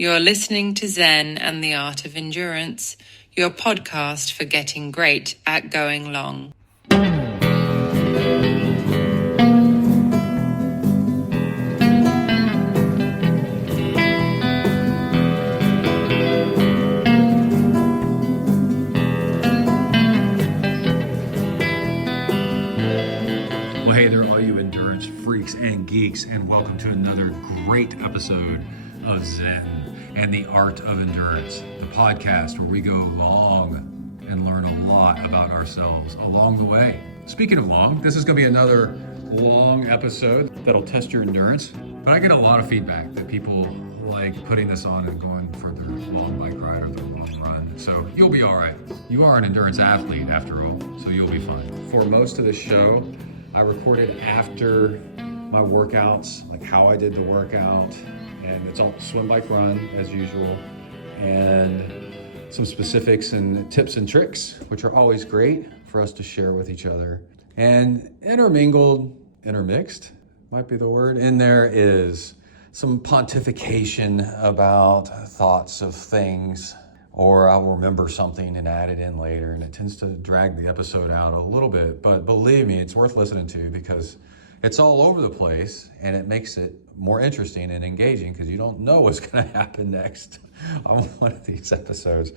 You're listening to Zen and the Art of Endurance, your podcast for getting great at going long. Well, hey there, all you endurance freaks and geeks, and welcome to another great episode of Zen and the Art of Endurance, the podcast where we go long and learn a lot about ourselves along the way. Speaking of long, this is going to be another long episode that'll test your endurance, but I get a lot of feedback that people like putting this on and going for their long bike ride or their long run. So you'll be all right. You are an endurance athlete after all, so you'll be fine. For most of the show, I recorded after my workouts, like how I did the workout, and it's all swim, bike, run as usual, and some specifics and tips and tricks, which are always great for us to share with each other. And intermixed might be the word, in there is some pontification about thoughts of things, or I'll remember something and add it in later, and it tends to drag the episode out a little bit, but believe me, it's worth listening to because it's all over the place and it makes it more interesting and engaging because you don't know what's going to happen next on one of these episodes.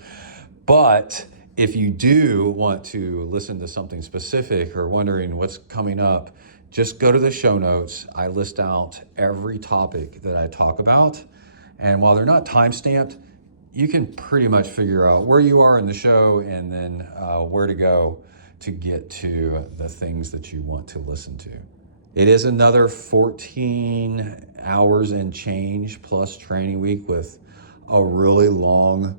But if you do want to listen to something specific or wondering what's coming up, just go to the show notes. I list out every topic that I talk about, and while they're not time-stamped, you can pretty much figure out where you are in the show and then where to go to get to the things that you want to listen to. It is another 14 hours and change plus training week with a really long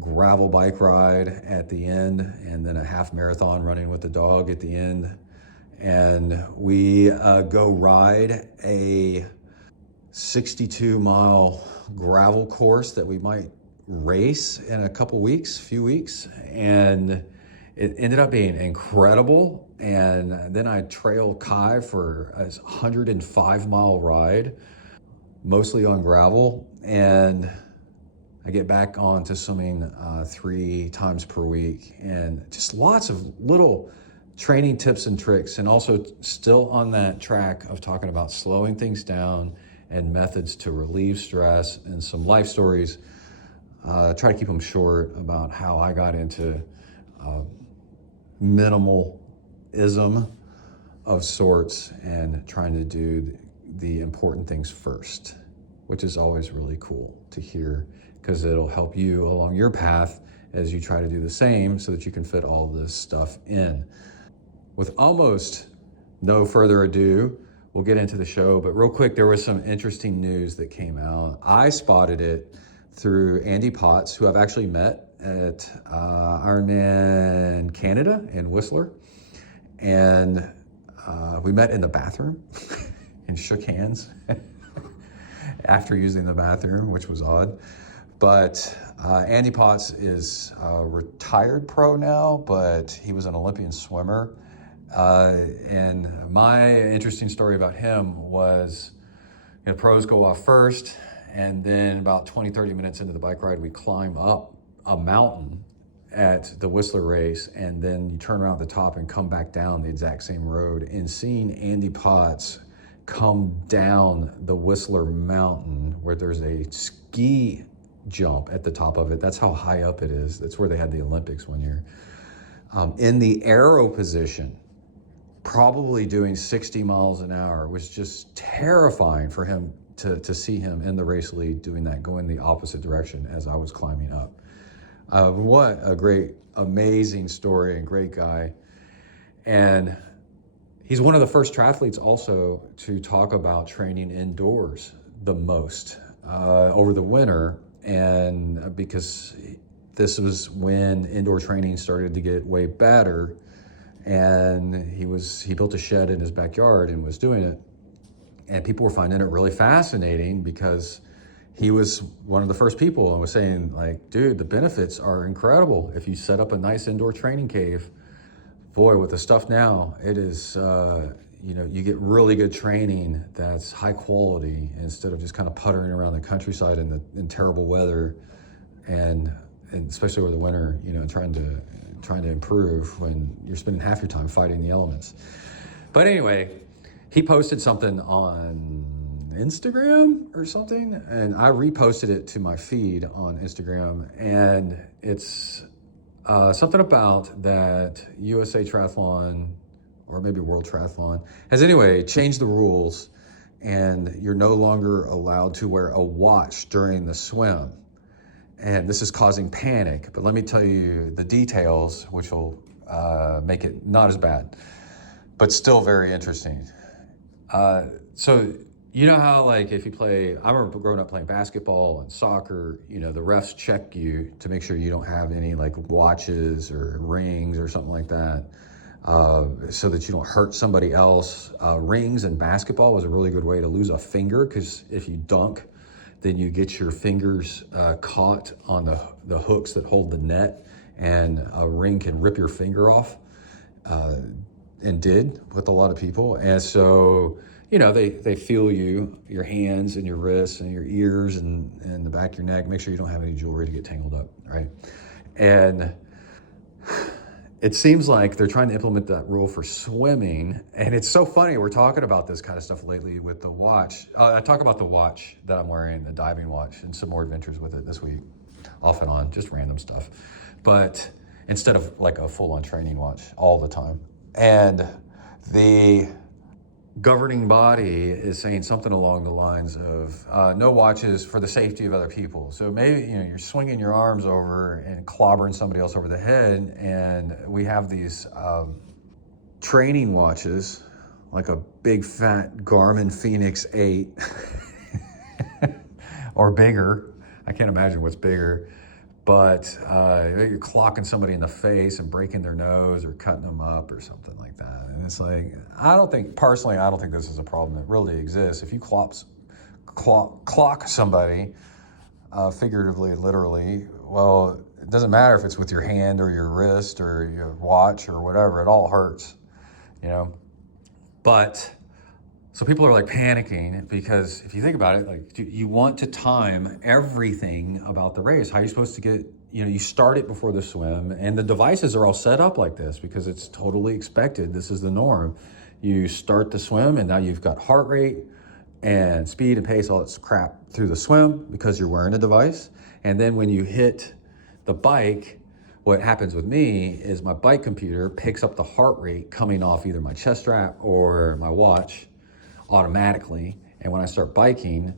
gravel bike ride at the end and then a half marathon running with the dog at the end. And we go ride a 62-mile gravel course that we might race in a few weeks, and it ended up being incredible. And then I trailed Kai for a 105-mile ride, mostly on gravel, and I get back onto swimming 3 times per week, and just lots of little training tips and tricks, and also still on that track of talking about slowing things down and methods to relieve stress and some life stories. Try to keep them short about how I got into minimalism of sorts and trying to do the important things first, which is always really cool to hear because it'll help you along your path as you try to do the same so that you can fit all this stuff in. With almost no further ado, we'll get into the show, but real quick, there was some interesting news that came out. I spotted it through Andy Potts, who I've actually met at Ironman Canada in Whistler. And we met in the bathroom and shook hands after using the bathroom, which was odd. But Andy Potts is a retired pro now, but he was an Olympian swimmer. And my interesting story about him was, pros go off first, and then about 20-30 minutes into the bike ride, we climb up a mountain at the Whistler race, and then you turn around at the top and come back down the exact same road. And seeing Andy Potts come down the Whistler mountain where there's a ski jump at the top of it, that's how high up it is. That's where they had the Olympics one year. In the aero position, probably doing 60 miles an hour, was just terrifying for him to see him in the race lead doing that, going the opposite direction as I was climbing up. What a great, amazing story and great guy. And he's one of the first triathletes also to talk about training indoors the most over the winter. And because this was when indoor training started to get way better, and he built a shed in his backyard and was doing it. And people were finding it really fascinating because he was one of the first people and was saying, like, dude, the benefits are incredible. If you set up a nice indoor training cave, boy, with the stuff now, it is, you get really good training that's high quality instead of just kind of puttering around the countryside in terrible weather, and especially over the winter, trying to improve when you're spending half your time fighting the elements. But anyway, he posted something on Instagram or something, and I reposted it to my feed on Instagram, and it's something about that USA Triathlon, or maybe World Triathlon, has anyway changed the rules, and you're no longer allowed to wear a watch during the swim. And this is causing panic, but let me tell you the details, which will make it not as bad, but still very interesting. So you know how, like, if you play, I remember growing up playing basketball and soccer, the refs check you to make sure you don't have any like watches or rings or something like that, so that you don't hurt somebody else. Rings in basketball was a really good way to lose a finger, because if you dunk, then you get your fingers caught on the hooks that hold the net, and a ring can rip your finger off, and did with a lot of people. And so, they feel your hands and your wrists and your ears and the back of your neck, make sure you don't have any jewelry to get tangled up, right? And it seems like they're trying to implement that rule for swimming. And it's so funny, we're talking about this kind of stuff lately with the watch. I talk about the watch that I'm wearing, the diving watch, and some more adventures with it this week, off and on, just random stuff. But instead of like a full-on training watch all the time. And the governing body is saying something along the lines of no watches for the safety of other people. So maybe you're swinging your arms over and clobbering somebody else over the head, and we have these training watches, like a big fat Garmin Fenix 8 or bigger. I can't imagine what's bigger. But you're clocking somebody in the face and breaking their nose or cutting them up or something like that. And it's like, I don't think this is a problem that really exists. If you clock somebody, figuratively, literally, well, it doesn't matter if it's with your hand or your wrist or your watch or whatever, it all hurts, But so people are like panicking, because if you think about it, like, you want to time everything about the race. How are you supposed to get, you start it before the swim, and the devices are all set up like this because it's totally expected. This is the norm. You start the swim, and now you've got heart rate and speed and pace, all that crap through the swim because you're wearing a device. And then when you hit the bike, what happens with me is my bike computer picks up the heart rate coming off either my chest strap or my watch automatically. And when I start biking,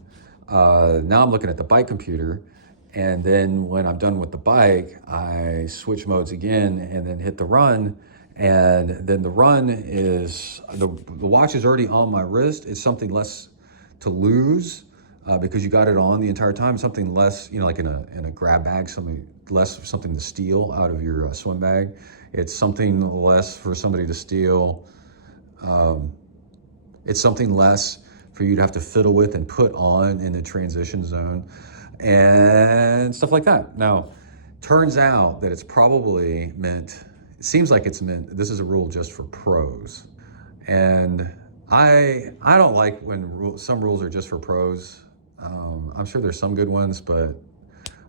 now I'm looking at the bike computer, and then when I'm done with the bike, I switch modes again and then hit the run. And then the run is, the watch is already on my wrist. It's something less to lose, because you got it on the entire time. Something less, like in a grab bag, something to steal out of your swim bag. It's something less for somebody to steal. It's something less for you to have to fiddle with and put on in the transition zone and stuff like that. Now, turns out that it's probably meant, it seems like it's meant, this is a rule just for pros. And I don't like when some rules are just for pros. I'm sure there's some good ones, but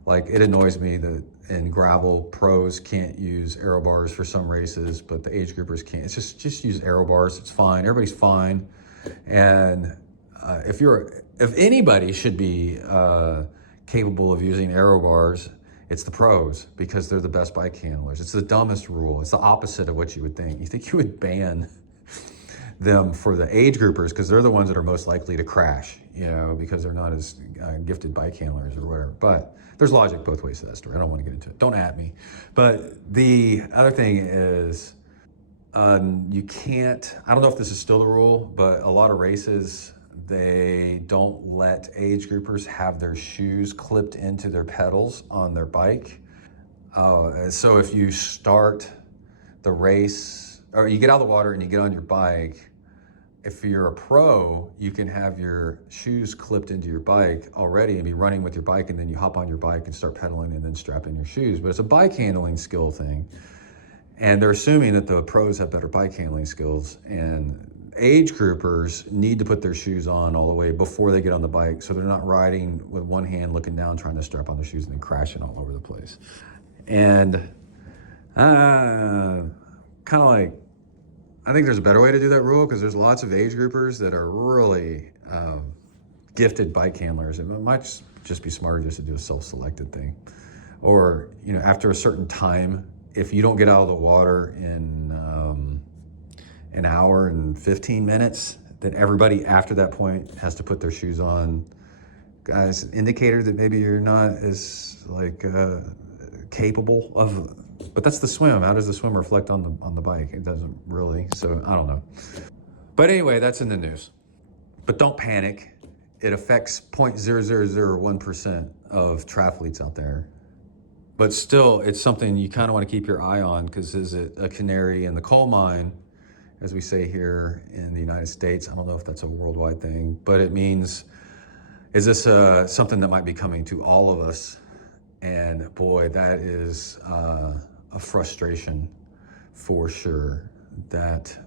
like, it annoys me that in gravel, pros can't use aero bars for some races, but the age groupers can. It's just use aero bars. It's fine. Everybody's fine. And if anybody should be capable of using aero bars, it's the pros, because they're the best bike handlers. It's the dumbest rule. It's the opposite of what you would think. You think you would ban them for the age groupers because they're the ones that are most likely to crash, because they're not as gifted bike handlers or whatever. But there's logic both ways to that story. I don't want to get into it. Don't at me. But the other thing is, you can't, I don't know if this is still the rule, but a lot of races, they don't let age groupers have their shoes clipped into their pedals on their bike. So if you start the race, or you get out of the water and you get on your bike, if you're a pro, you can have your shoes clipped into your bike already and be running with your bike, and then you hop on your bike and start pedaling and then strap in your shoes. But it's a bike handling skill thing. And they're assuming that the pros have better bike handling skills, and age groupers need to put their shoes on all the way before they get on the bike, so they're not riding with one hand looking down trying to strap on their shoes and then crashing all over the place. And kind of like, I think there's a better way to do that rule, because there's lots of age groupers that are really gifted bike handlers. It might just be smarter just to do a self-selected thing. Or, after a certain time, if you don't get out of the water in an hour and 15 minutes, then everybody after that point has to put their shoes on. Guys, indicator that maybe you're not as capable of, but that's the swim. How does the swim reflect on the bike? It doesn't really, so I don't know. But anyway, that's in the news. But don't panic. It affects 0.0001% of triathletes out there. But still, it's something you kind of want to keep your eye on, because is it a canary in the coal mine, as we say here in the United States? I don't know if that's a worldwide thing, but it means, is this something that might be coming to all of us? And boy, that is a frustration for sure, that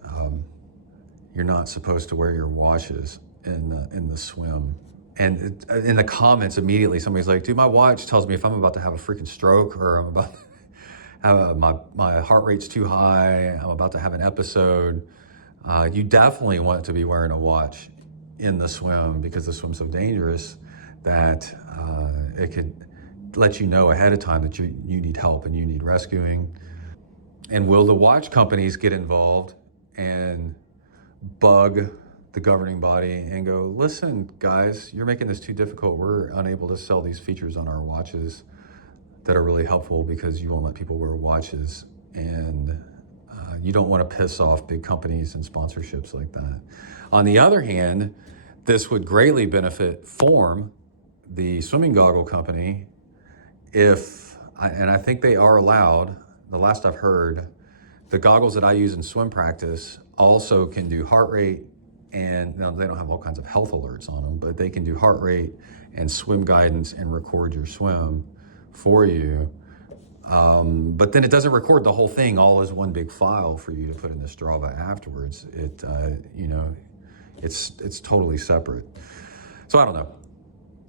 you're not supposed to wear your watches in the swim. And in the comments, immediately somebody's like, dude, my watch tells me if I'm about to have a freaking stroke, or I'm about to have my heart rate's too high, I'm about to have an episode. You definitely want to be wearing a watch in the swim, because the swim's so dangerous that it could let you know ahead of time that you need help and you need rescuing. And will the watch companies get involved and bug the governing body and go, listen, guys, you're making this too difficult. We're unable to sell these features on our watches that are really helpful, because you won't let people wear watches. And you don't want to piss off big companies and sponsorships like that. On the other hand, this would greatly benefit Form, the swimming goggle company, and I think they are allowed, the last I've heard, the goggles that I use in swim practice also can do heart rate, and now they don't have all kinds of health alerts on them, but they can do heart rate and swim guidance and record your swim for you. But then it doesn't record the whole thing all as one big file for you to put in the Strava afterwards. It's totally separate. So I don't know.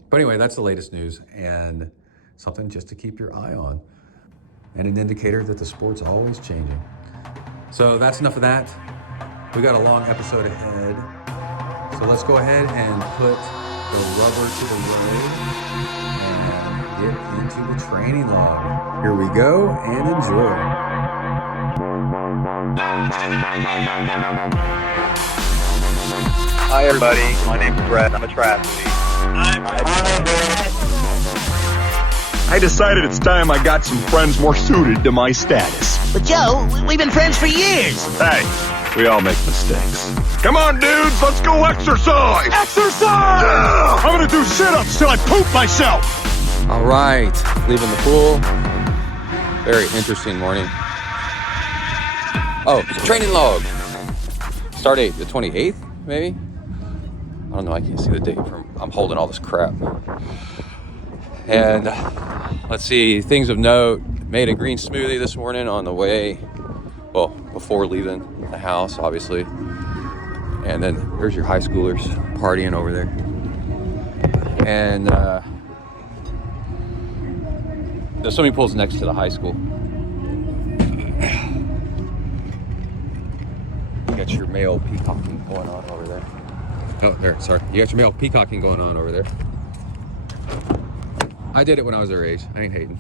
But anyway, that's the latest news, and something just to keep your eye on, and an indicator that the sport's always changing. So that's enough of that. We got a long episode ahead. So let's go ahead and put the rubber to the road and get into the training log. Here we go, and enjoy. Hi everybody, my name's Brett. I'm a triathlete. I decided it's time I got some friends more suited to my status. But Joe, we've been friends for years. Hey, we all make mistakes. Come on, dudes, let's go exercise! Exercise! Yeah! I'm gonna do sit-ups till I poop myself! All right, leaving the pool. Very interesting morning. Oh, training log. Start date, the 28th, maybe? I don't know, I can't see the date I'm holding all this crap. And let's see, things of note. Made a green smoothie this morning on the way, well, before leaving the house, obviously. And then there's your high schoolers partying over there. And the swimming pool's next to the high school. You got your male peacocking going on over there. Oh, there, sorry. You got your male peacocking going on over there. I did it when I was their age. I ain't hating.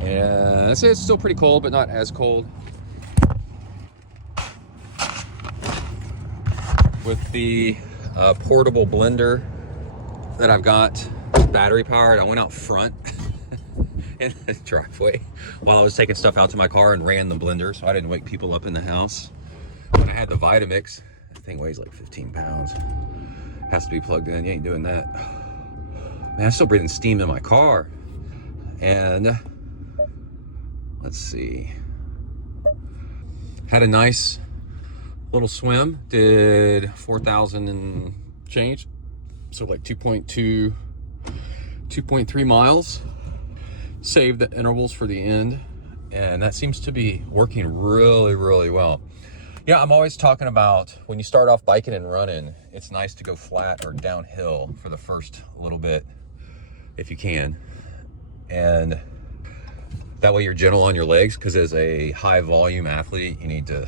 Yeah, it's still pretty cold, but not as cold. With the portable blender that I've got, it's battery powered. I went out front in the driveway while I was taking stuff out to my car and ran the blender, so I didn't wake people up in the house. And I had the Vitamix. That thing weighs like 15 pounds. Has to be plugged in. You ain't doing that. Man, I'm still breathing steam in my car. And let's see. Had a nice little swim. Did 4,000 and change. So like 2.3 miles. Saved the intervals for the end. And that seems to be working really, really well. Yeah, I'm always talking about when you start off biking and running, it's nice to go flat or downhill for the first little bit if you can. And that way you're gentle on your legs, because as a high volume athlete, you need to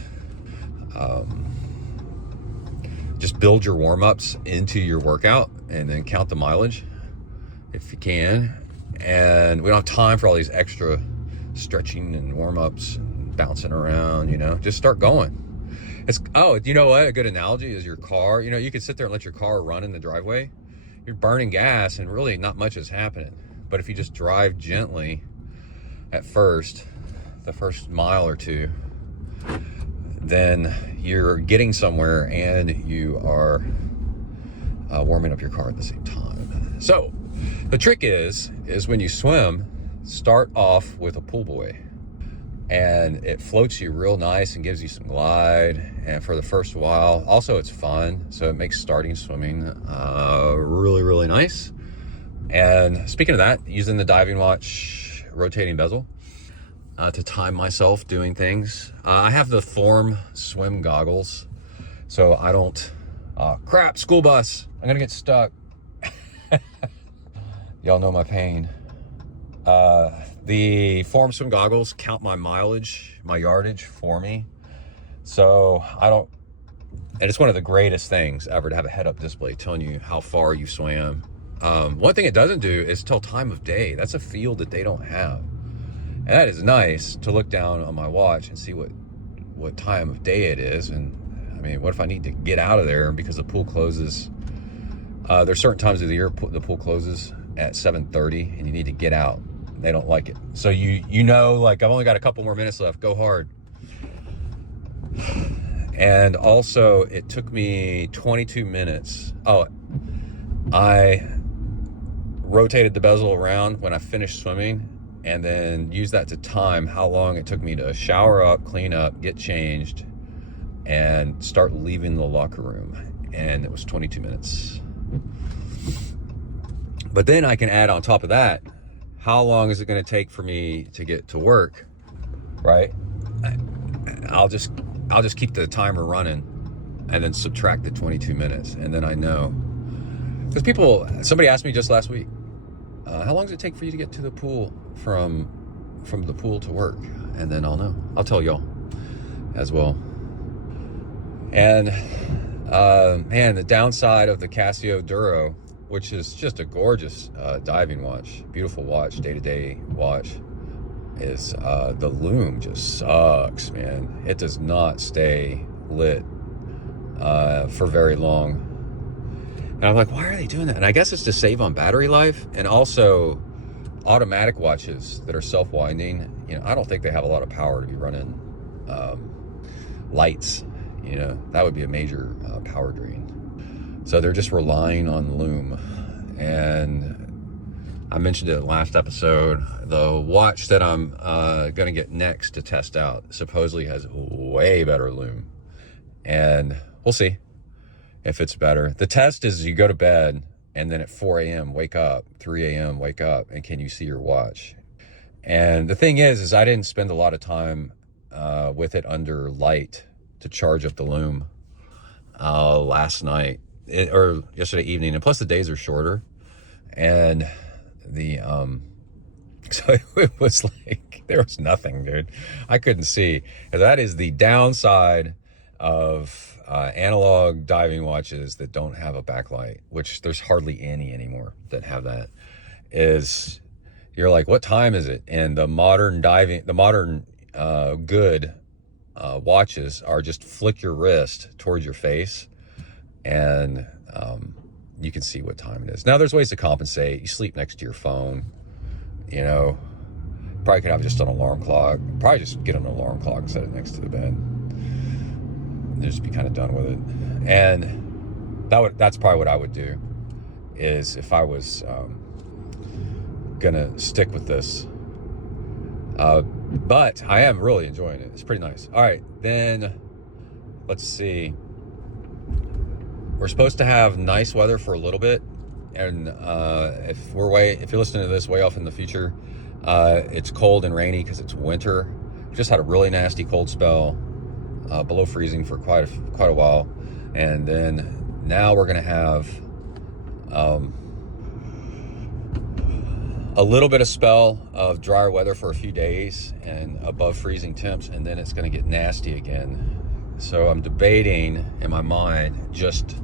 just build your warm-ups into your workout and then count the mileage if you can. And we don't have time for all these extra stretching and warm-ups and bouncing around, just start going. You know what? A good analogy is your car. You can sit there and let your car run in the driveway. You're burning gas and really not much is happening. But if you just drive gently at first, the first mile or two, then you're getting somewhere and you are warming up your car at the same time. So the trick is when you swim, start off with a pool buoy. And it floats you real nice and gives you some glide. And for the first while, also it's fun. So it makes starting swimming really, really nice. And speaking of that, using the diving watch rotating bezel to time myself doing things. I have the Form swim goggles, so I don't, crap, school bus, I'm gonna get stuck. Y'all know my pain. The Form swim goggles count my mileage, my yardage for me. So and it's one of the greatest things ever to have a head-up display telling you how far you swam. One thing it doesn't do is tell time of day. That's a field that they don't have. And that is nice to look down on my watch and see what time of day it is. And I mean, what if I need to get out of there because the pool closes? There's certain times of the year the pool closes at 7:30 and you need to get out. They don't like it. So like I've only got a couple more minutes left. Go hard. And also it took me 22 minutes. I rotated the bezel around when I finished swimming and then used that to time how long it took me to shower up, clean up, get changed, and start leaving the locker room. And it was 22 minutes. But then I can add on top of that, how long is it going to take for me to get to work, right? I'll just keep the timer running and then subtract the 22 minutes. And then I know. Because somebody asked me just last week, how long does it take for you to get to the pool from the pool to work? And then I'll know. I'll tell y'all as well. And man, the downside of the Casio Duro, which is just a gorgeous diving watch, beautiful watch, day-to-day watch, is the loom just sucks, man. It does not stay lit for very long. And I'm like, why are they doing that? And I guess it's to save on battery life. And also automatic watches that are self-winding, I don't think they have a lot of power to be running lights. That would be a major power drain. So they're just relying on loom. And I mentioned it in the last episode, the watch that I'm going to get next to test out supposedly has way better loom. And we'll see if it's better. The test is you go to bed and then at 4 a.m. wake up, 3 a.m. wake up, and can you see your watch? And the thing is I didn't spend a lot of time with it under light to charge up the loom last night or yesterday evening. And plus the days are shorter. And so it was like, there was nothing, dude. I couldn't see. And that is the downside of analog diving watches that don't have a backlight, which there's hardly any anymore that have that. Is you're like, what time is it? And the modern good watches are just flick your wrist towards your face and you can see what time it is. Now there's ways to compensate. You sleep next to your phone, probably could have just an alarm clock. Probably just get an alarm clock and set it next to the bed. Just be kind of done with it. And that's probably what I would do, is if I was gonna stick with this. But I am really enjoying it. It's pretty nice. All right, then let's see. We're supposed to have nice weather for a little bit, and if you're listening to this way off in the future, it's cold and rainy because it's winter. We just had a really nasty cold spell below freezing for quite a while. And then now we're going to have a little bit of spell of drier weather for a few days and above freezing temps, and then it's going to get nasty again. So I'm debating in my mind just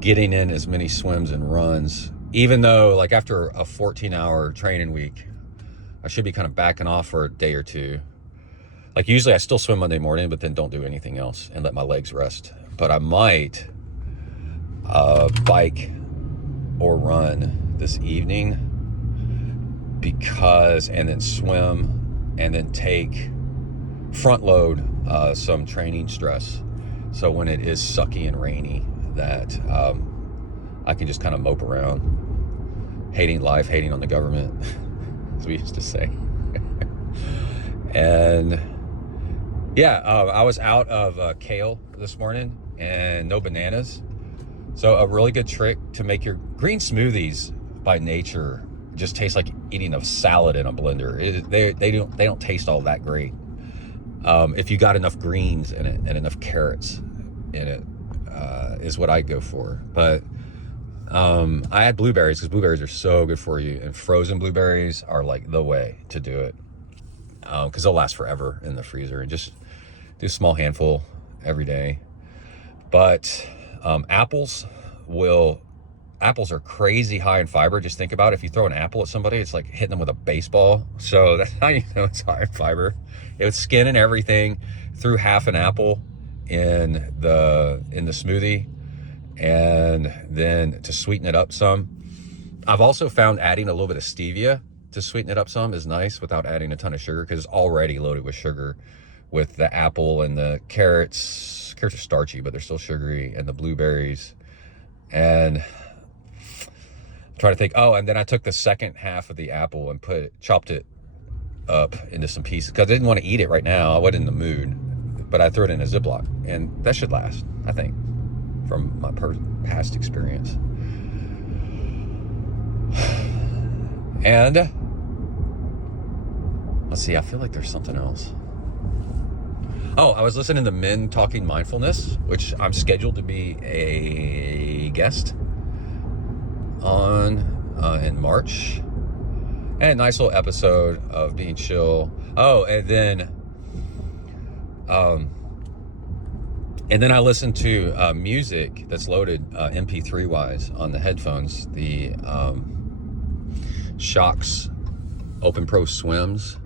getting in as many swims and runs, even though like after a 14-hour training week, I should be kind of backing off for a day or two. Like usually I still swim Monday morning, but then don't do anything else and let my legs rest. But I might bike or run this evening and then swim and then take front load some training stress. So when it is sucky and rainy, that I can just kind of mope around, hating life, hating on the government, as we used to say. And yeah, I was out of kale this morning and no bananas. So a really good trick to make your green smoothies by nature just taste like eating a salad in a blender. They don't taste all that great. If you got enough greens in it and enough carrots in it, is what I go for. But I had blueberries because blueberries are so good for you, and frozen blueberries are like the way to do it because they'll last forever in the freezer. And just do a small handful every day. But apples are crazy high in fiber. Just think about it. If you throw an apple at somebody, it's like hitting them with a baseball. So that's how you know it's high in fiber. It's skin and everything. Threw half an apple in the smoothie, and then to sweeten it up some. I've also found adding a little bit of stevia to sweeten it up some is nice without adding a ton of sugar, because it's already loaded with sugar with the apple and the carrots. Carrots are starchy, but they're still sugary, and the blueberries. And try to think, and then I took the second half of the apple and chopped it up into some pieces because I didn't want to eat it right now. I wasn't in the mood, but I threw it in a Ziploc, and that should last, I think, from my past experience. And let's see, I feel like there's something else. I was listening to Men Talking Mindfulness, which I'm scheduled to be a guest on in March. And a nice little episode of being chill. And then I listened to music that's loaded MP3 wise on the headphones. The Shocks Open Pro Swims.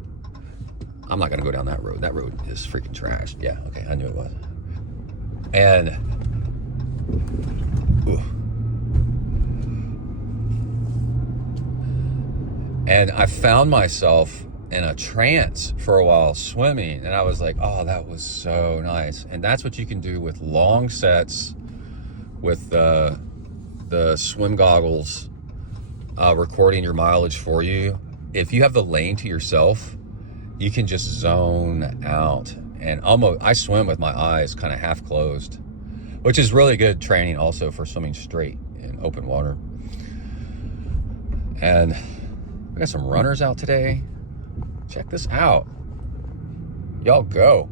I'm not gonna go down that road. That road is freaking trash. Yeah, okay, I knew it was. And I found myself in a trance for a while swimming, and I was like, oh, that was so nice. And that's what you can do with long sets with the swim goggles recording your mileage for you. If you have the lane to yourself, you can just zone out. And I swim with my eyes kind of half closed, which is really good training also for swimming straight in open water. And we got some runners out today. Check this out. Y'all go.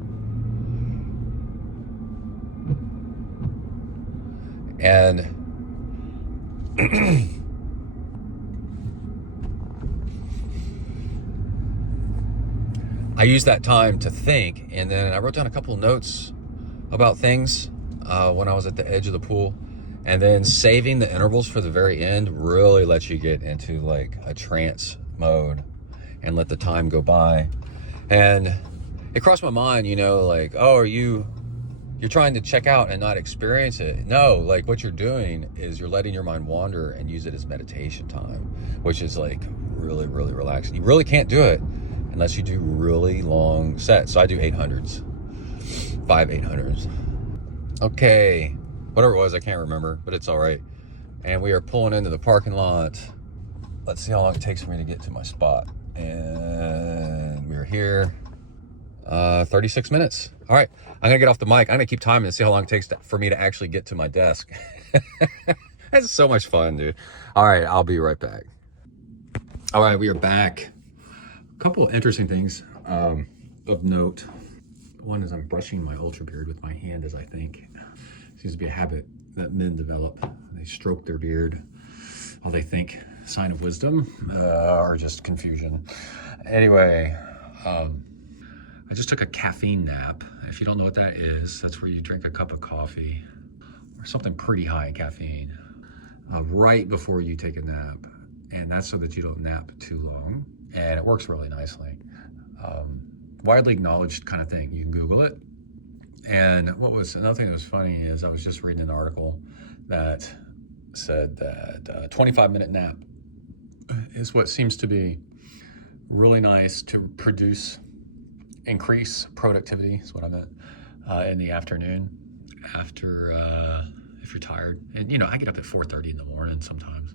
And I used that time to think, and then I wrote down a couple of notes about things when I was at the edge of the pool. And then saving the intervals for the very end really lets you get into like a trance mode and let the time go by. And it crossed my mind, like, you're trying to check out and not experience it. No, like what you're doing is you're letting your mind wander and use it as meditation time, which is like really, really relaxing. You really can't do it unless you do really long sets. So I do 800s, 5 800s. Okay, whatever it was, I can't remember, but it's all right. And we are pulling into the parking lot. Let's see how long it takes for me to get to my spot. And we're here, 36 minutes. All right, I'm gonna get off the mic. I'm gonna keep timing and see how long it takes for me to actually get to my desk. That's so much fun, dude. All right, I'll be right back. All right, we are back. A couple of interesting things. of note. One is I'm brushing my ultra beard with my hand, as I think seems to be a habit that men develop. They stroke their beard while they think, sign of wisdom or just confusion. Anyway, I just took a caffeine nap. If you don't know what that is, that's where you drink a cup of coffee or something pretty high in caffeine right before you take a nap. And that's so that you don't nap too long. And it works really nicely. Widely acknowledged kind of thing. You can Google it. And another thing that was funny is I was just reading an article that said that a 25-minute nap is what seems to be really nice to increase productivity, is what I meant, in the afternoon after, if you're tired. And, I get up at 4:30 in the morning sometimes,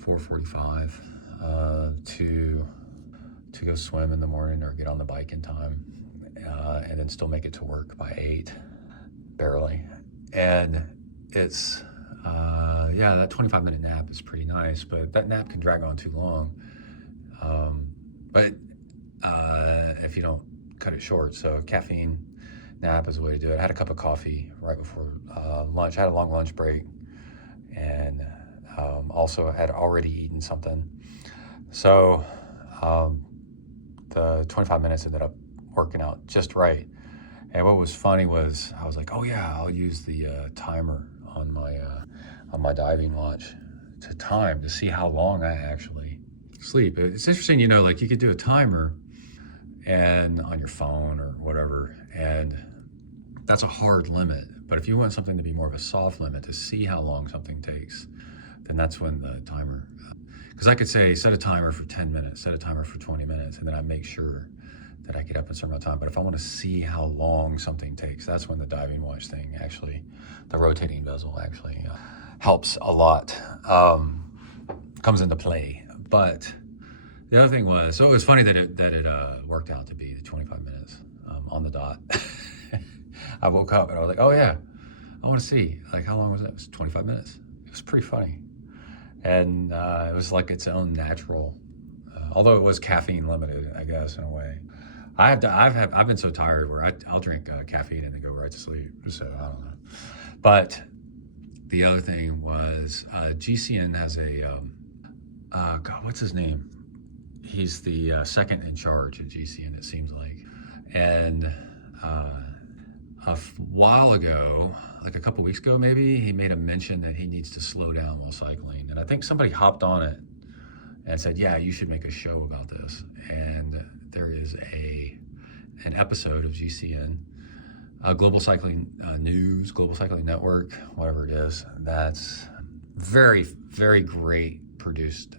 4:45, to go swim in the morning or get on the bike in time, and then still make it to work by 8, barely. And it's, that 25-minute nap is pretty nice, but that nap can drag on too long. But if you don't cut it short, so caffeine nap is the way to do it. I had a cup of coffee right before lunch. I had a long lunch break, and also had already eaten something. So the 25 minutes ended up working out just right. And what was funny was I was like, oh yeah, I'll use the timer on my diving watch to see how long I actually sleep. It's interesting, like you could do a timer and on your phone or whatever, and that's a hard limit. But if you want something to be more of a soft limit to see how long something takes, then that's when the timer, because I could say set a timer for 10 minutes, set a timer for 20 minutes, and then I make sure that I get up in a certain amount of time. But if I want to see how long something takes, that's when the diving watch thing actually, the rotating bezel actually helps a lot, comes into play. But the other thing was, so it was funny that it worked out to be the 25 minutes on the dot. I woke up and I was like, oh yeah, I want to see, like, how long was it? It was 25 minutes. It was pretty funny. And it was like its own natural, although it was caffeine limited, I guess, in a way. I've been so tired where I'll drink caffeine and then go right to sleep. So I don't know. But the other thing was GCN has God, what's his name? He's the second in charge at GCN, it seems like. And a while ago, like a couple weeks ago maybe, he made a mention that he needs to slow down while cycling. And I think somebody hopped on it and said, yeah, you should make a show about this. And there is an episode of GCN, Global Cycling News, Global Cycling Network, whatever it is, that's very, very great produced.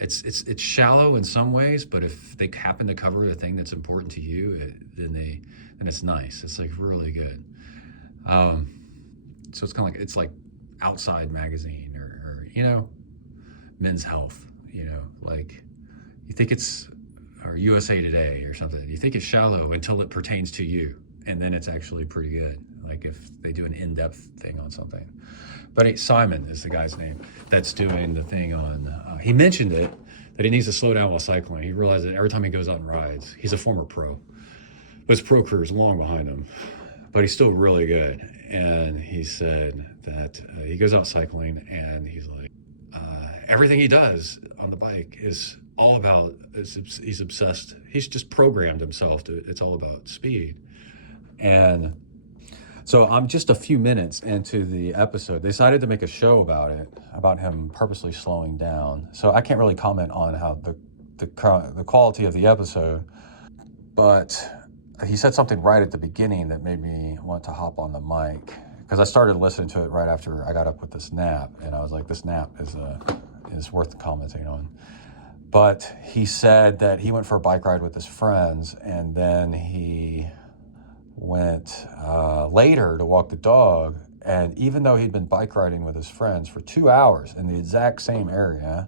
It's shallow in some ways, but if they happen to cover the thing that's important to you, then it's nice. It's like really good. So it's kind of like, it's like Outside Magazine or Men's Health, like you think it's, or USA Today or something. You think it's shallow until it pertains to you, and then it's actually pretty good. Like if they do an in-depth thing on something. But Simon is the guy's name that's doing the thing on, he mentioned it, that he needs to slow down while cycling. He realized that every time he goes out and rides, he's a former pro, but his pro career is long behind him, but he's still really good. And he said that he goes out cycling and he's like, everything he does on the bike is all about, he's obsessed. He's just programmed himself to, it's all about speed. And so I'm just a few minutes into the episode. They decided to make a show about it, about him purposely slowing down. So I can't really comment on how the quality of the episode, but he said something right at the beginning that made me want to hop on the mic, because I started listening to it right after I got up with this nap, and I was like, this nap is worth commenting on. But he said that he went for a bike ride with his friends, and then he went later to walk the dog, and even though he'd been bike riding with his friends for 2 hours in the exact same area,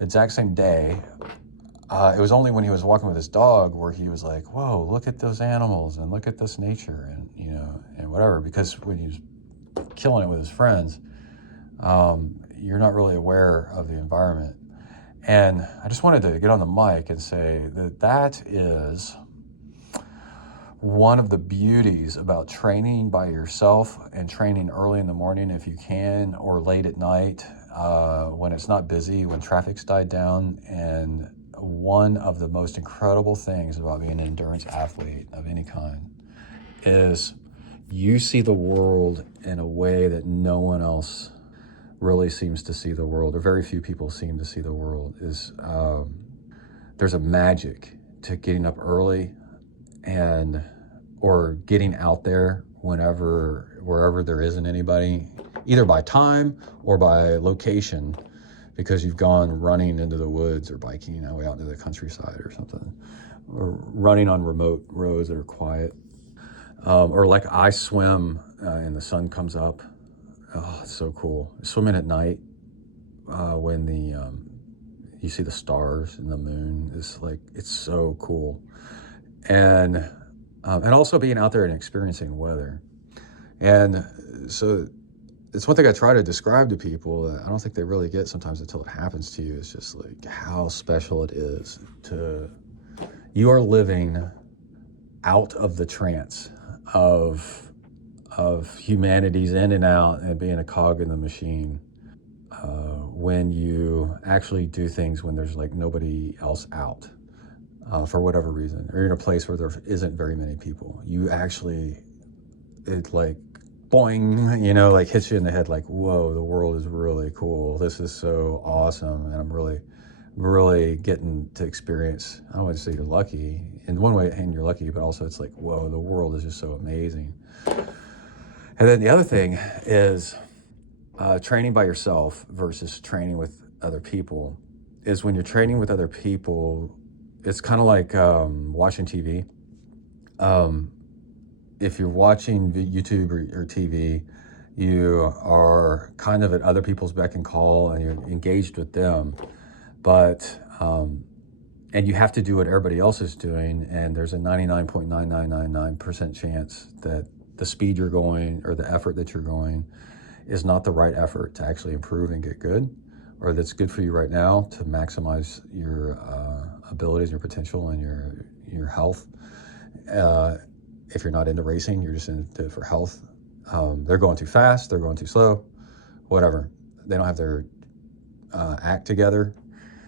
exact same day, it was only when he was walking with his dog where he was like, whoa, look at those animals and look at this nature and and whatever, because when he was killing it with his friends, you're not really aware of the environment. And I just wanted to get on the mic and say that that is one of the beauties about training by yourself and training early in the morning if you can, or late at night when it's not busy, when traffic's died down. And one of the most incredible things about being an endurance athlete of any kind is you see the world in a way that no one else really seems to see the world, or very few people seem to see the world. There's a magic to getting up early or getting out there wherever there isn't anybody, either by time or by location, because you've gone running into the woods or biking way out into the countryside or something, or running on remote roads that are quiet, or like I swim and the sun comes up. Oh, it's so cool. Swimming at night when you see the stars and the moon it's so cool. And also being out there and experiencing weather. And so it's one thing I try to describe to people that I don't think they really get sometimes until it happens to you. It's just like how special it is you are living out of the trance of humanity's in and out and being a cog in the machine when you actually do things when there's nobody else out. For whatever reason, or in a place where there isn't very many people, it boing, hits you in the head, whoa, the world is really cool. This is so awesome. And I'm really getting to experience, I don't want to say you're lucky in one way, and you're lucky, but also it's whoa, the world is just so amazing. And then the other thing is training by yourself versus training with other people is when you're training with other people, it's kind of like watching TV. If you're watching YouTube or TV, you are kind of at other people's beck and call and you're engaged with them. But, and you have to do what everybody else is doing. And there's a 99.9999% chance that the speed you're going or the effort that you're going is not the right effort to actually improve and get good, or that's good for you right now to maximize your abilities, your potential, and your health. If you're not into racing, you're just into it for health. They're going too fast, they're going too slow, whatever. They don't have their act together.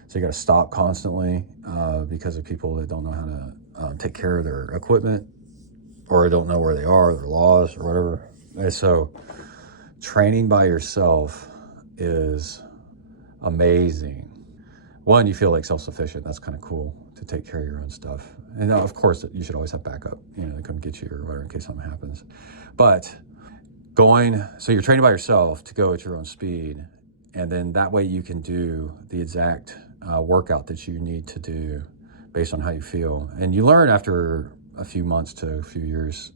So you got to stop constantly because of people that don't know how to take care of their equipment, or don't know where they are, their laws, or whatever. And so training by yourself is amazing. One, you feel self-sufficient. That's kind of cool to take care of your own stuff. And of course, you should always have backup, to come get you or whatever in case something happens. But so you're training by yourself to go at your own speed. And then that way you can do the exact workout that you need to do based on how you feel. And you learn after a few months to a few years,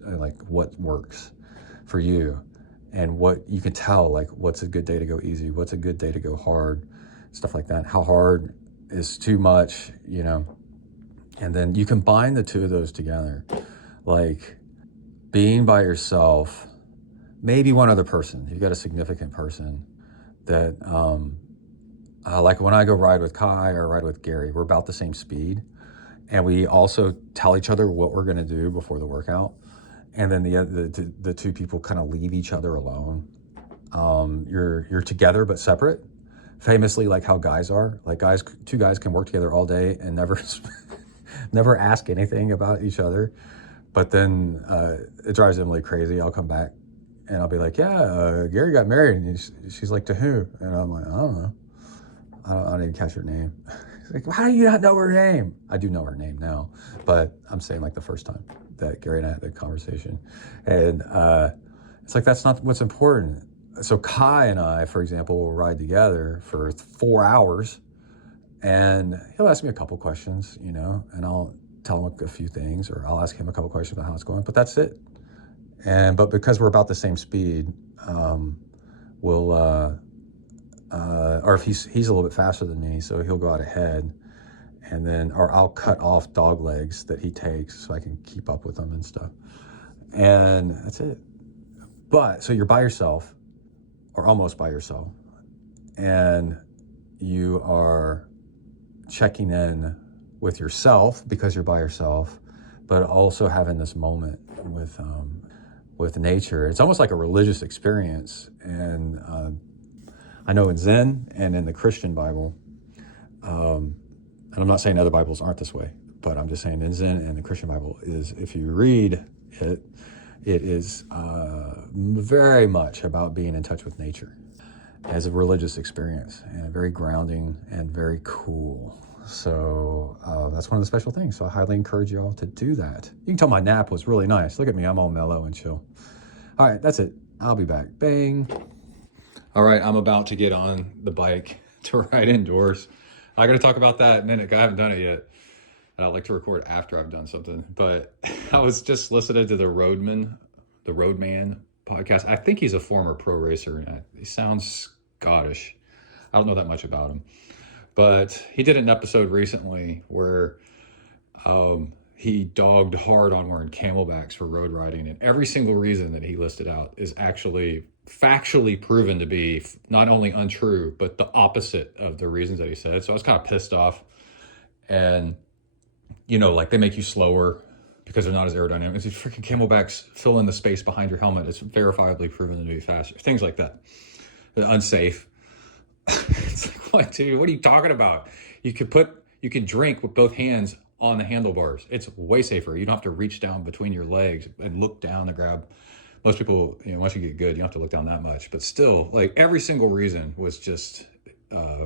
what works for you. And what you can tell, what's a good day to go easy, what's a good day to go hard, stuff like that. How hard is too much, And then you combine the two of those together, being by yourself, maybe one other person. You've got a significant person that, when I go ride with Kai or ride with Gary, we're about the same speed. And we also tell each other what we're going to do before the workout. And then the two people kind of leave each other alone. You're together but separate. Famously, how guys are. Two guys can work together all day and never ask anything about each other. But then it drives Emily crazy. I'll come back and I'll be like, yeah, Gary got married. And she's like, to who? And I'm like, I don't know. I don't even catch her name. She's like, how do you not know her name? I do know her name now, but I'm saying the first time that Gary and I had that conversation. And it's that's not what's important. So Kai and I, for example, will ride together for 4 hours and he'll ask me a couple questions, and I'll tell him a few things, or I'll ask him a couple questions about how it's going, but that's it. But because we're about the same speed, or if he's a little bit faster than me, so he'll go out ahead, and then, or I'll cut off dog legs that he takes so I can keep up with him and stuff. And that's it. But so you're by yourself, or almost by yourself, and you are checking in with yourself because you're by yourself, but also having this moment with nature. It's almost like a religious experience. And I know in Zen and in the Christian Bible, and I'm not saying other Bibles aren't this way, but I'm just saying in Zen and the Christian Bible is, if you read it, it is very much about being in touch with nature as a religious experience, and very grounding and very cool. So that's one of the special things. So I highly encourage you all to do that. You can tell my nap was really nice. Look at me, I'm all mellow and chill. All right, that's it. I'll be back. Bang. All right, I'm about to get on the bike to ride indoors. I got to talk about that in a minute. I haven't done it yet. And I like to record after I've done something. But I was just listening to the Roadman podcast. I think he's a former pro racer, and he sounds Scottish. I don't know that much about him. But he did an episode recently where he dogged hard on wearing camelbacks for road riding. And every single reason that he listed out is actually factually proven to be not only untrue, but the opposite of the reasons that he said. So I was kind of pissed off. And, you know, like they make you slower because they're not as aerodynamic. These freaking camelbacks fill in the space behind your helmet. It's verifiably proven to be faster. Things like that. They're unsafe. It's like, what, dude? What are you talking about? You can drink with both hands on the handlebars. It's way safer. You don't have to reach down between your legs and look down to grab. Most people, you know, once you get good, you don't have to look down that much. But still, like every single reason was just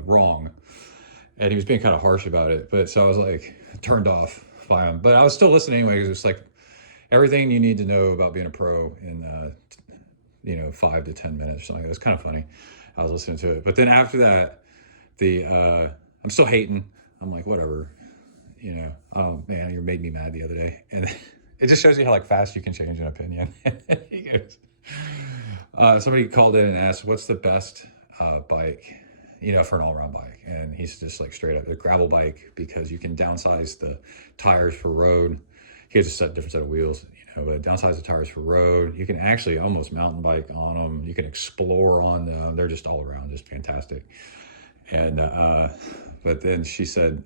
wrong. And he was being kind of harsh about it. But so I was like turned off by him. But I was still listening anyway, because it's like everything you need to know about being a pro in 5 to 10 minutes or something. It was kind of funny. I was listening to it. But then after that, I'm still hating. I'm like, whatever, you know. Oh man, you made me mad the other day. And it just shows you how like fast you can change an opinion. He goes, somebody called in and asked, what's the best bike, you know, for an all-around bike? And he's just like straight up a gravel bike, because you can downsize the tires for road. He has a different set of wheels, you know, but downsize the tires for road. You can actually almost mountain bike on them. You can explore on them. They're just all around, just fantastic. And but then she said,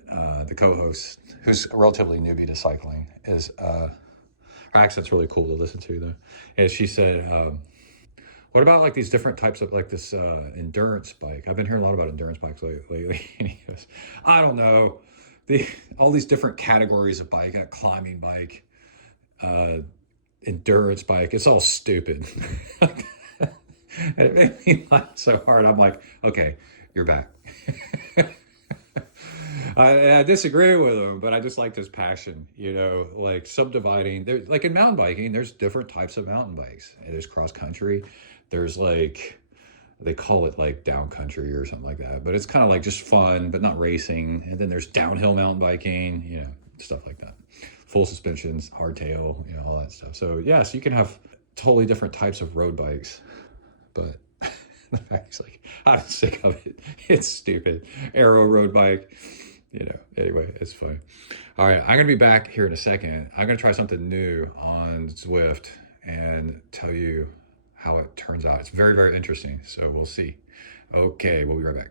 the co-host, who's relatively newbie to cycling, is her accent's really cool to listen to though. And she said, what about like these different types of like this endurance bike? I've been hearing a lot about endurance bikes lately. And he goes, I don't know. All these different categories of bike, a climbing bike, endurance bike, it's all stupid. And it made me laugh so hard. I'm like, okay, you're back. I disagree with him, but I just like this passion, you know, like subdividing. Like in mountain biking, there's different types of mountain bikes. There's cross country. There's like, they call it like down country or something like that, but it's kind of like just fun, but not racing. And then there's downhill mountain biking, you know, stuff like that. Full suspensions, hardtail, you know, all that stuff. So yes, you can have totally different types of road bikes, but the fact is like, I'm sick of it. It's stupid. Aero road bike, you know, anyway, it's fun. All right, I'm going to be back here in a second. I'm going to try something new on Zwift and tell you how it turns out. It's very, very interesting. So we'll see. Okay, we'll be right back.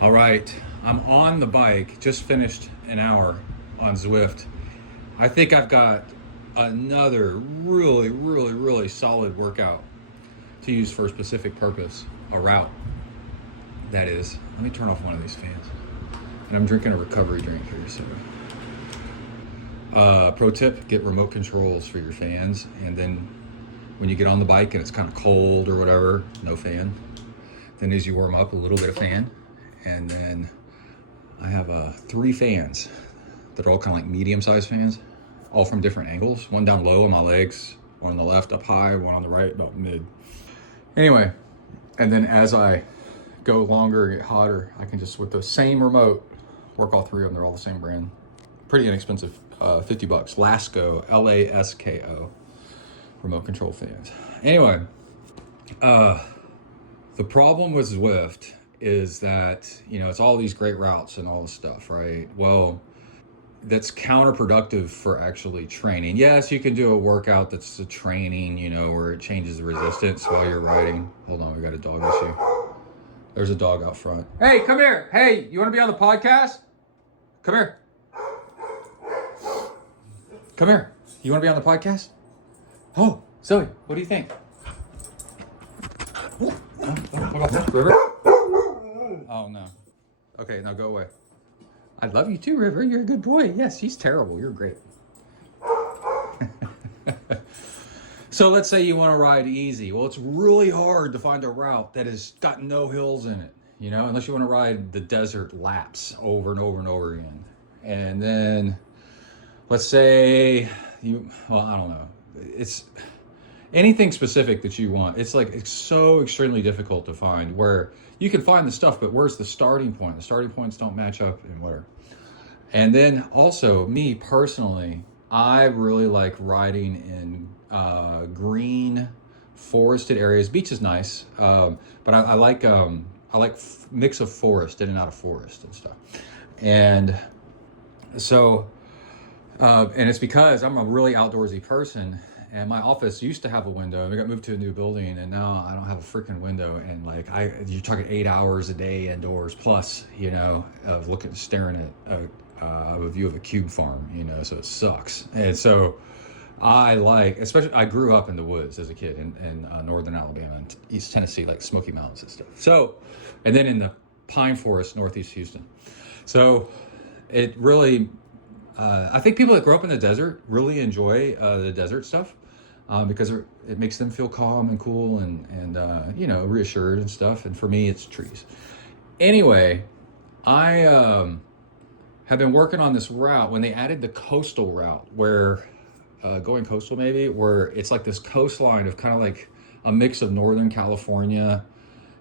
All right, I'm on the bike, just finished an hour on Zwift. I think I've got another really, really, really solid workout to use for a specific purpose, a route. That is, let me turn off one of these fans. And I'm drinking a recovery drink here, so. Pro tip, get remote controls for your fans. And then when you get on the bike and it's kind of cold or whatever, no fan. Then as you warm up, a little bit of fan. And then I have 3 fans that are all kind of like medium-sized fans, all from different angles. One down low on my legs, one on the left up high, one on the right about mid. Anyway, and then as I go longer, get hotter, I can just, with the same remote, work all 3 of them. They're all the same brand. Pretty inexpensive, $50. Lasko, Lasko, remote control fans. Anyway, the problem with Zwift is that, you know, it's all these great routes and all this stuff, right? Well, that's counterproductive for actually training. Yes, you can do a workout that's a training, you know, where it changes the resistance while you're riding. Hold on, we got a dog issue. There's a dog out front. Hey, come here. Hey, you want to be on the podcast? Come here. Come here. You want to be on the podcast? Oh, Zoe, what do you think? River? Oh, no. Okay, now go away. I love you too, River. You're a good boy. Yes, he's terrible. You're great. So let's say you want to ride easy. Well, it's really hard to find a route that has got no hills in it, you know, unless you want to ride the desert laps over and over and over again. And then let's say I don't know. It's anything specific that you want. It's so extremely difficult to find where you can find the stuff, but where's the starting point? The starting points don't match up and whatever. And then also me personally, I really like riding in green forested areas. Beach is nice, but I like mix of forest in and out of forest and stuff. And so, and it's because I'm a really outdoorsy person, and my office used to have a window. We got moved to a new building, and now I don't have a freaking window. And you're talking 8 hours a day indoors plus, you know, of staring at a view of a cube farm, you know, so it sucks. And so especially I grew up in the woods as a kid in northern Alabama and East Tennessee, like Smoky Mountains and stuff. So, and then in the pine forest, northeast Houston. So it really, I think people that grow up in the desert really enjoy the desert stuff because it makes them feel calm and cool and you know, reassured and stuff. And for me, it's trees. Anyway, I have been working on this route when they added the coastal route where going coastal maybe, where it's like this coastline of kind of like a mix of Northern California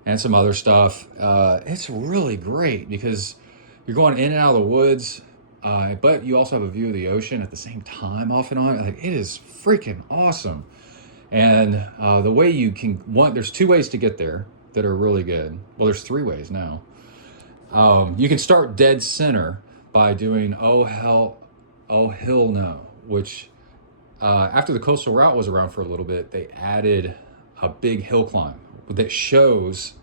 and some other stuff. It's really great because you're going in and out of the woods, but you also have a view of the ocean at the same time off and on. Like, it is freaking awesome. And the way there's 2 ways to get there that are really good. Well, there's 3 ways now. You can start dead center by doing Oh Hill No, which after the coastal route was around for a little bit, they added a big hill climb that shows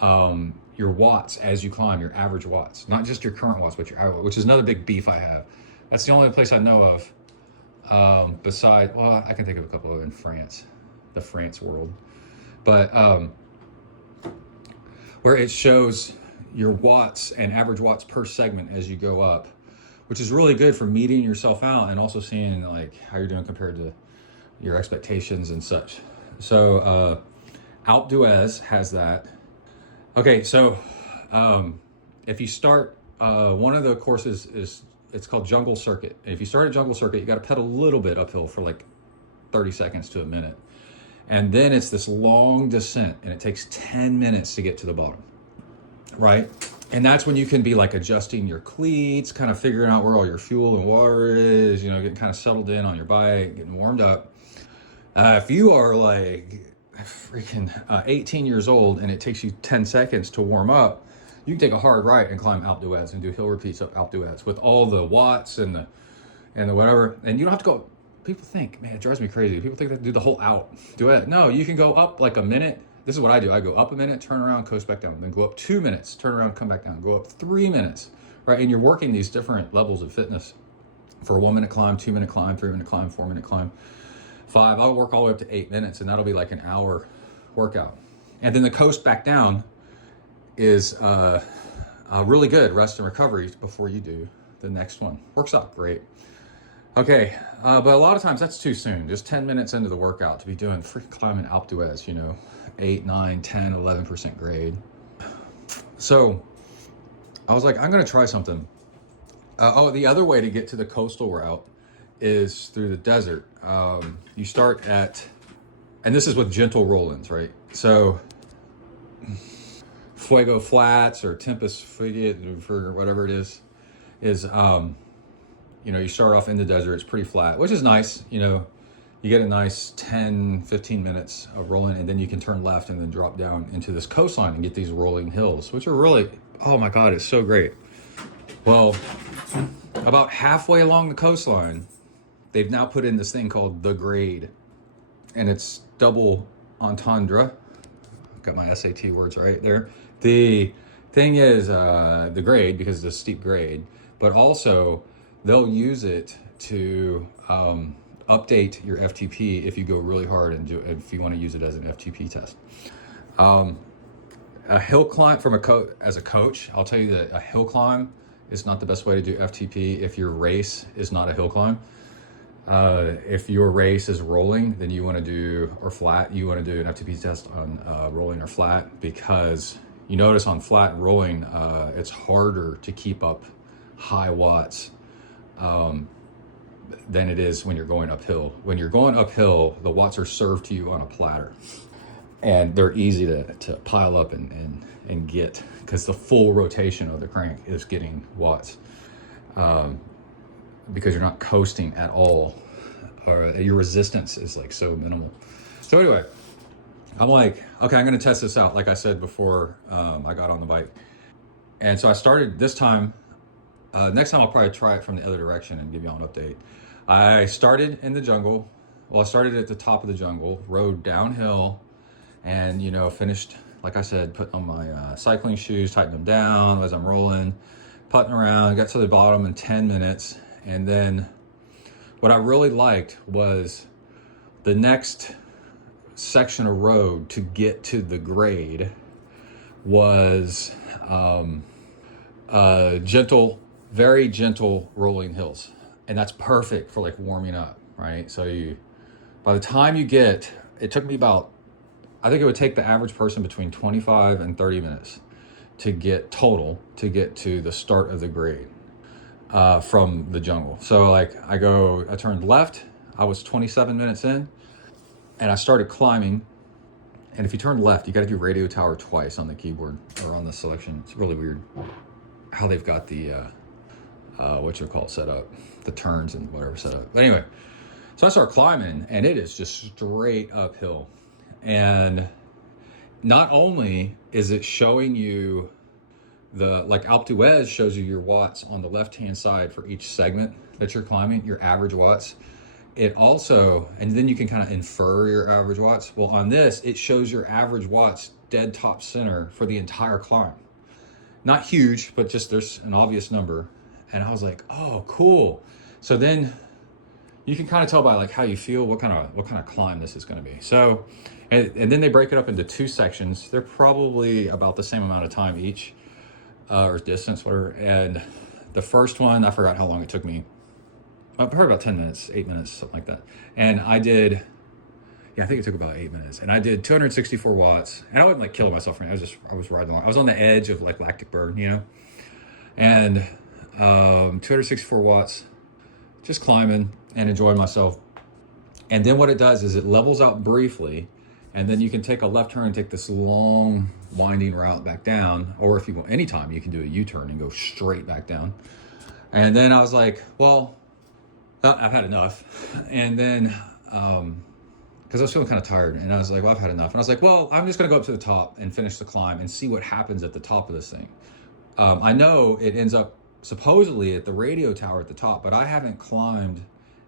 your watts as you climb, your average watts, not just your current watts, but your average, which is another big beef I have. That's the only place I know of I can think of a couple in France, the France world, but where it shows your watts and average watts per segment as you go up, which is really good for meeting yourself out and also seeing like how you're doing compared to your expectations and such. So Alpe d'Huez has that. Okay, so if you start, one of the courses it's called Jungle Circuit. And if you start at Jungle Circuit, you got to pedal a little bit uphill for like 30 seconds to a minute. And then it's this long descent and it takes 10 minutes to get to the bottom, right? And that's when you can be like adjusting your cleats, kind of figuring out where all your fuel and water is, you know, getting kind of settled in on your bike, getting warmed up. If you are like freaking 18 years old and it takes you 10 seconds to warm up, you can take a hard right and climb Alpe d'Huez and do hill repeats up Alpe d'Huez with all the watts and the whatever. And you don't have to go, people think, man, it drives me crazy. People think they have to do the whole Alpe d'Huez. No, you can go up like a minute. This is what I do. I go up a minute, turn around, coast back down, then go up 2 minutes, turn around, come back down, go up 3 minutes, right? And you're working these different levels of fitness for a 1 minute climb, 2 minute climb, 3 minute climb, 4 minute climb, 5. I'll work all the way up to 8 minutes and that'll be like an hour workout. And then the coast back down is really good rest and recovery before you do the next one. Works out great. Okay, but a lot of times that's too soon. Just 10 minutes into the workout to be doing freaking climbing Alpe d'Huez, you know, 8, 9, 10, 11% grade. So I was like, I'm gonna try something. The other way to get to the coastal route is through the desert. You start at, and this is with gentle roll-ins, right? So Fuego Flats or Tempest Frigate, or whatever it is you know, you start off in the desert, it's pretty flat, which is nice. You know, you get a nice 10, 15 minutes of rolling, and then you can turn left and then drop down into this coastline and get these rolling hills, which are really, oh my God, it's so great. Well, about halfway along the coastline, they've now put in this thing called the grade, and it's double entendre, got my SAT words right there. The thing is the grade, because it's a steep grade, but also they'll use it to update your FTP if you go really hard and if you want to use it as an FTP test. A hill climb as a coach, I'll tell you that a hill climb is not the best way to do FTP if your race is not a hill climb. If your race is rolling, then you want to do, or flat, you want to do an FTP test on rolling or flat, because you notice on flat and rolling, it's harder to keep up high watts than it is when you're going uphill. When you're going uphill, the watts are served to you on a platter, and they're easy to pile up and get, because the full rotation of the crank is getting watts, because you're not coasting at all, or your resistance is like so minimal. So anyway, I'm like, okay, I'm gonna test this out, like I said before I got on the bike. And so I started this time. Next time I'll probably try it from the other direction and give you all an update. I started in the jungle. Well, I started at the top of the jungle, rode downhill, and finished, like I said, putting on my cycling shoes, tightened them down as I'm rolling, putting around, got to the bottom in 10 minutes. And then what I really liked was the next section of road to get to the grade was gentle, very gentle rolling hills. And that's perfect for like warming up, right? So by the time it took me about, I think it would take the average person between 25 and 30 minutes to get to the start of the grade from the jungle. So like I turned left, I was 27 minutes in, and I started climbing. And if you turn left, you got to do radio tower twice on the keyboard or on the selection. It's really weird how they've got the set up, the turns and whatever set up. But anyway, so I start climbing, and it is just straight uphill. And not only is it showing you like Alpe d'Huez shows you your watts on the left-hand side for each segment that you're climbing, your average watts. It also, and then you can kind of infer your average watts. Well, on this, it shows your average watts dead top center for the entire climb. Not huge, but just there's an obvious number. And I was like, oh, cool. So then you can kind of tell by like how you feel what kind of climb this is going to be. So, and then they break it up into two sections. They're probably about the same amount of time each, or distance, whatever. And the first one, I forgot how long it took me. Probably about 10 minutes, 8 minutes, something like that. And I think it took about 8 minutes. And I did 264 watts. And I wasn't like killing myself. I was riding along. I was on the edge of like lactic burn, And 264 watts, just climbing and enjoying myself. And then what it does is it levels out briefly, and then you can take a left turn and take this long winding route back down, or if you want, anytime you can do a U-turn and go straight back down. And then I was like, well, I've had enough. And then because I was feeling kind of tired, and I was like, well, I've had enough. And I was like, well, I'm just gonna go up to the top and finish the climb and see what happens at the top of this thing. I know it ends up supposedly at the radio tower at the top, but I haven't climbed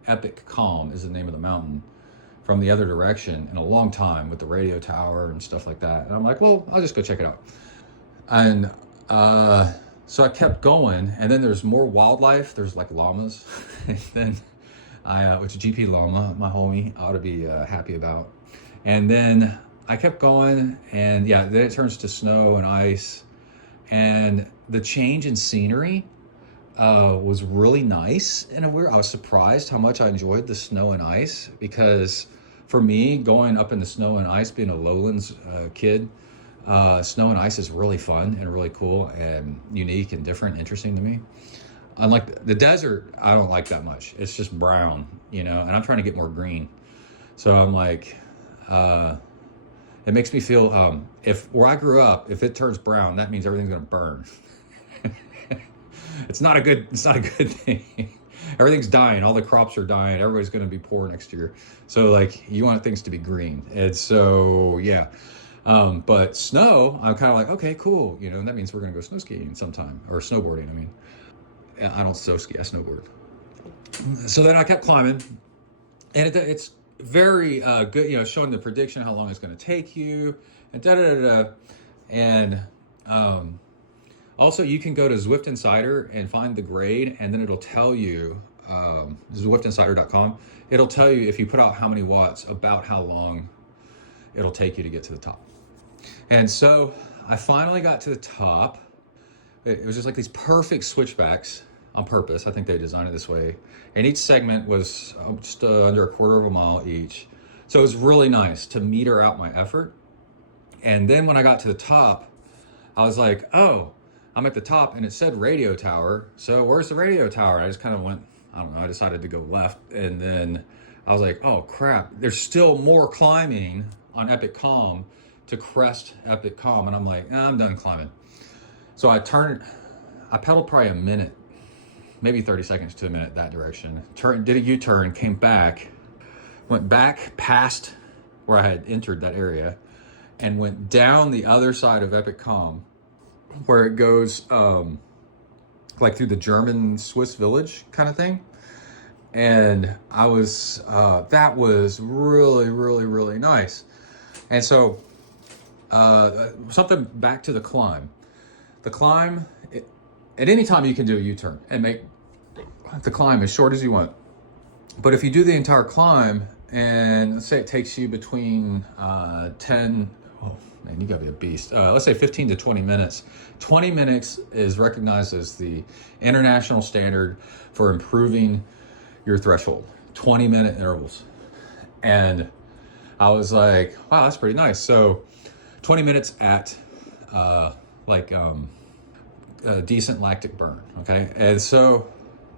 Epic Calm is the name of the mountain from the other direction in a long time with the radio tower and stuff like that. And I'm like, well, I'll just go check it out. And so I kept going, and then there's more wildlife. There's like llamas. And then which GP llama, my homie, ought to be happy about. And then I kept going, and yeah, then it turns to snow and ice. And the change in scenery was really nice. And I was surprised how much I enjoyed the snow and ice, because for me, going up in the snow and ice, being a lowlands kid, snow and ice is really fun and really cool and unique and different, interesting to me. Unlike the desert, I don't like that much. It's just brown, and I'm trying to get more green. So I'm like, it makes me feel, if where I grew up, if it turns brown, that means everything's gonna burn. It's not a good thing. Everything's dying. All the crops are dying. Everybody's going to be poor next year. So like, you want things to be green. And so, yeah. But snow, I'm kind of like, okay, cool. And that means we're going to go snow skiing sometime, or snowboarding. I mean, I don't snow ski, I snowboard. So then I kept climbing, and it's very good, showing the prediction, how long it's going to take you and da-da-da-da. And also you can go to Zwift Insider and find the grade, and then it'll tell you, ZwiftInsider.com, it'll tell you if you put out how many watts, about how long it'll take you to get to the top. And so I finally got to the top. It was just like these perfect switchbacks on purpose. I think they designed it this way. And each segment was just under a quarter of a mile each. So it was really nice to meter out my effort. And then when I got to the top, I was like, oh, I'm at the top, and it said radio tower. So where's the radio tower? I just kind of went, I don't know, I decided to go left. And then I was like, oh crap, there's still more climbing on Epic Calm to crest Epic Calm. And I'm like, I'm done climbing. So I pedaled probably a minute, maybe 30 seconds to a minute that direction. Did a U-turn, came back, went back past where I had entered that area, and went down the other side of Epic Calm, where it goes like through the German Swiss village kind of thing. And I was, that was really, really, really nice. And so something back to the climb. The climb, at any time you can do a U-turn and make the climb as short as you want. But if you do the entire climb, and let's say it takes you between 10, oh man, you gotta be a beast. Let's say 15 to 20 minutes. 20 minutes is recognized as the international standard for improving your threshold. 20-minute intervals. And I was like, wow, that's pretty nice. So 20 minutes at a decent lactic burn, okay? And so,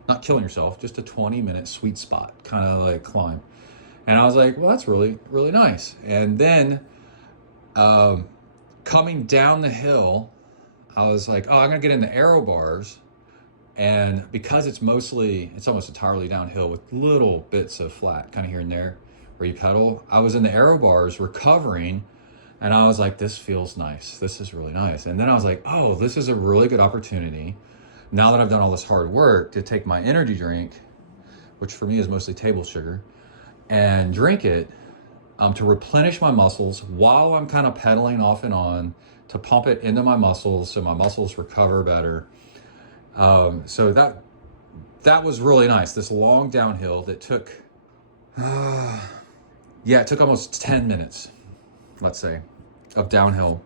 not killing yourself, just a 20-minute sweet spot kind of like climb. And I was like, well, that's really, really nice. And then coming down the hill, I was like, oh, I'm gonna get in the aero bars. And because it's almost entirely downhill with little bits of flat kind of here and there where you pedal, I was in the aero bars recovering, and I was like, this feels nice. This is really nice. And then I was like, oh, this is a really good opportunity, now that I've done all this hard work, to take my energy drink, which for me is mostly table sugar, and drink it to replenish my muscles while I'm kind of pedaling off and on, to pump it into my muscles so my muscles recover better. So that was really nice. This long downhill that took, it took almost 10 minutes, let's say, of downhill.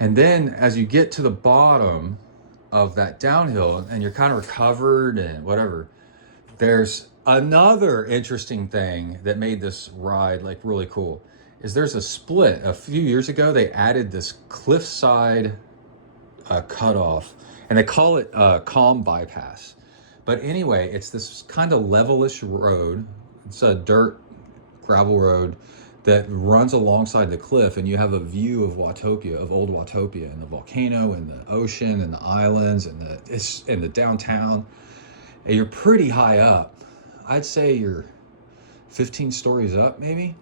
And then as you get to the bottom of that downhill and you're kind of recovered and whatever, there's another interesting thing that made this ride like really cool. Is there's a split. A few years ago, they added this cliffside cutoff, and they call it Calm Bypass. But anyway, it's this kind of levelish road. It's a dirt gravel road that runs alongside the cliff, and you have a view of Watopia, of old Watopia, and the volcano and the ocean and the islands and the downtown. And you're pretty high up. I'd say you're 15 stories up, maybe.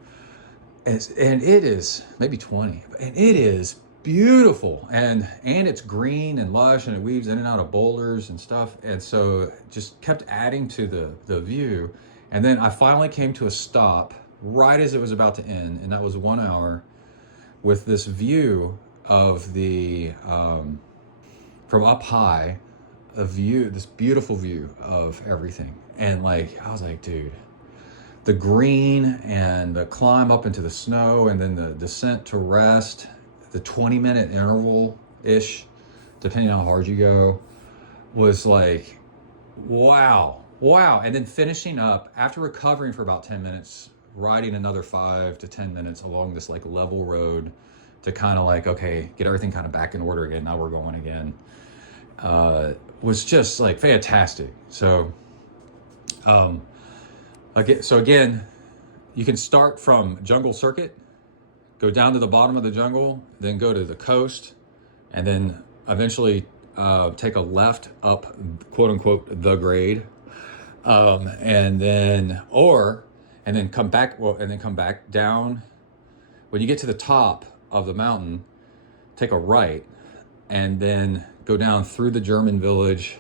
And it is maybe 20, and it is beautiful, and it's green and lush, and it weaves in and out of boulders and stuff, and so just kept adding to the view. And then I finally came to a stop right as it was about to end, and that was 1 hour, with this view of the from up high, this beautiful view of everything. And like, I was like, dude, the green and the climb up into the snow, and then the descent to rest, the 20-minute interval-ish, depending on how hard you go, was like, wow. And then finishing up, after recovering for about 10 minutes, riding another 5 to 10 minutes along this like level road to kind of like, okay, get everything kind of back in order again, now we're going again, was just like fantastic. So, again, you can start from Jungle Circuit, go down to the bottom of the jungle, then go to the coast, and then eventually take a left up, quote unquote, the grade, and then come back down. When you get to the top of the mountain, take a right, and then go down through the German village,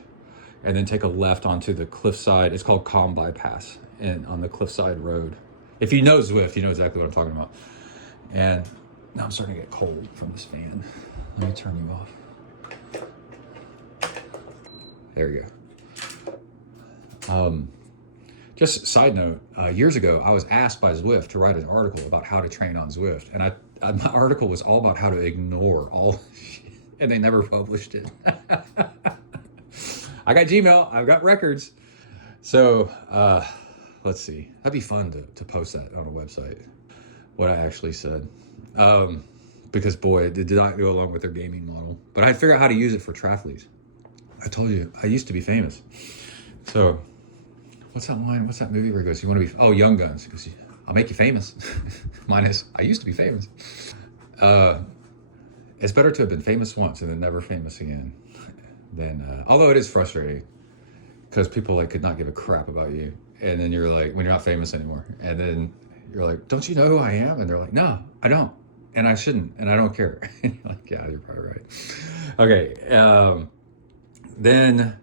and then take a left onto the cliffside. It's called Calm Bypass, and on the cliffside road. If you know Zwift, you know exactly what I'm talking about. And Now I'm starting to get cold from this fan. Let me turn you off. There you go. Just side note, years ago, I was asked by Zwift to write an article about how to train on Zwift. And my article was all about how to ignore all shit, and they never published it. I got Gmail, I've got records. So let's see. That'd be fun to post that on a website, what I actually said. Because boy, it did not go along with their gaming model. But I figured out how to use it for triathletes. I told you, I used to be famous. So what's that line? What's that movie where he goes, you want to be, oh, Young Guns. Because I'll make you famous. Mine is, I used to be famous. It's better to have been famous once and then never famous again. Than, although it is frustrating because people like could not give a crap about you. And then you're like, when you're not famous anymore. And then you're like, don't you know who I am? And they're like, no, I don't. And I shouldn't. And I don't care. And you're like, yeah, you're probably right. Okay. Then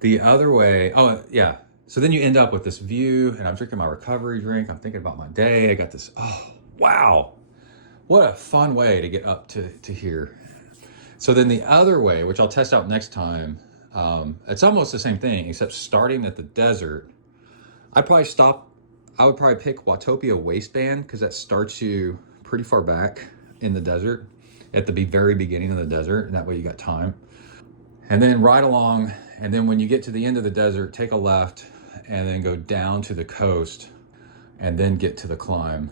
the other way, oh yeah. So then you end up with this view and I'm drinking my recovery drink. I'm thinking about my day. I got this, oh, wow. What a fun way to get up to here. So then the other way, which I'll test out next time, it's almost the same thing, except starting at the desert. I would probably pick Watopia Waistband because that starts you pretty far back in the desert at the very beginning of the desert. And that way you got time. And then ride along. And then when you get to the end of the desert, take a left and then go down to the coast and then get to the climb.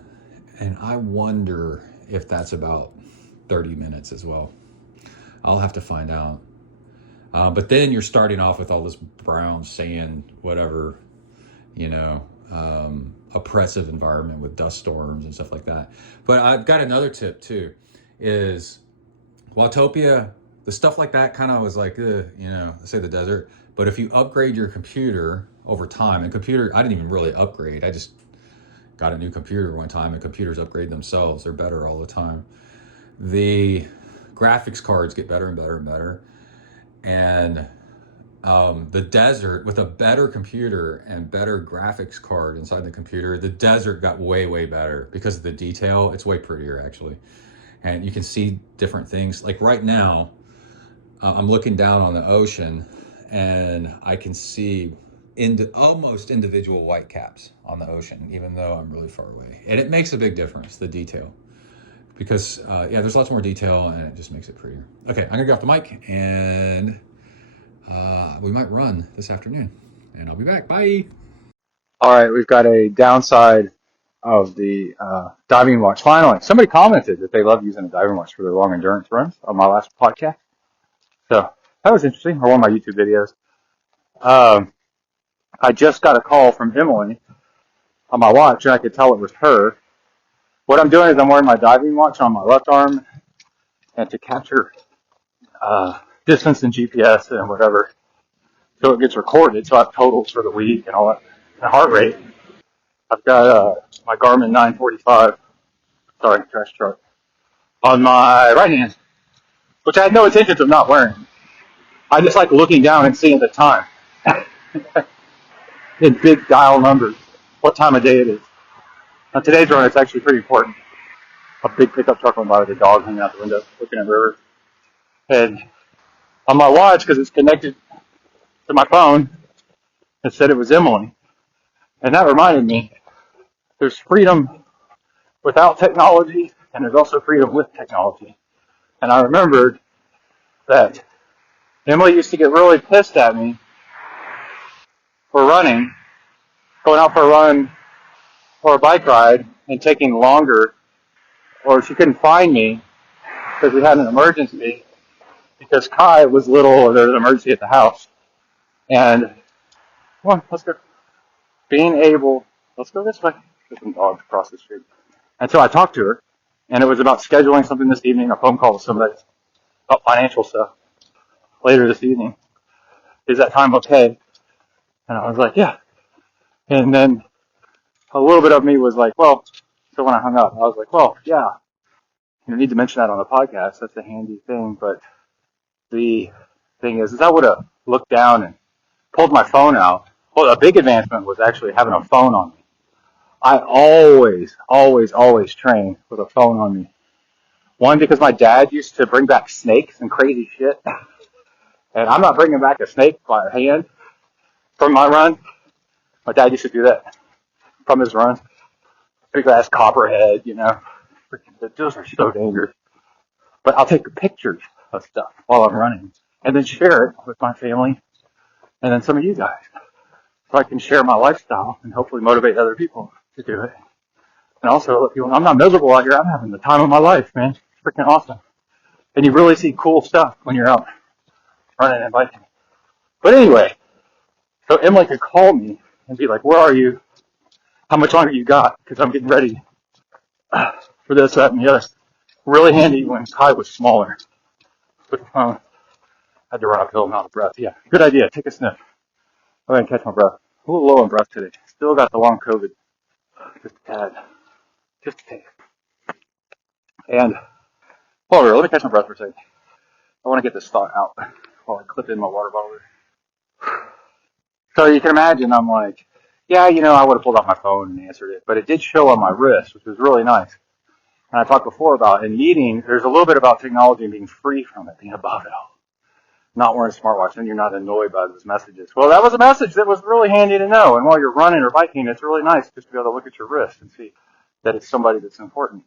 And I wonder if that's about 30 minutes as well. I'll have to find out. But then you're starting off with all this brown sand, whatever, oppressive environment with dust storms and stuff like that. But I've got another tip too, is Watopia, the stuff like that kind of was like, say the desert. But if you upgrade your computer over time, and computer, I didn't even really upgrade. I just got a new computer one time and computers upgrade themselves. They're better all the time. The graphics cards get better and better and better. And the desert, with a better computer and better graphics card inside the computer, the desert got way, way better because of the detail. It's way prettier actually. And you can see different things. Like right now, I'm looking down on the ocean and I can see almost individual white caps on the ocean, even though I'm really far away. And it makes a big difference, the detail. Because, there's lots more detail and it just makes it prettier. Okay, I'm gonna get off the mic and we might run this afternoon. And I'll be back, bye. All right, we've got a downside of the diving watch. Finally, somebody commented that they love using a diving watch for their long endurance runs on my last podcast. So that was interesting, or one of my YouTube videos. I just got a call from Emily on my watch, and I could tell it was her. What I'm doing is I'm wearing my diving watch on my left arm, and to capture distance and GPS and whatever, so it gets recorded, so I have totals for the week and all that, and heart rate. I've got my Garmin 945, sorry, trash truck, on my right hand, which I had no intentions of not wearing. I just like looking down and seeing the time in big dial numbers, what time of day it is. On today's run, it's actually pretty important. A big pickup truck went by with a dog hanging out the window, looking at the river. And on my watch, because it's connected to my phone, it said it was Emily. And that reminded me, there's freedom without technology, and there's also freedom with technology. And I remembered that Emily used to get really pissed at me for running, going out for a run or a bike ride, and taking longer, or she couldn't find me because we had an emergency, because Kai was little or there was an emergency at the house. And, come on, let's go. Let's go this way. There's some dogs across the street. And so I talked to her, and it was about scheduling something this evening, a phone call with somebody about financial stuff later this evening. Is that time okay? And I was like, yeah. And then a little bit of me was like, well, so when I hung up, I was like, well, yeah, you need to mention that on the podcast. That's a handy thing. But the thing is I would have looked down and pulled my phone out. Well, a big advancement was actually having a phone on me. I always train with a phone on me. One, because my dad used to bring back snakes and crazy shit. And I'm not bringing back a snake by hand from my run. My dad used to do that from his run. Big ass copperhead, Those are so dangerous. But I'll take pictures of stuff while I'm running and then share it with my family and then some of you guys. So I can share my lifestyle and hopefully motivate other people to do it. And also let people know I'm not miserable out here. I'm having the time of my life, man. It's freaking awesome. And you really see cool stuff when you're out running and biking. But anyway, so Emily could call me and be like, where are you? How much longer you got? Because I'm getting ready for this, that, and the other. Really handy when Kai was smaller. But I had to run uphill and out of breath. Yeah, good idea. Take a sniff. Go ahead and catch my breath. A little low on breath today. Still got the long COVID. Just a tad. Just a taste. And, hold on, let me catch my breath for a second. I want to get this thought out while I clip in my water bottle. So you can imagine I'm like, yeah, I would have pulled out my phone and answered it, but it did show on my wrist, which was really nice. And I talked before about in needing, there's a little bit about technology and being free from it, being above it all. Not wearing a smartwatch, and you're not annoyed by those messages. Well, that was a message that was really handy to know. And while you're running or biking, it's really nice just to be able to look at your wrist and see that it's somebody that's important.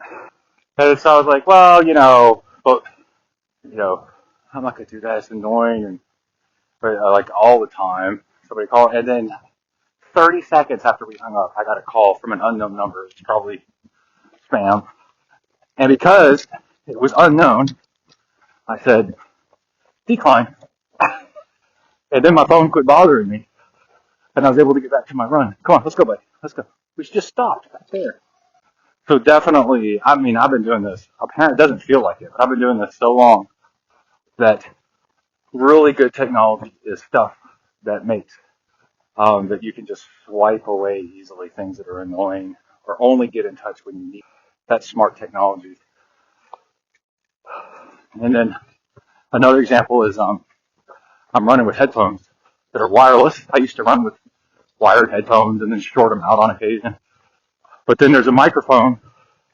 And so I was like, well, but, I'm not going to do that. It's annoying. But like all the time, somebody called, and then 30 seconds after we hung up, I got a call from an unknown number. It's probably spam. And because it was unknown, I said, decline. And then my phone quit bothering me. And I was able to get back to my run. Come on, let's go, buddy. Let's go. We just stopped back there. So definitely, I've been doing this. Apparently, it doesn't feel like it, but I've been doing this so long that really good technology is stuff that makes that you can just swipe away easily things that are annoying or only get in touch when you need that smart technology. And then another example is I'm running with headphones that are wireless. I used to run with wired headphones and then short them out on occasion. But then there's a microphone,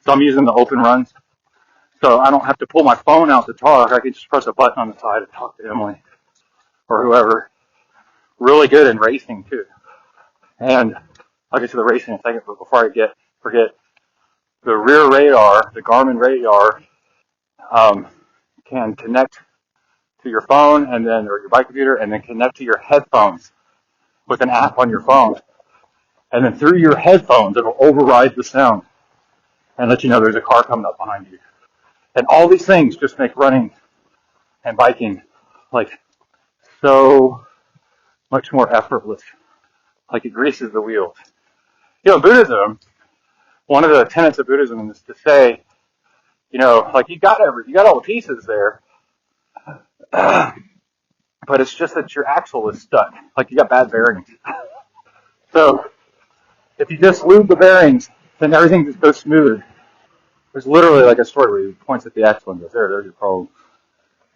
so I'm using the open runs. So I don't have to pull my phone out to talk. I can just press a button on the side and talk to Emily or whoever. Really good in racing too. And I'll get to the racing in a second, but before I forget, the rear radar, the Garmin radar, can connect to your phone or your bike computer and then connect to your headphones with an app on your phone. And then through your headphones, it'll override the sound and let you know there's a car coming up behind you. And all these things just make running and biking like so much more effortless. Like it greases the wheels. Buddhism, one of the tenets of Buddhism is to say, like you got all the pieces there, but it's just that your axle is stuck. Like you got bad bearings. So if you just lube the bearings, then everything just goes smooth. There's literally like a story where he points at the axle and goes, there's your problem.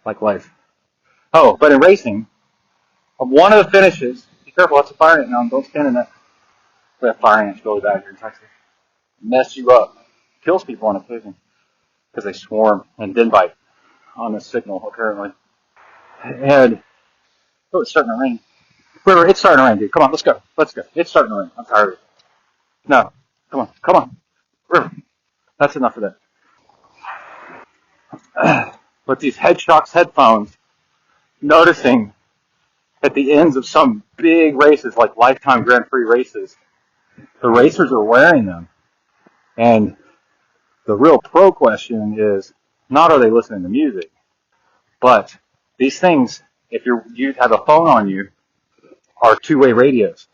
Like life. Oh, but in racing, one of the finishes, be careful, that's a fire ant now, don't stand in that. We have fire ants really bad here in Texas. Mess you up. Kills people on occasion because they swarm and then bite on the signal, apparently. And, it's starting to rain. River, it's starting to rain, dude. Come on, let's go. It's starting to rain. I'm tired of it. No. Come on. River. That's enough of that. But these HeadShocks headphones, noticing at the ends of some big races, like lifetime Grand Prix races, the racers are wearing them. And the real pro question is not are they listening to music, but these things, if you have a phone on you, are two-way radios,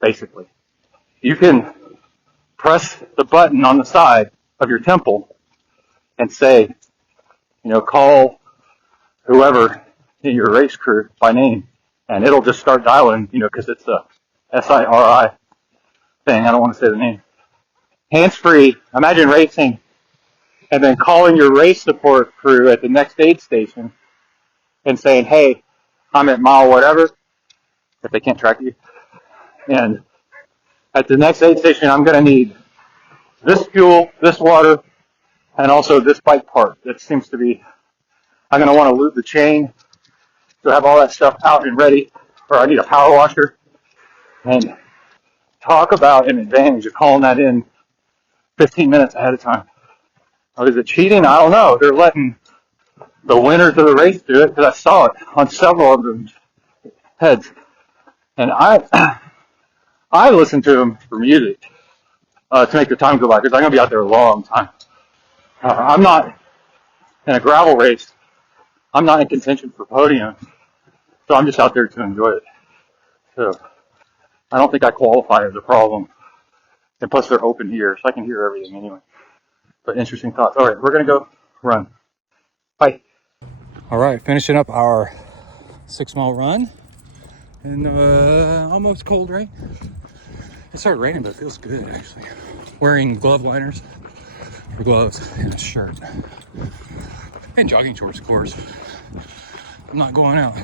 basically. You can press the button on the side of your temple and say, call whoever in your race crew by name, and it'll just start dialing, because it's a SIRI thing. I don't want to say the name. Hands-free. Imagine racing and then calling your race support crew at the next aid station and saying, hey, I'm at mile whatever, if they can't track you. And at the next aid station, I'm going to need this fuel, this water, And also this bike part that seems to be, I'm going to want to lube the chain to have all that stuff out and ready, or I need a power washer. And talk about an advantage of calling that in 15 minutes ahead of time. Oh, is it cheating? I don't know. They're letting the winners of the race do it because I saw it on several of them heads. And I listen to them for music to make the time go by because I'm going to be out there a long time. I'm not in a gravel race. I'm not in contention for podium. So I'm just out there to enjoy it. So I don't think I qualify as a problem. And plus they're open here, so I can hear everything anyway. But interesting thoughts. All right, we're going to go run. Bye. All right, finishing up our 6-mile run in almost cold rain. It started raining, but it feels good actually. Wearing glove liners or gloves and a shirt. And jogging shorts, of course. I'm not going out.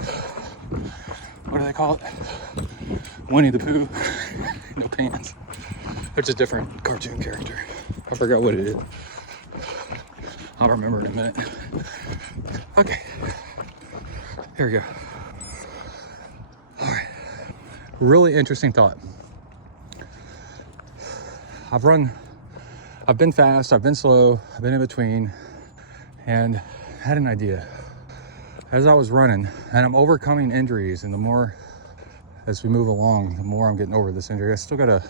What do they call it? Winnie the Pooh. No pants. It's a different cartoon character. I forgot what it is. I'll remember in a minute. Okay. Here we go. All right. Really interesting thought. I've been fast, I've been slow, I've been in between, and had an idea. As I was running, and I'm overcoming injuries, and the more, as we move along, the more I'm getting over this injury. I still got a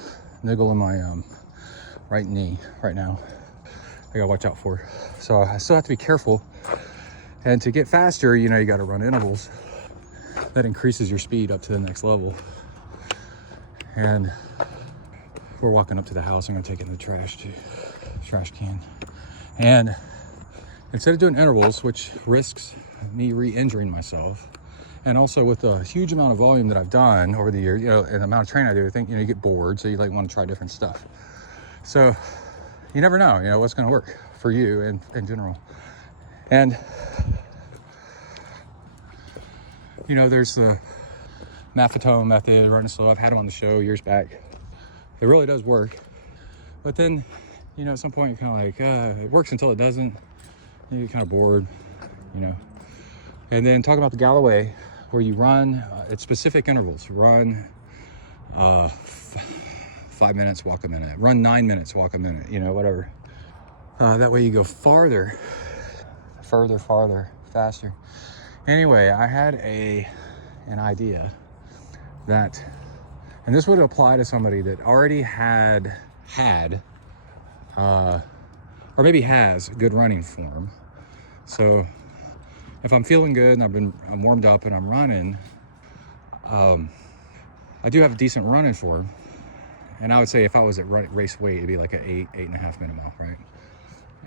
niggle in my right knee right now. I gotta watch out for. So I still have to be careful. And to get faster, you know, you gotta run intervals. That increases your speed up to the next level. And we're walking up to the house. I'm gonna take it in the trash can. And instead of doing intervals, which risks me re-injuring myself, and also with the huge amount of volume that I've done over the years, you know, and the amount of training I do, I think, you know, you get bored, so you like want to try different stuff. So you never know, you know, what's gonna work for you and in general. And you know, there's the Maffetone method, running slow. I've had it on the show years back. It really does work. But then, you know, at some point you're kind of like, it works until it doesn't. You get kind of bored, you know. And then talk about the Galloway, where you run at specific intervals. Run 5 minutes, walk a minute. Run 9 minutes, walk a minute, you know, whatever. That way you go further, faster. Anyway, I had an idea that, and this would apply to somebody that already had, or maybe has good running form. So if I'm feeling good and I'm warmed up and I'm running, I do have a decent running form. And I would say if I was at race weight, it'd be like an 8.5 minute mile, right?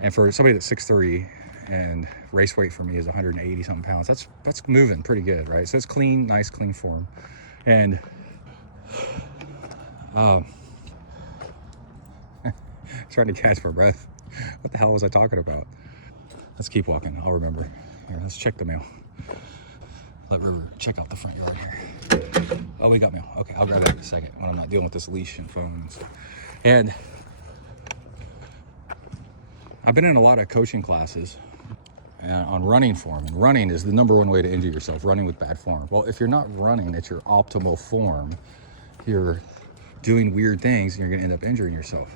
And for somebody that's 6'3", and race weight for me is 180 something pounds, that's moving pretty good, right? So it's clean, nice, clean form. And trying to catch my breath. What the hell was I talking about? Let's keep walking. I'll remember. Here, let's check the mail. Let River check out the front yard here. Oh, we got mail. Okay, I'll grab that in a second when I'm not dealing with this leash and phone and stuff. And I've been in a lot of coaching classes on running form, and running is the number one way to injure yourself, running with bad form. Well, if you're not running at your optimal form, you're doing weird things and you're gonna end up injuring yourself.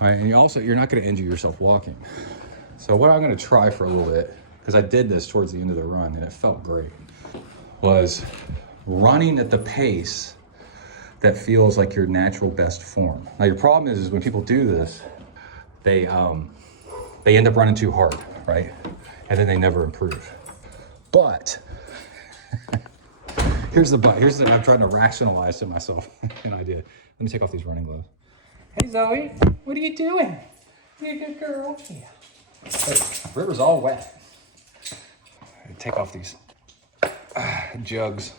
All right, and you're not gonna injure yourself walking. So what I'm gonna try for a little bit, because I did this towards the end of the run and it felt great, was running at the pace that feels like your natural best form. Now your problem is when people do this, they end up running too hard, right? And then they never improve. But here's the I'm trying to rationalize to myself an idea. Let me take off these running gloves. Hey Zoe, what are you doing? You a good girl? Yeah. Hey, River's all wet. Take off these jugs.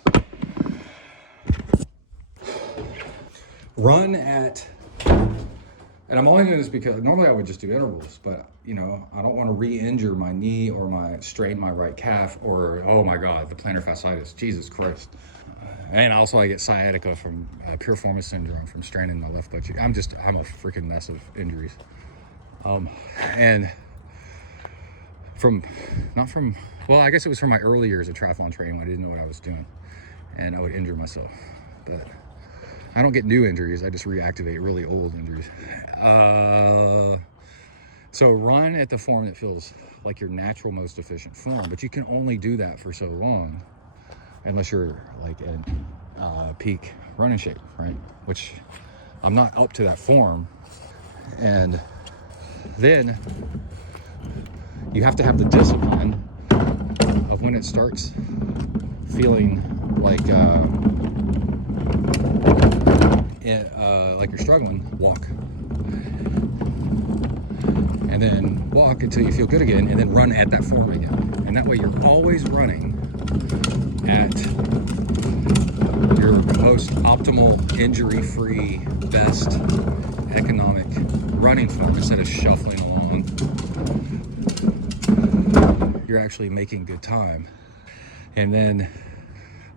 Run at, and I'm only doing this because normally I would just do intervals, but you know, I don't want to re-injure my knee or strain my right calf, or oh my God, the plantar fasciitis, Jesus Christ. And also I get sciatica from piriformis syndrome from straining my left butt cheek. I'm a freaking mess of injuries. And well, I guess it was from my early years of triathlon training when I didn't know what I was doing and I would injure myself. But I don't get new injuries, I just reactivate really old injuries. So run at the form that feels like your natural, most efficient form, but you can only do that for so long unless you're like in peak running shape, right? Which I'm not up to that form. And then you have to have the discipline of when it starts feeling like you're struggling, walk. And then walk until you feel good again, and then run at that form again. And that way you're always running at your most optimal, injury-free, best economic running form instead of shuffling along. You're actually making good time. And then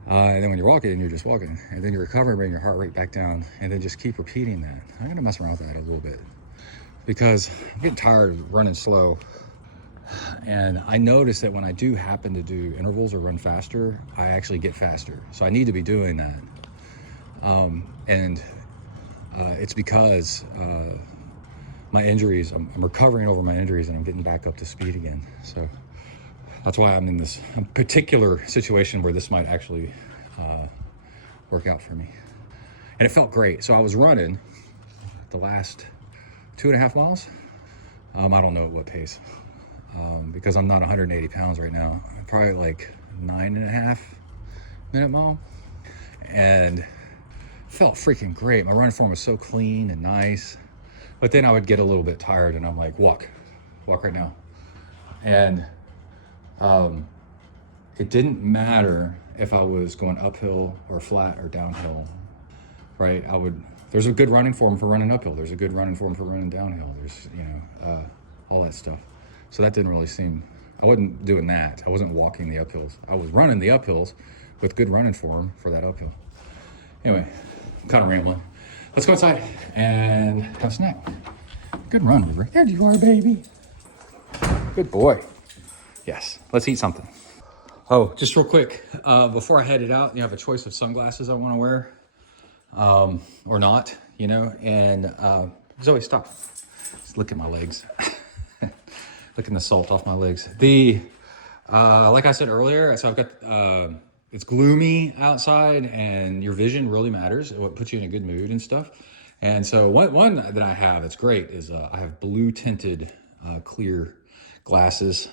when you're walking, you're just walking. And then you're recovering, bring your heart rate back down, and then just keep repeating that. I'm gonna mess around with that a little bit because I'm getting tired of running slow. And I notice that when I do happen to do intervals or run faster, I actually get faster. So I need to be doing that. It's because my injuries, I'm recovering over my injuries and I'm getting back up to speed again. So that's why I'm in this particular situation where this might actually work out for me. And it felt great. So I was running the last 2.5 miles. I don't know at what pace. Because I'm not 180 pounds right now. I'm probably like 9.5 minute mile. And felt freaking great. My running form was so clean and nice. But then I would get a little bit tired and I'm like, walk right now. And it didn't matter if I was going uphill or flat or downhill, right? There's a good running form for running uphill. There's a good running form for running downhill. There's, all that stuff. So that didn't really I wasn't doing that. I wasn't walking the uphills. I was running the uphills with good running form for that uphill. Anyway, kind of rambling. Let's go inside and have a snack. Good run, River. There you are, baby. Good boy. Yes, let's eat something. Oh, just real quick, before I headed out, you have a choice of sunglasses I want to wear or not, and Zoe, stop. Just look at my legs. Licking the salt off my legs. Like I said earlier, so I've got, it's gloomy outside and your vision really matters. What puts you in a good mood and stuff. And so one that I have that's great is I have blue tinted clear glasses.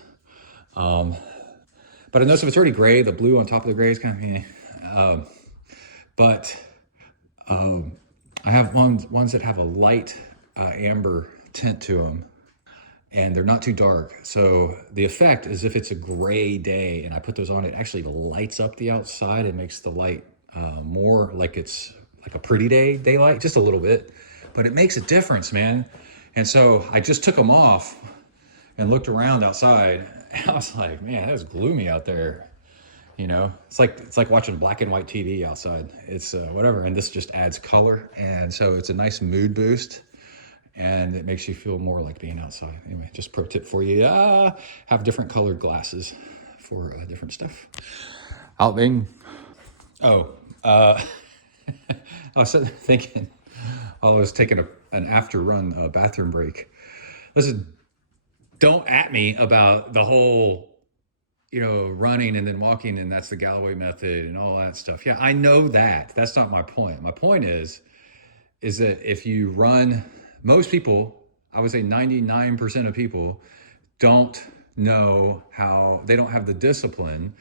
But I notice if it's already gray, the blue on top of the gray is kind of, I have ones that have a light amber tint to them. And they're not too dark. So the effect is if it's a gray day and I put those on, it actually lights up the outside. It makes the light more like it's like a pretty daylight, just a little bit, but it makes a difference, man. And so I just took them off and looked around outside. And I was like, man, that was gloomy out there. It's like watching black and white TV outside. It's whatever. And this just adds color. And so it's a nice mood boost. And it makes you feel more like being outside. Anyway, just pro tip for you, have different colored glasses for different stuff. Outbing. I was thinking, I was taking an after run bathroom break. Listen, don't at me about the whole, running and then walking and that's the Galloway method and all that stuff. Yeah, I know that. That's not my point. My point is that if you run, most people, I would say 99% of people don't know they don't have the discipline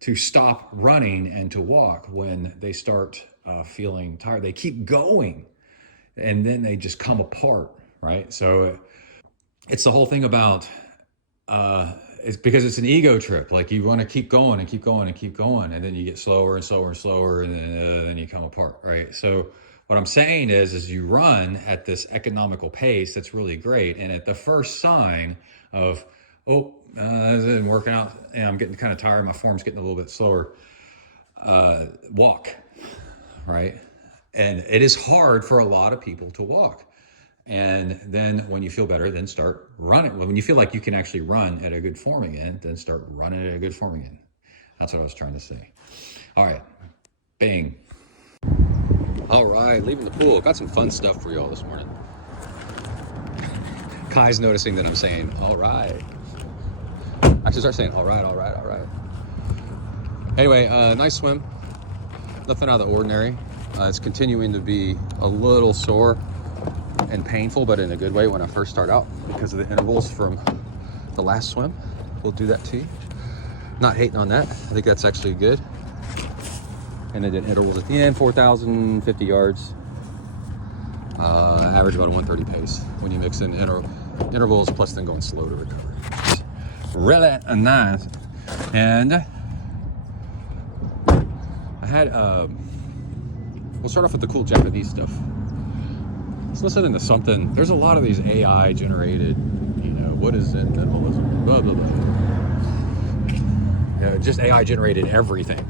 to stop running and to walk when they start feeling tired. They keep going and then they just come apart, right? So it's the whole thing about, it's because it's an ego trip. Like you want to keep going and keep going and keep going. And then you get slower and slower and slower and then you come apart, right? So what I'm saying is you run at this economical pace, that's really great. And at the first sign of, this isn't working out, and I'm getting kind of tired, my form's getting a little bit slower, walk, right? And it is hard for a lot of people to walk. And then when you feel better, then start running. When you feel like you can actually run at a good form again, then start running at a good form again. That's what I was trying to say. All right, bang. All right, leaving the pool. Got some fun stuff for y'all this morning. Kai's noticing that I'm saying, all right. I should start saying, all right, all right, all right. Anyway, nice swim. Nothing out of the ordinary. It's continuing to be a little sore and painful, but in a good way when I first start out because of the intervals from the last swim. We'll do that to you. Not hating on that. I think that's actually good. And then intervals at the end, 4,050 yards. Average about a 130 pace when you mix in intervals plus then going slow to recover. It's really nice. And I had, we'll start off with the cool Japanese stuff. Let's listen to something. There's a lot of these AI generated, what is it? Minimalism, blah, blah, blah. Just AI generated everything.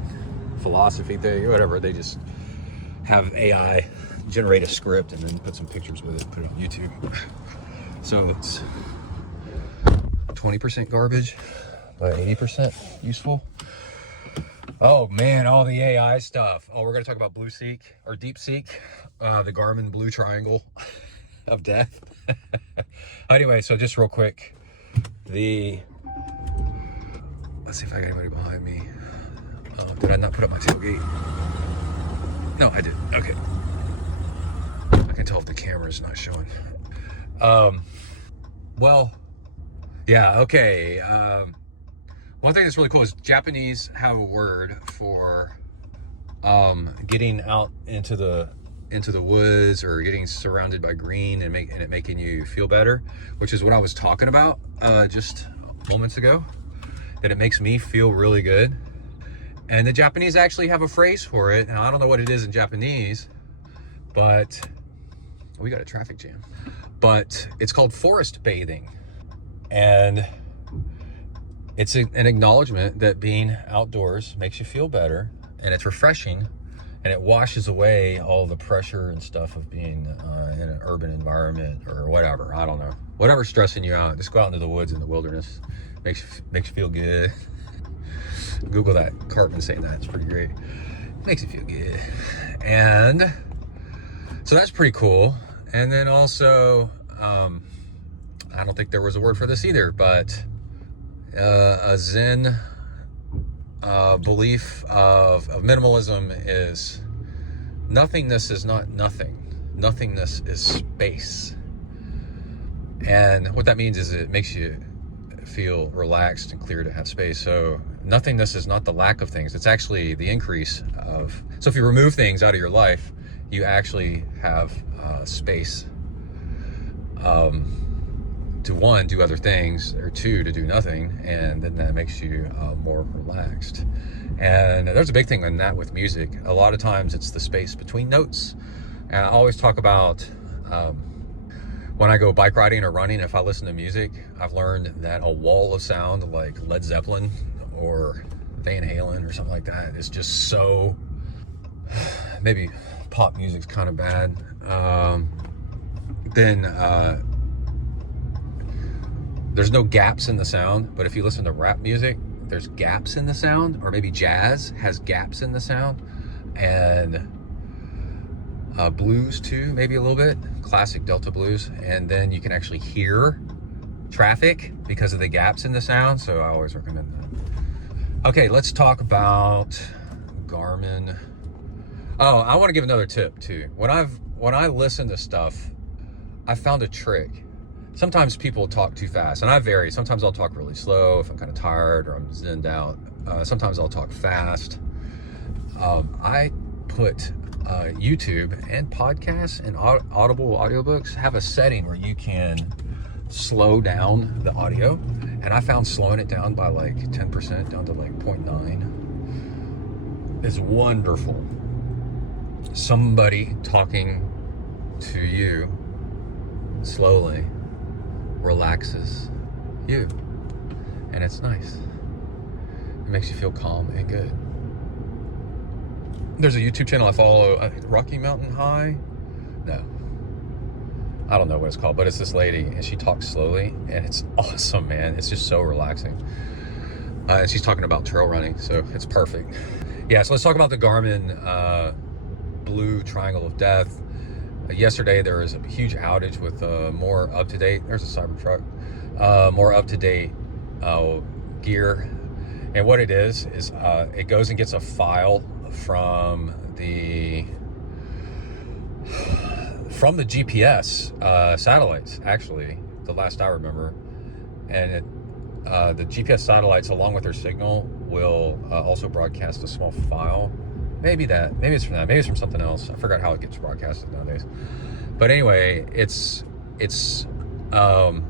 Philosophy thing, whatever. They just have AI generate a script and then put some pictures with it, put it on YouTube. So it's 20% garbage by 80% useful. Oh man, all the AI stuff. Oh, we're gonna talk about BlueSeek or DeepSeek, the Garmin Blue Triangle of death. Anyway, so just real quick, let's see if I got anybody behind me. Did I not put up my tailgate? No, I did. Okay. I can tell if the camera's not showing. Well, yeah, okay. One thing that's really cool is Japanese have a word for getting out into the woods or getting surrounded by green and it making you feel better, which is what I was talking about just moments ago. That it makes me feel really good. And the Japanese actually have a phrase for it. Now, I don't know what it is in Japanese, but we got a traffic jam. But it's called forest bathing. And it's an acknowledgement that being outdoors makes you feel better, and it's refreshing, and it washes away all the pressure and stuff of being in an urban environment or whatever. I don't know. Whatever's stressing you out, just go out into the woods in the wilderness. Makes you feel good. Google that. Cartman saying that. It's pretty great. Makes you feel good. And so that's pretty cool. And then also, I don't think there was a word for this either, but a Zen belief of minimalism is nothingness is not nothing. Nothingness is space. And what that means is it makes you feel relaxed and clear to have space. So nothingness is not the lack of things. It's actually the increase of. So if you remove things out of your life, you actually have space to one, do other things, or two, to do nothing, and then that makes you more relaxed. And there's a big thing on that with music. A lot of times it's the space between notes. And I always talk about when I go bike riding or running, if I listen to music, I've learned that a wall of sound like Led Zeppelin or Van Halen or something like that is just so, maybe pop music's kind of bad. Then there's no gaps in the sound, but if you listen to rap music, there's gaps in the sound, or maybe jazz has gaps in the sound, and blues too, maybe a little bit, classic Delta blues, and then you can actually hear traffic because of the gaps in the sound, so I always recommend that. Okay, let's talk about Garmin. Oh, I want to give another tip too. When I listen to stuff, I found a trick. Sometimes people talk too fast, and I vary. Sometimes I'll talk really slow if I'm kind of tired or I'm zenned out. Sometimes I'll talk fast. I put YouTube and podcasts and Audible audiobooks have a setting where you can slow down the audio, and I found slowing it down by like 10% down to like 0.9 is wonderful. Somebody talking to you slowly relaxes you, and it's nice. It makes you feel calm and good. There's a YouTube channel I follow, Rocky Mountain High. No, I don't know what it's called, but it's this lady, and she talks slowly, and it's awesome, man. It's just so relaxing. And she's talking about trail running, so it's perfect. Yeah, so let's talk about the Garmin Blue Triangle of Death. Yesterday there was a huge outage with more up-to-date, there's a Cybertruck, more up-to-date gear. And what it is it goes and gets a file from the GPS satellites, actually, the last I remember. And the GPS satellites, along with their signal, will also broadcast a small file. Maybe it's from that. Maybe it's from something else. I forgot how it gets broadcasted nowadays. But anyway, it's a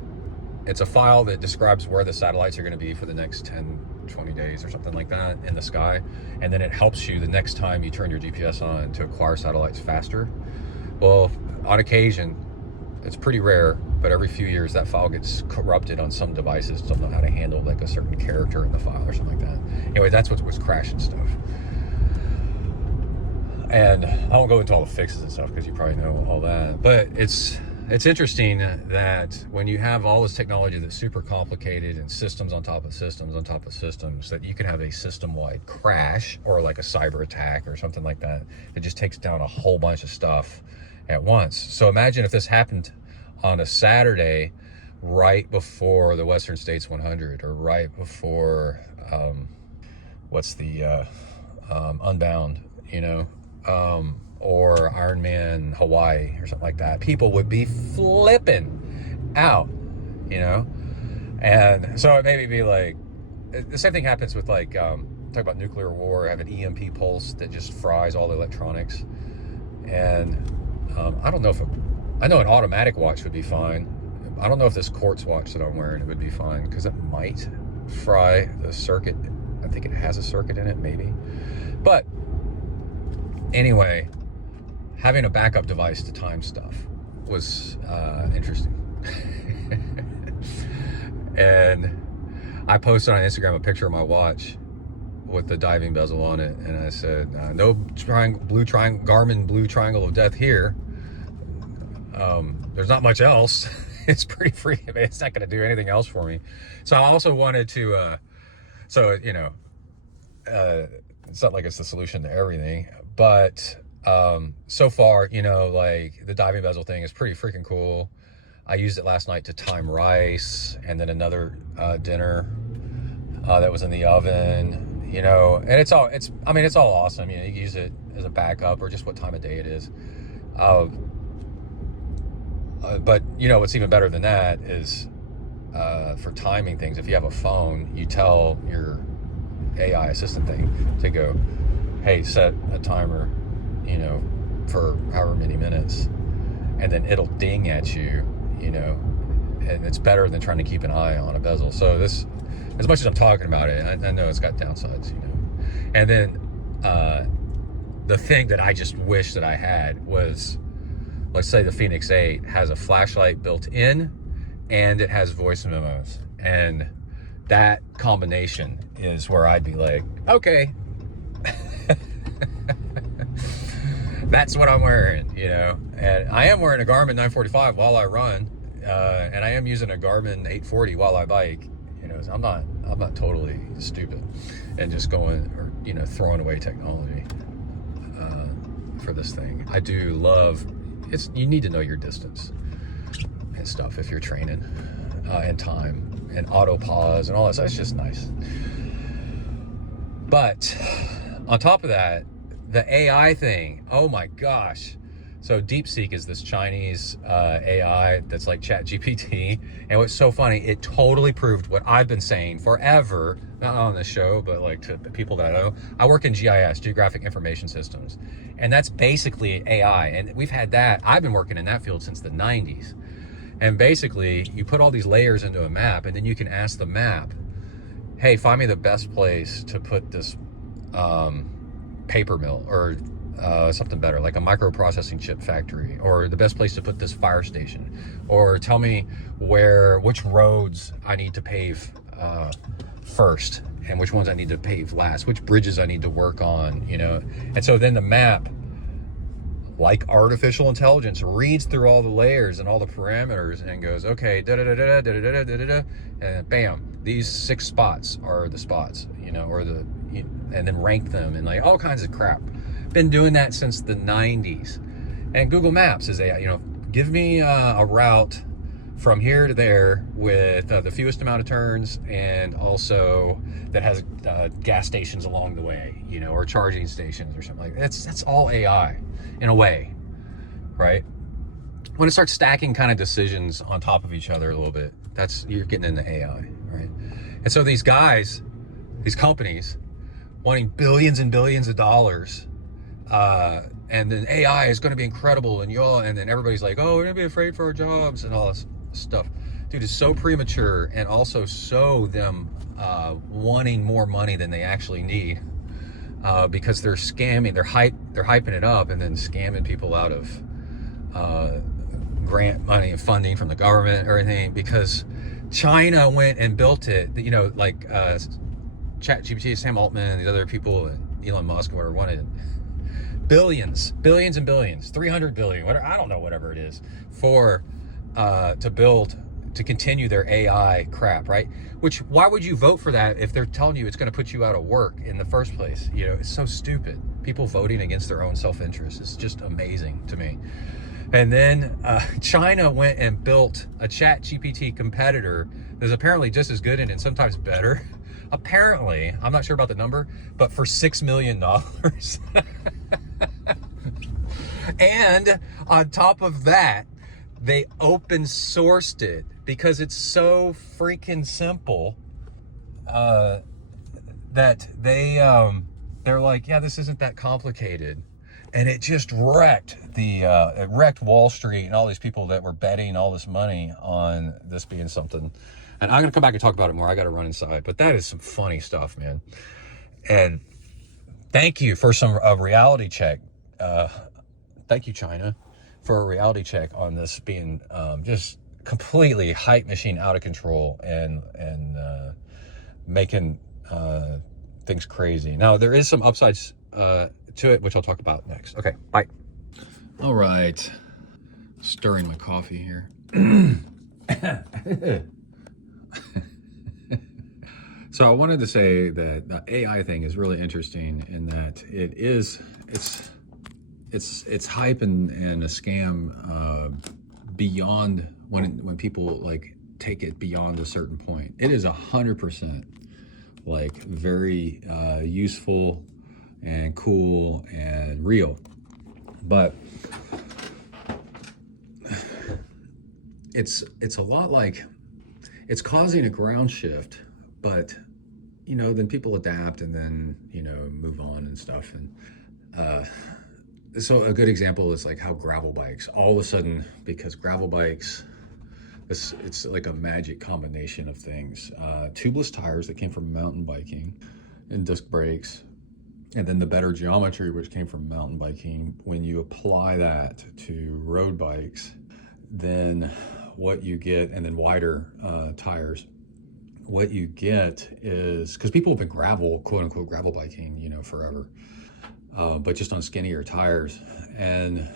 file that describes where the satellites are going to be for the next 10, 20 days or something like that in the sky. And then it helps you the next time you turn your GPS on to acquire satellites faster. Well, on occasion, it's pretty rare, but every few years that file gets corrupted on some devices. Don't know how to handle like a certain character in the file or something like that. Anyway, that's what was crashing stuff. And I won't go into all the fixes and stuff because you probably know all that. But it's interesting that when you have all this technology that's super complicated and systems on top of systems on top of systems, that you can have a system-wide crash or like a cyber attack or something like that. It just takes down a whole bunch of stuff at once. So imagine if this happened on a Saturday right before the Western States 100 or right before Unbound, or Ironman Hawaii or something like that. People would be flipping out, and so it made me be like, the same thing happens with like talk about nuclear war. Have an EMP pulse that just fries all the electronics. And I don't know I know an automatic watch would be fine. I don't know if this quartz watch that I'm wearing would be fine, because it might fry the circuit. I think it has a circuit in it, maybe. But anyway, having a backup device to time stuff was interesting. And I posted on Instagram a picture of my watch with the diving bezel on it, and I said, no Garmin Blue Triangle of Death here. There's not much else. It's pretty free. I mean, it's not going to do anything else for me. So I also wanted to, it's not like it's the solution to everything, but so far, like the diving bezel thing is pretty freaking cool. I used it last night to time rice, and then another dinner that was in the oven, and it's all awesome. You can use it as a backup or just what time of day it is. But what's even better than that is for timing things. If you have a phone, you tell your AI assistant thing to go, hey, set a timer, for however many minutes, and then it'll ding at you, and it's better than trying to keep an eye on a bezel. So this, as much as I'm talking about it, I know it's got downsides, And then the thing that I just wish that I had was, let's say the Phoenix 8 has a flashlight built in and it has voice memos, and that combination is where I'd be like, okay, that's what I'm wearing, and I am wearing a Garmin 945 while I run, and I am using a Garmin 840 while I bike. I'm not totally stupid and just going or throwing away technology for this thing. I do love it. You need to know your distance and stuff if you're training, and time and auto pause and all that. So it's just nice. But on top of that, the AI thing, oh my gosh. So DeepSeek is this Chinese AI that's like ChatGPT. And what's so funny, it totally proved what I've been saying forever, not on the show, but like to the people that I know. I work in GIS, Geographic Information Systems. And that's basically AI. And we've had that. I've been working in that field since the 90s. And basically, you put all these layers into a map, and then you can ask the map, hey, find me the best place to put this paper mill, or something better, like a microprocessing chip factory, or the best place to put this fire station, or tell me which roads I need to pave first and which ones I need to pave last, which bridges I need to work on, And so then the map like artificial intelligence, reads through all the layers and all the parameters and goes, okay, and bam, these 6 spots are the spots, or and then rank them and like all kinds of crap. Been doing that since the 90s. And Google Maps is give me a route from here to there with the fewest amount of turns, and also that has gas stations along the way, or charging stations or something like that. That's all AI in a way, right? When it starts stacking kind of decisions on top of each other a little bit, you're getting into AI, right? And so these guys, these companies, wanting billions and billions of dollars, and then AI is going to be incredible, and then everybody's like, oh, we're gonna be afraid for our jobs and all this stuff. Dude, it's so premature, and also so them wanting more money than they actually need, because they're scamming, they're hyping it up and then scamming people out of grant money and funding from the government or anything, because China went and built it, like ChatGPT, Sam Altman, and these other people, and Elon Musk, whatever, wanted billions and billions, 300 billion, whatever, I don't know, whatever it is, for to continue their AI crap, right? Which, why would you vote for that if they're telling you it's going to put you out of work in the first place? It's so stupid. People voting against their own self-interest is just amazing to me. And then China went and built a ChatGPT competitor that's apparently just as good and sometimes better. Apparently, I'm not sure about the number, but for $6 million. And on top of that, they open sourced it because it's so freaking simple that they're like, yeah, this isn't that complicated. And it just wrecked it wrecked Wall Street and all these people that were betting all this money on this being something. And I'm going to come back and talk about it more. I got to run inside, but that is some funny stuff, man. And thank you for a reality check. Thank you, China, for a reality check on this being just completely hype machine out of control and making things crazy. Now, there is some upsides to it, which I'll talk about next. Okay, bye. All right. Stirring my coffee here. So I wanted to say that the AI thing is really interesting in that it's hype and a scam beyond when people like take it beyond a certain point. It is 100% like very useful and cool and real, but it's a lot like it's causing a ground shift, but then people adapt and then move on and stuff. And so a good example is like how gravel bikes all of a sudden, because gravel bikes, it's like a magic combination of things, tubeless tires that came from mountain biking and disc brakes, and then the better geometry which came from mountain biking. When you apply that to road bikes, then what you get, and then wider tires, what you get is, because people have been quote unquote gravel biking forever, but just on skinnier tires, and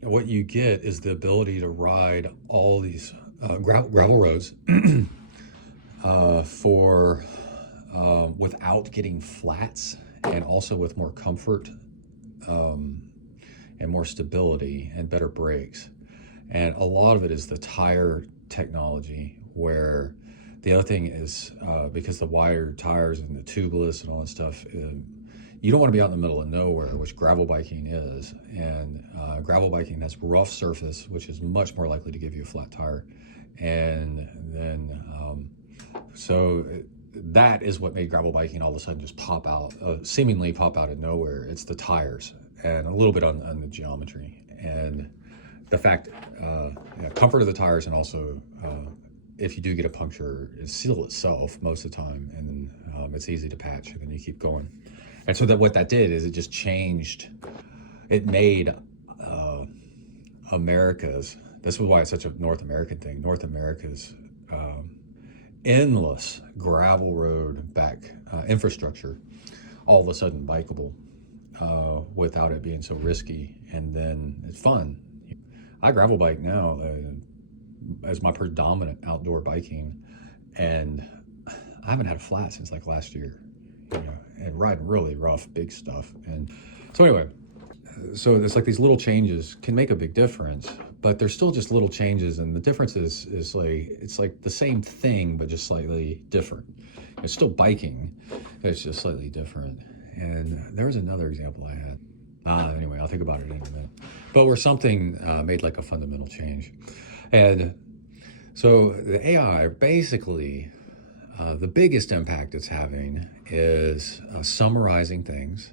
what you get is the ability to ride all these gravel roads without getting flats, and also with more comfort and more stability and better brakes. And a lot of it is the tire technology, where the other thing is because the wider tires and the tubeless and all that stuff, you don't want to be out in the middle of nowhere, which gravel biking is. And gravel biking has rough surface, which is much more likely to give you a flat tire. And then, so that is what made gravel biking all of a sudden just seemingly pop out of nowhere. It's the tires and a little bit on the geometry. And the fact, comfort of the tires, and also if you do get a puncture, it seal itself most of the time, and then it's easy to patch, and then you keep going. And so what that did is it just changed. It made America's. This was why it's such a North American thing. North America's endless gravel road infrastructure all of a sudden bikeable. without it being so risky, and then it's fun. I gravel bike now as my predominant outdoor biking, and I haven't had a flat since like last year, and riding really rough, big stuff. And so anyway, so it's like these little changes can make a big difference, but they're still just little changes, and the difference is like it's like the same thing but just slightly different. It's still biking, it's just slightly different. And there was another example I had. Anyway, I'll think about it in a minute. But where something made like a fundamental change. And so the AI, basically, the biggest impact it's having is summarizing things,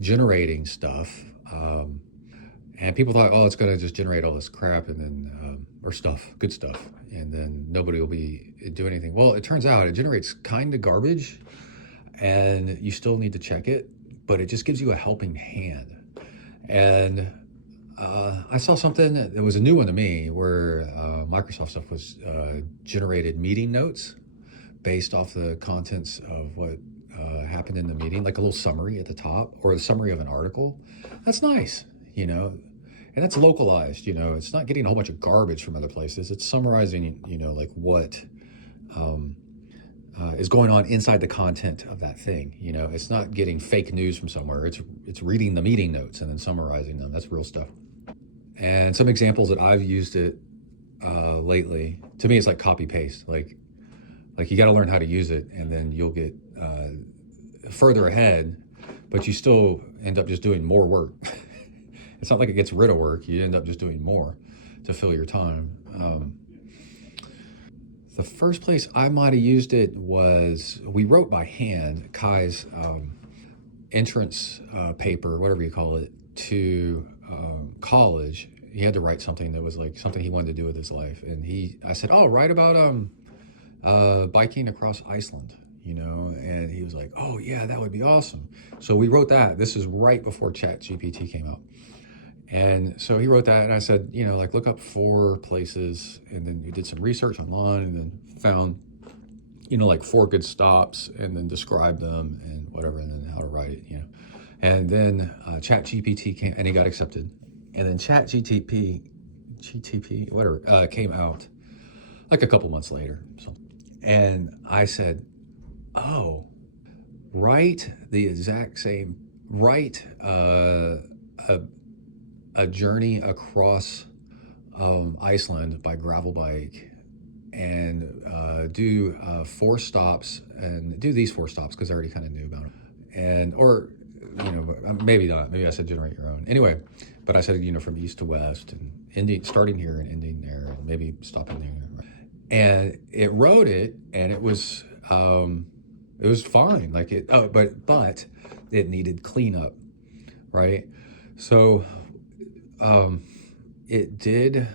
generating stuff. And people thought, oh, it's going to just generate all this crap and then, or stuff, good stuff, and then nobody will be do anything. Well, it turns out it generates kind of garbage, and you still need to check it, but it just gives you a helping hand. And I saw something that was a new one to me, where Microsoft stuff was generated meeting notes based off the contents of what happened in the meeting, like a little summary at the top or the summary of an article. That's nice, and that's localized, it's not getting a whole bunch of garbage from other places. It's summarizing, like what is going on inside the content of that thing. It's not getting fake news from somewhere. It's reading the meeting notes and then summarizing them. That's real stuff. And some examples that I've used it lately, to me, it's like copy paste. Like you got to learn how to use it, and then you'll get further ahead, but you still end up just doing more work. It's not like it gets rid of work. You end up just doing more to fill your time. The first place I might have used it was, we wrote by hand Kai's entrance paper, whatever you call it, to college. He had to write something that was like something he wanted to do with his life. And I said, oh, write about biking across Iceland, and he was like, oh yeah, that would be awesome. So we wrote that. This is right before ChatGPT came out. And so he wrote that, and I said, like look up 4 places, and then we did some research online and then found, like 4 good stops, and then described them and whatever, and then how to write it, And then ChatGPT came, and he got accepted. And then GTP, whatever, came out like a couple months later. So, and I said, oh, write the exact same, write a journey across Iceland by gravel bike, and do 4 stops, and do these 4 stops because I already kind of knew about them. And, or, maybe not, maybe I said generate your own. Anyway, but I said, from east to west, and starting here and ending there, and maybe stopping there. And it wrote it, and it was fine. Like but it needed cleanup, right? So it did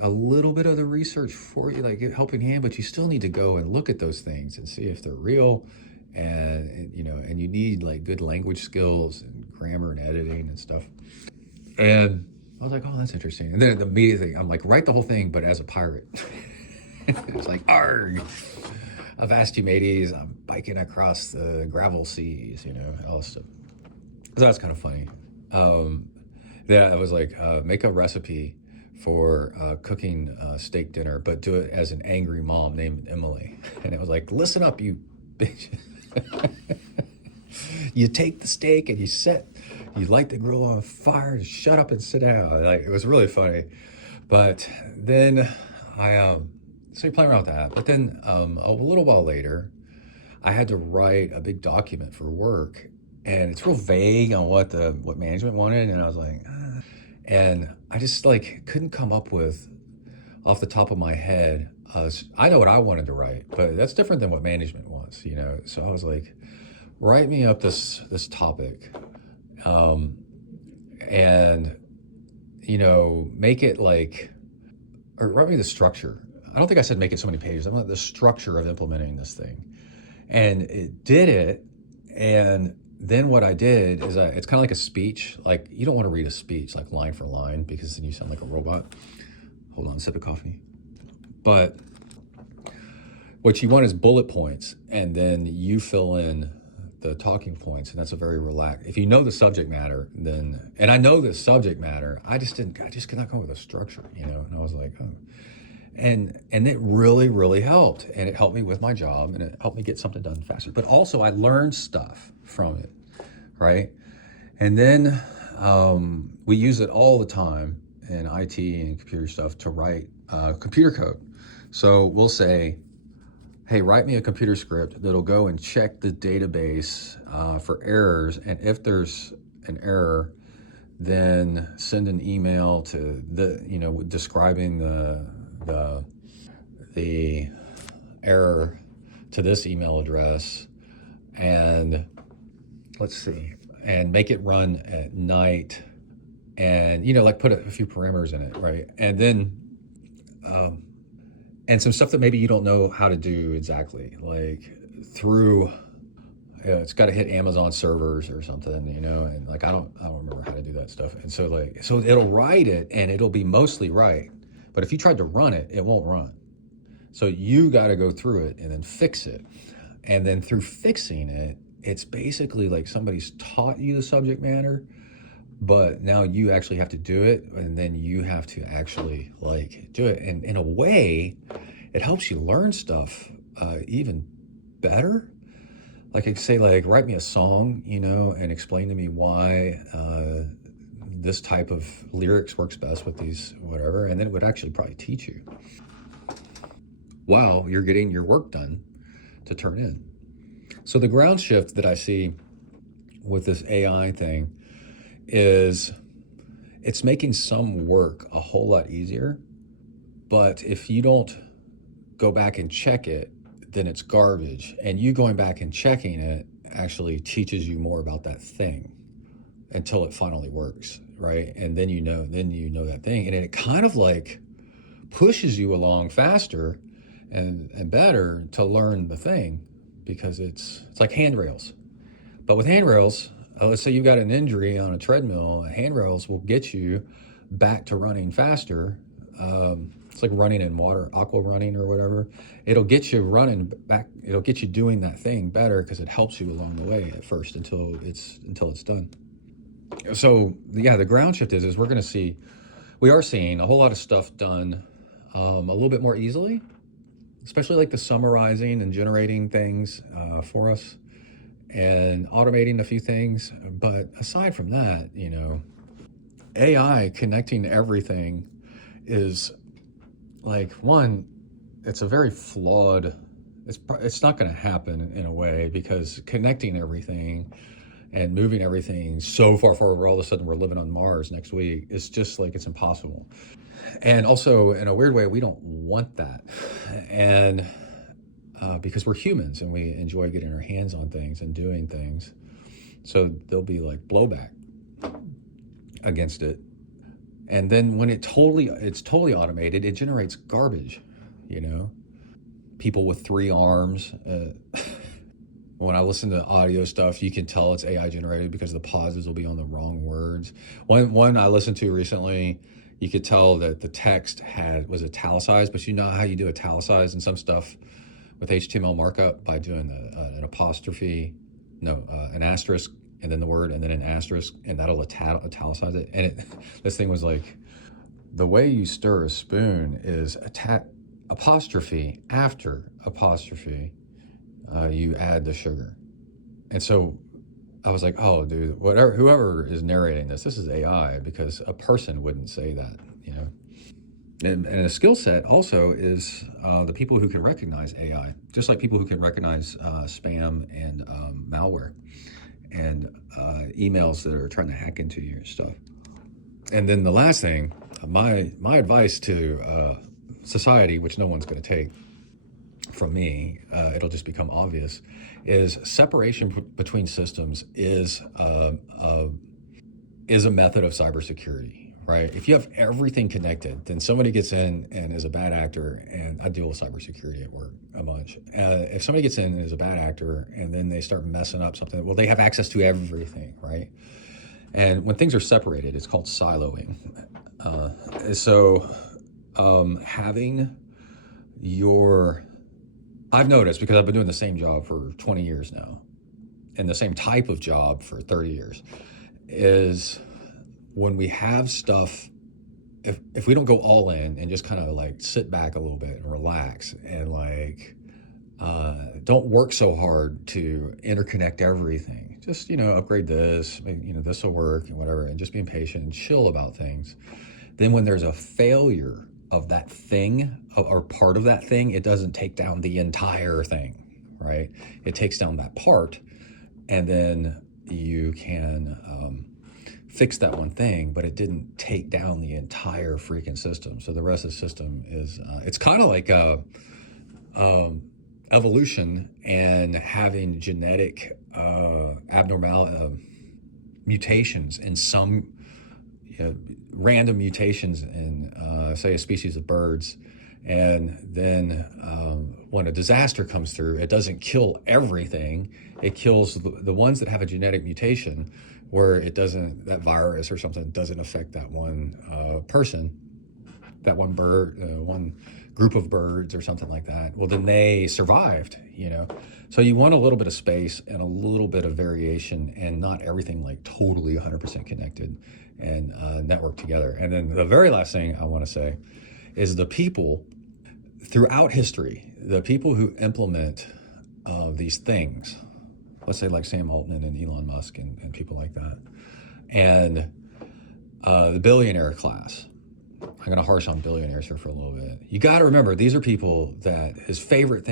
a little bit of the research for you, like helping hand, but you still need to go and look at those things and see if they're real, and you need like good language skills and grammar and editing and stuff. And I was like, oh, that's interesting. And then immediately I'm like, write the whole thing, but as a pirate. It's like, arg, avast you mateys, I'm biking across the gravel seas, all this stuff. So that's kind of funny. Then I was like, make a recipe for cooking steak dinner, but do it as an angry mom named Emily. And it was like, listen up, you bitch. You take the steak and you light the grill on fire, and shut up and sit down. Like, it was really funny. But then so you play around with that. But then a little while later, I had to write a big document for work, and it's real vague on what management wanted. And I was like, and I just like couldn't come up with, off the top of my head, I know what I wanted to write, but that's different than what management wants, So I was like, write me up this topic, and make it like, or write me the structure. I don't think I said make it so many pages. I want the structure of implementing this thing. And it did it. And then what I did is it's kind of like a speech. Like, you don't want to read a speech like line for line, because then you sound like a robot. Hold on, sip of coffee. But what you want is bullet points, and then you fill in the talking points, and that's a very relaxed. If you know the subject matter, then, and I know the subject matter, I just could not come up with a structure, and I was like, oh. And it really, really helped. And it helped me with my job, and it helped me get something done faster. But also I learned stuff from it, right? And then we use it all the time in IT and computer stuff to write computer code. So we'll say, hey, write me a computer script that'll go and check the database for errors. And if there's an error, then send an email to describing the error to this email address, and let's see, and make it run at night, and put a few parameters in it, right? And then and some stuff that maybe you don't know how to do exactly, like through it's got to hit Amazon servers or something, and like I don't remember how to do that stuff. And so it'll write it and it'll be mostly right. But if you tried to run it, it won't run. So you got to go through it and then fix it. And then through fixing it, it's basically like somebody's taught you the subject matter, but now you actually have to do it, and then you have to actually do it. And in a way, it helps you learn stuff even better. Like I could say, write me a song, and explain to me why this type of lyrics works best with these whatever, and then it would actually probably teach you while you're getting your work done to turn in. So the ground shift that I see with this AI thing is it's making some work a whole lot easier, but if you don't go back and check it, then it's garbage. And you going back and checking it actually teaches you more about that thing until it finally works, right? And then you know that thing, and it kind of pushes you along faster and better to learn the thing, because it's like handrails. But with handrails, let's say you've got an injury on a treadmill, handrails will get you back to running faster. It's like running in water, aqua running or whatever. It'll get you running back. It'll get you doing that thing better because it helps you along the way at first until it's done. So yeah, the ground shift is we are seeing a whole lot of stuff done a little bit more easily, especially the summarizing and generating things for us and automating a few things. But aside from that, AI connecting everything is one, it's a very flawed, it's not going to happen in a way, because connecting everything and moving everything so far forward where all of a sudden we're living on Mars next week, it's just it's impossible. And also in a weird way, we don't want that. And because we're humans and we enjoy getting our hands on things and doing things. So there'll be blowback against it. And then when it's totally automated, it generates garbage, people with 3 arms. When I listen to audio stuff, you can tell it's AI generated because the pauses will be on the wrong words. One I listened to recently, you could tell that the text was italicized, but you know how you do italicized and some stuff with HTML markup by doing an apostrophe, an asterisk, and then the word, and then an asterisk, and that'll italicize it. And this thing was the way you stir a spoon is apostrophe after apostrophe, you add the sugar. And so I was like, oh, dude, whoever is narrating this is AI, because a person wouldn't say that, And a skill set also is the people who can recognize AI, just like people who can recognize spam and malware and emails that are trying to hack into your stuff. And then the last thing, my advice to society, which no one's going to take from me, it'll just become obvious, is separation between systems is a method of cybersecurity, right? If you have everything connected, then somebody gets in and is a bad actor, and I deal with cybersecurity at work a bunch. If somebody gets in and is a bad actor and then they start messing up something, well, they have access to everything, right? And when things are separated, it's called siloing. Having I've noticed, because I've been doing the same job for 20 years now, in the same type of job for 30 years, is when we have stuff, if we don't go all in and just kind of like sit back a little bit and relax and like don't work so hard to interconnect everything, just upgrade this, this will work and whatever, and just being patient and chill about things. Then when there's a failure of that thing or part of that thing, it doesn't take down the entire thing, right? It takes down that part, and then you can fix that one thing, but it didn't take down the entire freaking system. So the rest of the system is, it's kind of like evolution and having genetic mutations in some random mutations in, say, a species of birds. And then when a disaster comes through, it doesn't kill everything. It kills the ones that have a genetic mutation where it doesn't, that virus or something doesn't affect that one person, that one bird, one group of birds or something like that. Well, then they survived, So you want a little bit of space and a little bit of variation, and not everything like totally 100% connected and networked together. And then the very last thing I want to say is the people throughout history, the people who implement these things, let's say like Sam Altman and Elon Musk and people like that, and the billionaire class. I'm going to harsh on billionaires here for a little bit. You got to remember, these are people that their favorite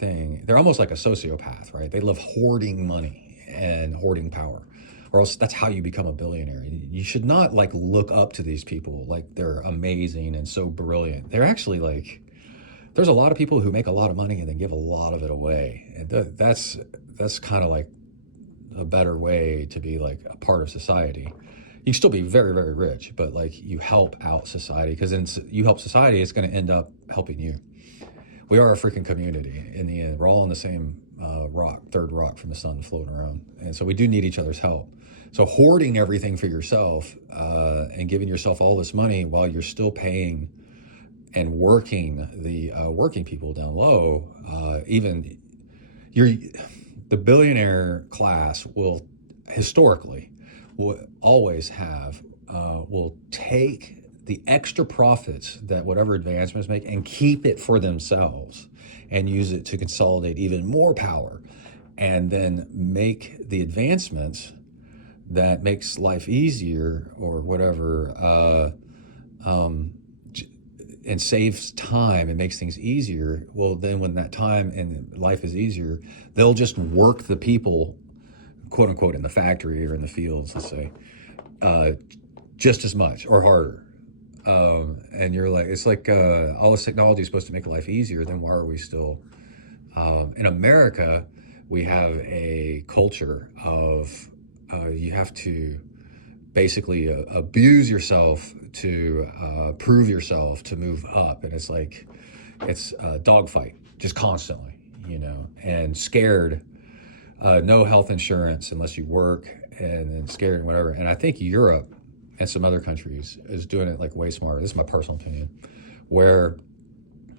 thing, they're almost like a sociopath, right? They love hoarding money and hoarding power, or else that's how you become a billionaire. You should not like look up to these people like they're amazing and so brilliant. They're actually like, there's a lot of people who make a lot of money and then give a lot of it away. And that's kind of like a better way to be like a part of society. You can still be very, very rich, but like you help out society, because then you help society, it's going to end up helping you. We are a freaking community in the end. We're all on the same third rock from the sun floating around. And so we do need each other's help. So hoarding everything for yourself and giving yourself all this money while you're still paying and working the working people down low, the billionaire class will historically will always have, will take the extra profits that whatever advancements make and keep it for themselves and use it to consolidate even more power, and then make the advancements that makes life easier or whatever, and saves time and makes things easier. Well, then when that time and life is easier, they'll just work the people, quote unquote, in the factory or in the fields, let's say, just as much or harder. And you're like, it's like all this technology is supposed to make life easier. Then why are we still, in America, we have a culture of you have to basically abuse yourself to prove yourself to move up. And it's like, it's a dogfight just constantly, and scared. No health insurance unless you work, and then scared and whatever. And I think Europe and some other countries is doing it like way smarter. This is my personal opinion, where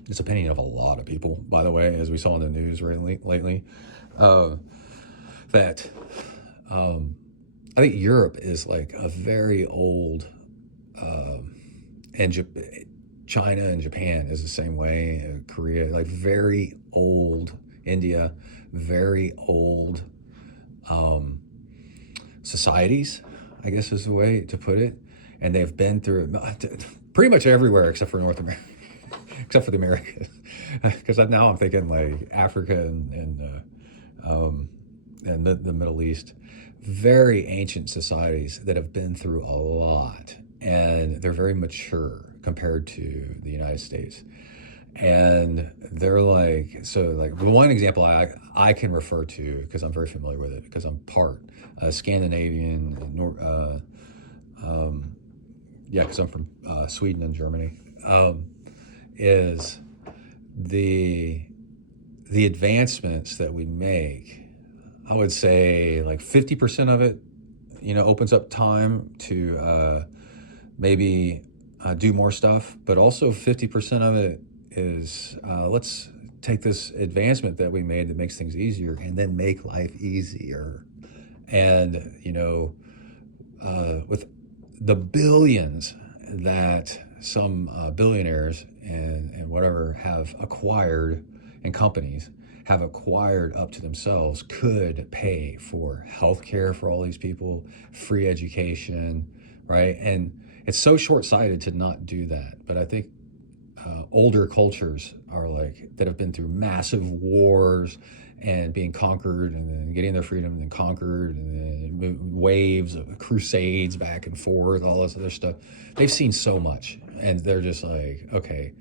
it's opinion of a lot of people, by the way, as we saw in the news lately, that I think Europe is like a very old, and China and Japan is the same way, Korea, like very old, India, very old societies, I guess is the way to put it. And they've been through pretty much everywhere except for North America, except for the Americas. Because now I'm thinking like Africa and the Middle East. Very ancient societies that have been through a lot, and they're very mature compared to the United States. And they're like, so like one example I can refer to, because I'm very familiar with it, because I'm part Scandinavian, because I'm from Sweden and Germany, is the advancements that we make. I would say like 50% of it, opens up time to maybe do more stuff, but also 50% of it is let's take this advancement that we made that makes things easier and then make life easier. And, with the billions that some billionaires and whatever have acquired, and companies have acquired up to themselves, could pay for healthcare for all these people, free education, right? And it's so short-sighted to not do that. But I think older cultures are like, that have been through massive wars and being conquered and then getting their freedom and then conquered and then waves of crusades back and forth, all this other stuff. They've seen so much and they're just like, okay,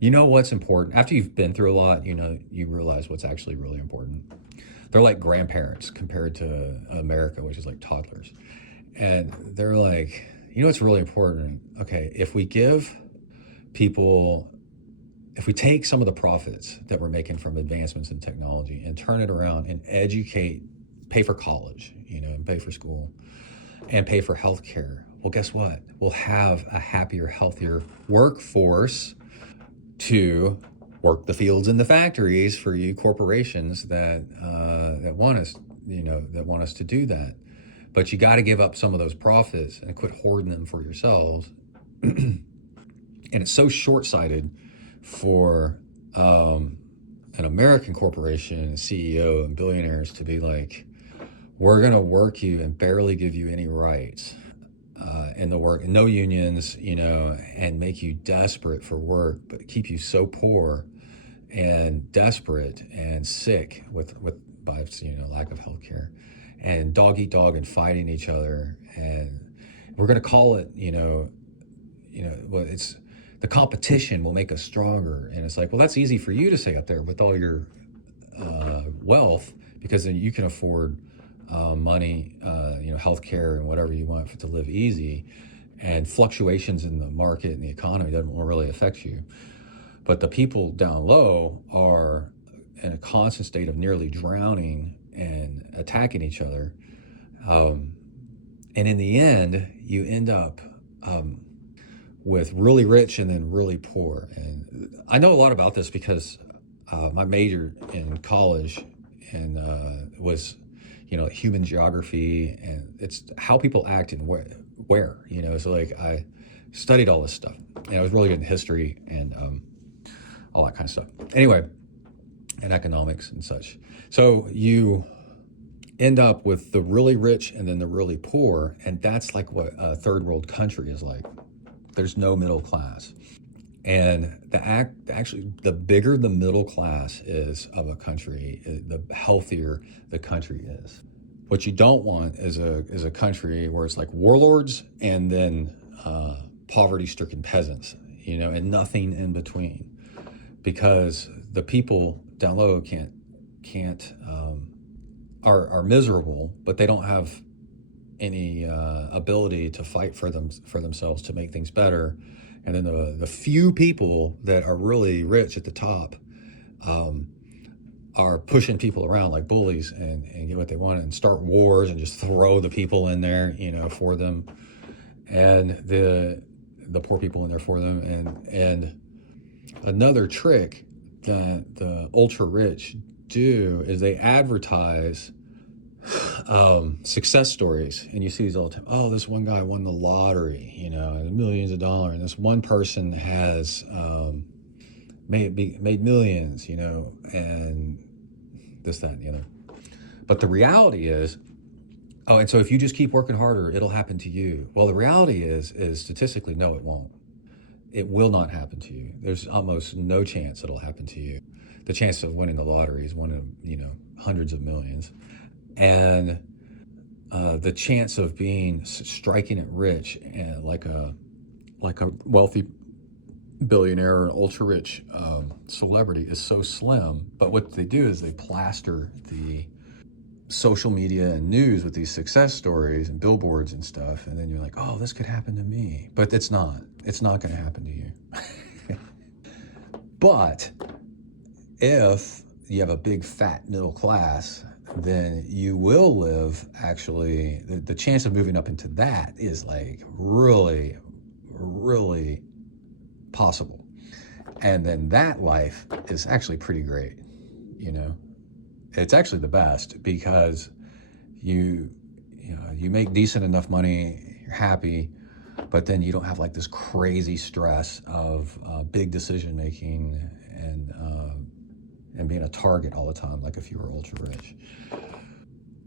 you know what's important? After you've been through a lot, you realize what's actually really important. They're like grandparents compared to America, which is like toddlers. And they're like, what's really important? Okay, if we take some of the profits that we're making from advancements in technology and turn it around and educate, pay for college, and pay for school and pay for healthcare, well, guess what? We'll have a happier, healthier workforce to work the fields and the factories for you corporations that want us, that want us to do that. But you got to give up some of those profits and quit hoarding them for yourselves. And it's so short-sighted for an American corporation, CEO, and billionaires to be like, we're going to work you and barely give you any rights in the work, no unions, and make you desperate for work, but keep you so poor and desperate and sick by lack of health care, and dog eat dog and fighting each other. And we're going to call it, it's the competition will make us stronger. And it's like, well, that's easy for you to say up there with all your wealth, because then you can afford money, healthcare and whatever you want to live easy, and fluctuations in the market and the economy doesn't really affect you. But the people down low are in a constant state of nearly drowning and attacking each other. And in the end, you end up with really rich and then really poor. And I know a lot about this because my major in college was human geography, and it's how people act and where so like I studied all this stuff, and I was really good in history and all that kind of stuff anyway, and economics and such. So you end up with the really rich and then the really poor, and that's like what a third world country is like. There's no middle class. And the bigger the middle class is of a country, the healthier the country is. What you don't want is a country where it's like warlords and then poverty-stricken peasants, and nothing in between, because the people down low are miserable, but they don't have any ability to fight for themselves to make things better. And then the few people that are really rich at the top are pushing people around like bullies and get what they want and start wars and just throw the people in there, for them, and the poor people in there for them. And another trick that the ultra rich do is they advertise success stories, and you see these all the time. Oh, this one guy won the lottery, millions of dollars, and this one person has made millions, and this, that, and the other. But the reality is, and so if you just keep working harder, it'll happen to you. Well, the reality is statistically, no, it won't. It will not happen to you. There's almost no chance it'll happen to you. The chance of winning the lottery is one of hundreds of millions. And the chance of striking it rich and like a wealthy billionaire or an ultra rich celebrity is so slim. But what they do is they plaster the social media and news with these success stories and billboards and stuff, and then you're like, oh, this could happen to me. But it's not going to happen to you. But if you have a big fat middle class, then you will live, actually, the chance of moving up into that is like really, really possible. And then that life is actually pretty great, you know. It's actually the best because you make decent enough money, you're happy, but then you don't have like this crazy stress of big decision making and being a target all the time, like if you were ultra rich.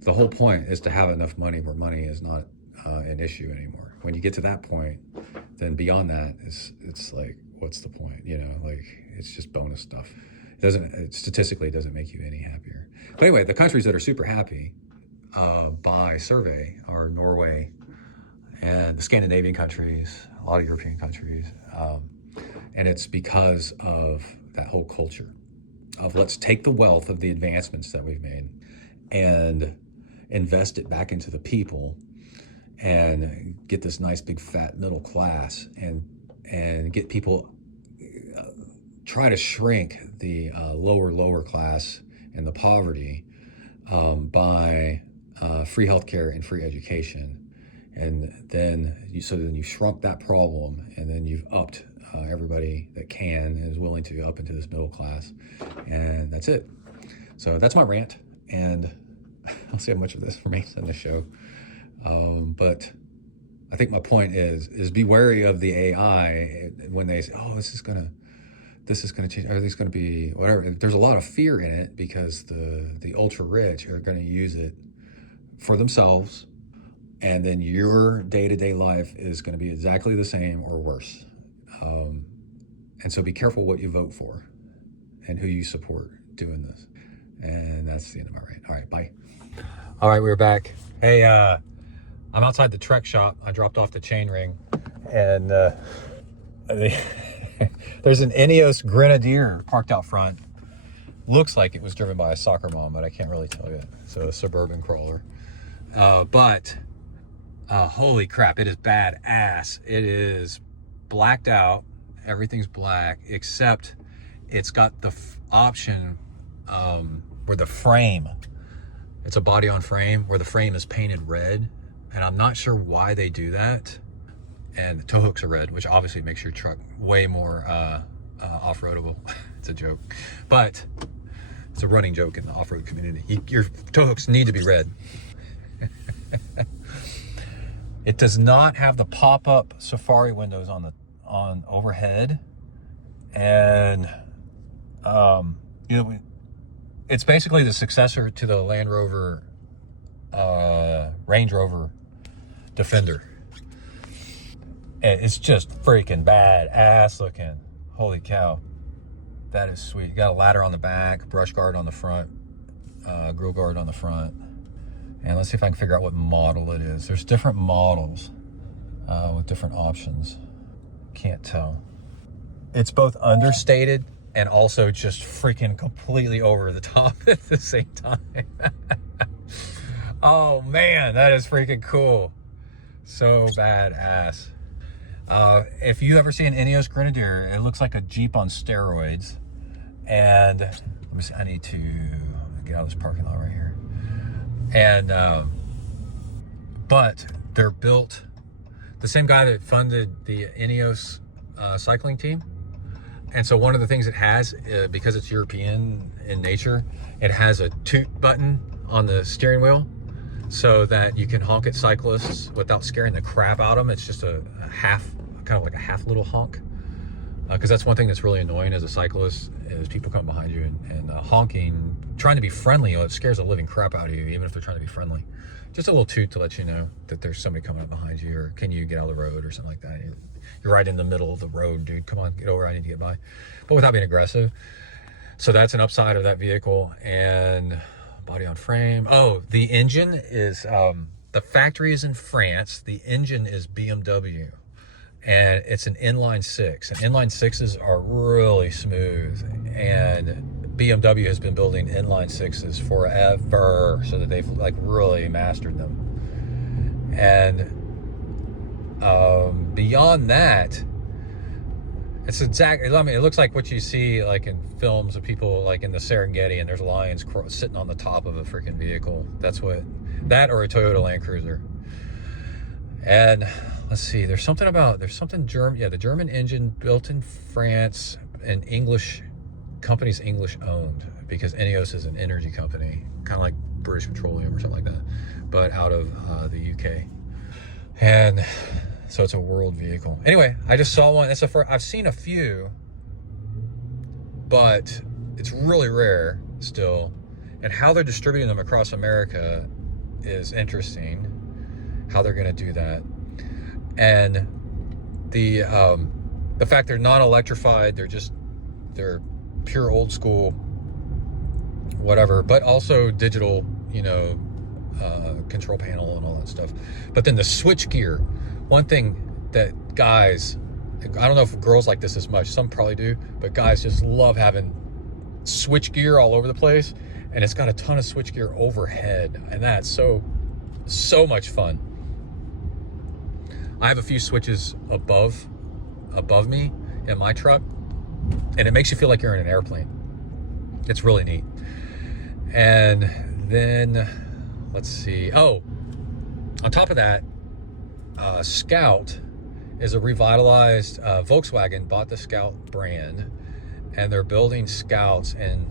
The whole point is to have enough money where money is not an issue anymore. When you get to that point, then beyond that it's like, what's the point? You know, like it's just bonus stuff. Statistically, it doesn't make you any happier. But anyway, the countries that are super happy by survey are Norway and the Scandinavian countries, a lot of European countries. And it's because of that whole culture of let's take the wealth of the advancements that we've made and invest it back into the people and get this nice big fat middle class and get people, try to shrink the lower class and the poverty by free healthcare and free education. And then you shrunk that problem, and then you've upped everybody that can and is willing to up into this middle class, and that's it. So that's my rant, and I'll see how much of this remains in the show. But I think my point is be wary of the AI when they say, oh, this is gonna change, or this gonna be whatever. There's a lot of fear in it because the ultra rich are gonna use it for themselves, and then your day-to-day life is gonna be exactly the same or worse. And so be careful what you vote for and who you support doing this. And that's the end of my rant. All right, bye. All right, we're back. Hey, I'm outside the Trek shop. I dropped off the chain ring, and there's an Ineos Grenadier parked out front. Looks like it was driven by a soccer mom, but I can't really tell you. So a suburban crawler. But holy crap, it is badass. It is blacked out. Everything's black, except it's got the option where the frame, it's a body on frame where the frame is painted red. And I'm not sure why they do that. And the tow hooks are red, which obviously makes your truck way more off-roadable. It's a joke, but it's a running joke in the off-road community. Your tow hooks need to be red. It does not have the pop-up Safari windows on overhead, and it's basically the successor to the Land Rover, Range Rover Defender. And it's just freaking badass looking. Holy cow, that is sweet. You got a ladder on the back, brush guard on the front, grill guard on the front. And let's see if I can figure out what model it is. There's different models with different options. Can't tell. It's both understated and also just freaking completely over the top at the same time. Oh man, that is freaking cool. So badass. If you ever see an Ineos Grenadier, it looks like a Jeep on steroids. And let me see, I need to get out of this parking lot right here. And but they're built, the same guy that funded the Ineos cycling team. And so one of the things it has, because it's European in nature, it has a toot button on the steering wheel so that you can honk at cyclists without scaring the crap out of them. It's just a half, kind of like a half little honk. Because that's one thing that's really annoying as a cyclist, is people come behind you and honking, trying to be friendly. It scares the living crap out of you, even if they're trying to be friendly. Just a little toot to let you know that there's somebody coming up behind you, or can you get out of the road or something like that. You're right in the middle of the road, dude. Come on, get over. I need to get by. But without being aggressive. So that's an upside of that vehicle. And body on frame. Oh, the engine is, the factory is in France. The engine is BMW. And it's an inline six. And inline sixes are really smooth. And BMW has been building inline sixes forever, so that they've like really mastered them. And beyond that, it's exactly, I mean, it looks like what you see like in films of people like in the Serengeti, and there's lions sitting on the top of a freaking vehicle. That's what, that or a Toyota Land Cruiser. And let's see, there's something German, yeah, the German engine built in France, an English company's English owned, because Ineos is an energy company, kind of like British Petroleum or something like that, but out of the UK. And so it's a world vehicle. Anyway, I just saw one. I've seen a few, but it's really rare still. And how they're distributing them across America is interesting, how they're going to do that. And the fact they're not electrified, they're pure old school, whatever, but also digital, control panel and all that stuff. But then the switch gear, one thing that guys, I don't know if girls like this as much, some probably do, but guys just love having switch gear all over the place. And it's got a ton of switch gear overhead, and that's so much fun. I have a few switches above me in my truck, and it makes you feel like you're in an airplane. It's really neat. And then let's see. Oh, on top of that, Scout is a revitalized Volkswagen bought the Scout brand, and they're building Scouts, and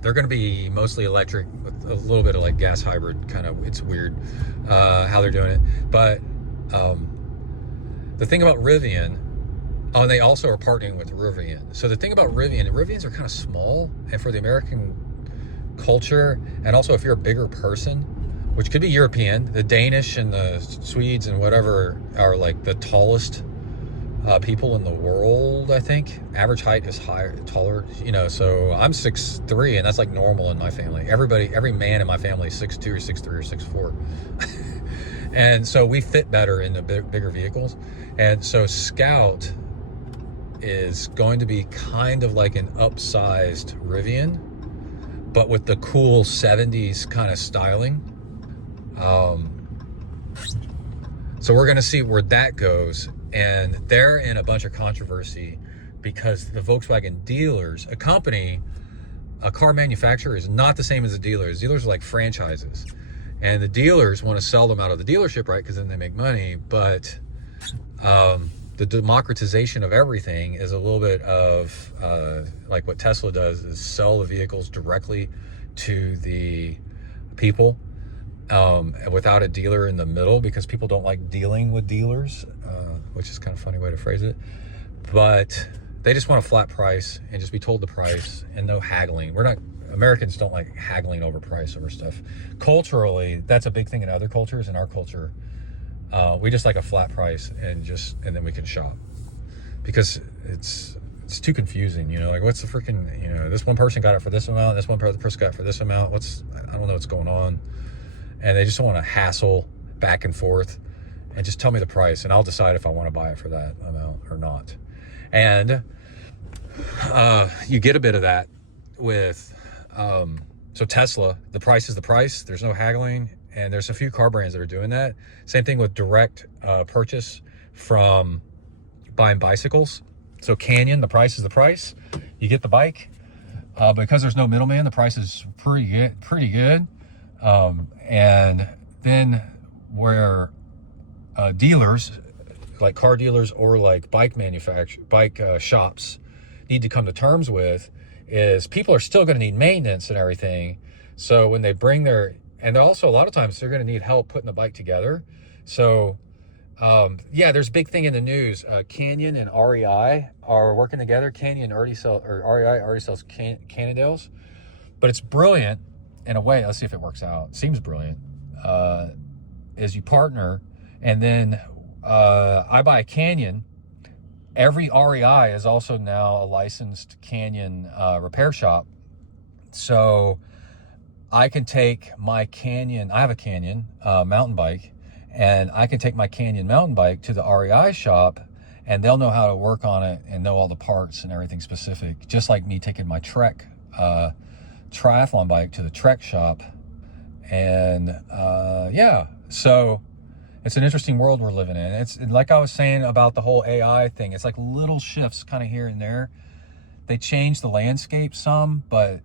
they're going to be mostly electric with a little bit of like gas hybrid kind of. It's weird how they're doing it, but the thing about Rivian, and they also are partnering with Rivian. So the thing about Rivians are kind of small, and for the American culture, and also if you're a bigger person, which could be European, the Danish and the Swedes and whatever are like the tallest people in the world, I think. Average height is taller, so I'm 6'3", and that's like normal in my family. Every man in my family is 6'2", or 6'3", or 6'4". And so we fit better in the bigger vehicles. And so Scout is going to be kind of like an upsized Rivian, but with the cool 70s kind of styling. So we're going to see where that goes. And they're in a bunch of controversy because the Volkswagen dealers, a car manufacturer is not the same as the dealers. Dealers are like franchises. And the dealers want to sell them out of the dealership, right? Because then they make money. But the democratization of everything is a little bit of like what Tesla does, is sell the vehicles directly to the people without a dealer in the middle, because people don't like dealing with dealers, which is kind of a funny way to phrase it. But they just want a flat price and just be told the price and no haggling. Americans don't like haggling over price over stuff. Culturally, that's a big thing in other cultures. In our culture, we just like a flat price and then we can shop, because it's too confusing. Like what's the freaking, this one person got it for this amount, this one person got it for this amount. I don't know what's going on. And they just don't want to hassle back and forth, and just tell me the price and I'll decide if I want to buy it for that amount or not. And you get a bit of that with so Tesla, the price is the price. There's no haggling, and there's a few car brands that are doing that. Same thing with direct purchase from buying bicycles. So Canyon, the price is the price. You get the bike. Because there's no middleman, the price is pretty good. And then where dealers, like car dealers or like bike shops, need to come to terms with is people are still going to need maintenance and everything. So when they bring and they're also a lot of times they're going to need help putting the bike together. So there's a big thing in the news. Canyon and REI are working together. REI already sells Cannondales, but it's brilliant in a way. Let's see if it works out. It seems brilliant. Is you partner, and then I buy a Canyon. Every REI is also now a licensed Canyon repair shop. So I can take my Canyon, I have a Canyon mountain bike, and I can take my Canyon mountain bike to the REI shop, and they'll know how to work on it and know all the parts and everything specific, just like me taking my Trek triathlon bike to the Trek shop. And so it's an interesting world we're living in. It's like I was saying about the whole AI thing. It's like little shifts kind of here and there. They change the landscape some, but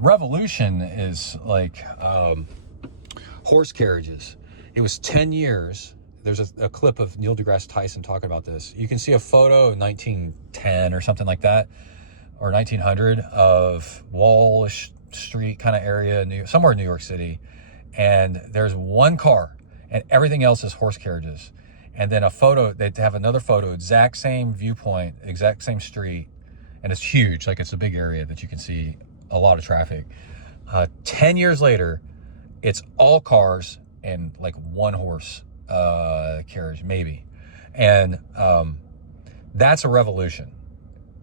revolution is like horse carriages. It was 10 years there's a clip of Neil deGrasse Tyson talking about this. You can see a photo of 1910 or something like that, or 1900, of Wall Street kind of area, somewhere in New York City, and there's one car, and everything else is horse carriages. And then a photo, they have another photo, exact same viewpoint, exact same street, and it's huge, like it's a big area that you can see a lot of traffic. 10 years later, it's all cars and like one horse carriage, maybe. And that's a revolution.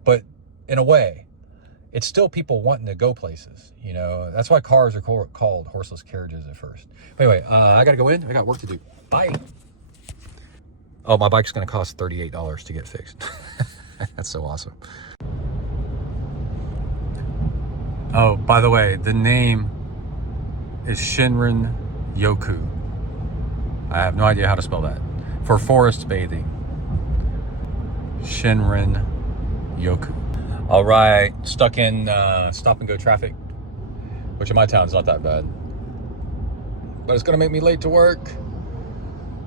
But in a way, it's still people wanting to go places, you know. That's why cars are called horseless carriages at first. But anyway, I gotta go in. I got work to do. Bye. Oh, my bike's gonna cost $38 to get fixed. That's so awesome. Oh, by the way, the name is Shinrin Yoku. I have no idea how to spell that. For forest bathing. Shinrin Yoku. All right, stuck in stop and go traffic, which in my town is not that bad. But it's gonna make me late to work.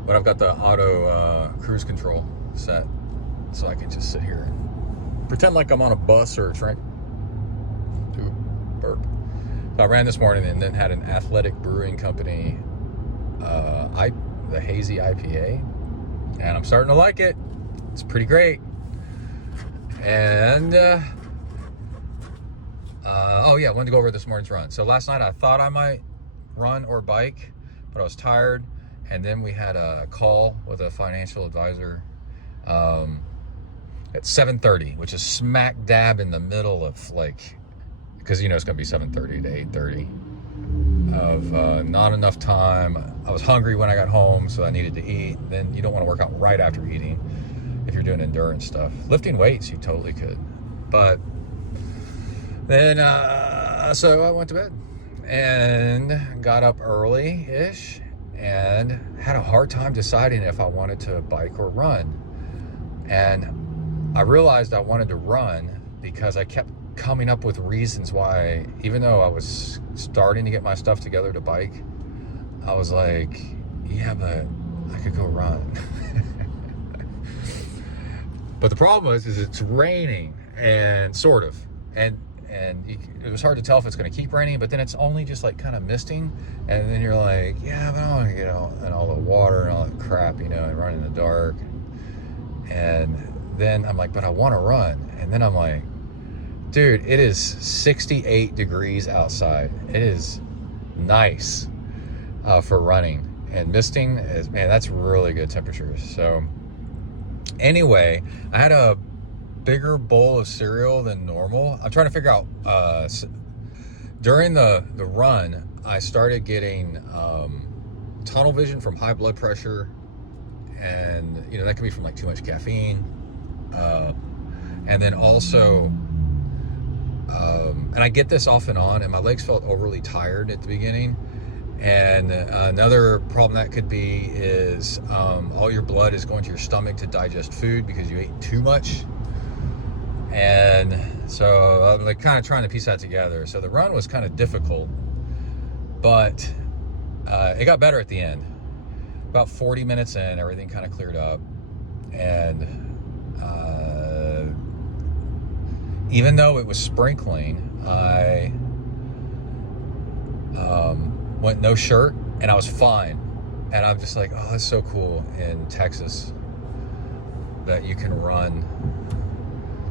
But I've got the auto cruise control set, so I can just sit here and pretend like I'm on a bus or a train. Do a burp. So I ran this morning and then had an Athletic Brewing Company, the Hazy IPA, and I'm starting to like it. It's pretty great. And oh yeah, I wanted to go over this morning's run. So last night I thought I might run or bike, but I was tired. And then we had a call with a financial advisor at 7:30, which is smack dab in the middle of, like, because you know it's gonna be 7:30 to 8:30 of not enough time. I was hungry when I got home, so I needed to eat. Then you don't want to work out right after eating if you're doing endurance stuff. Lifting weights, you totally could, but then so I went to bed and got up early-ish and had a hard time deciding if I wanted to bike or run. And I realized I wanted to run because I kept coming up with reasons why, even though I was starting to get my stuff together to bike, I was like, yeah, but I could go run. But the problem is it's raining, and sort of, and it was hard to tell if it's going to keep raining, but then it's only just like kind of misting, and then you're like, yeah, but I don't want to get out in all the water and all that crap, you know, and run in the dark. And then I'm like, but I want to run. And then I'm like, dude, it is 68 degrees outside. It is nice for running, and misting is, man, that's really good temperatures. So anyway, I had a bigger bowl of cereal than normal. I'm trying to figure out, during the run, I started getting tunnel vision from high blood pressure, and you know that can be from like too much caffeine, and then also and I get this off and on, and my legs felt overly tired at the beginning. And another problem that could be is all your blood is going to your stomach to digest food because you ate too much. And so I'm like kind of trying to piece that together. So the run was kind of difficult, but it got better at the end. About 40 minutes in, everything kind of cleared up. And even though it was sprinkling, I went no shirt, and I was fine. And I'm just like, oh, that's so cool in Texas that you can run.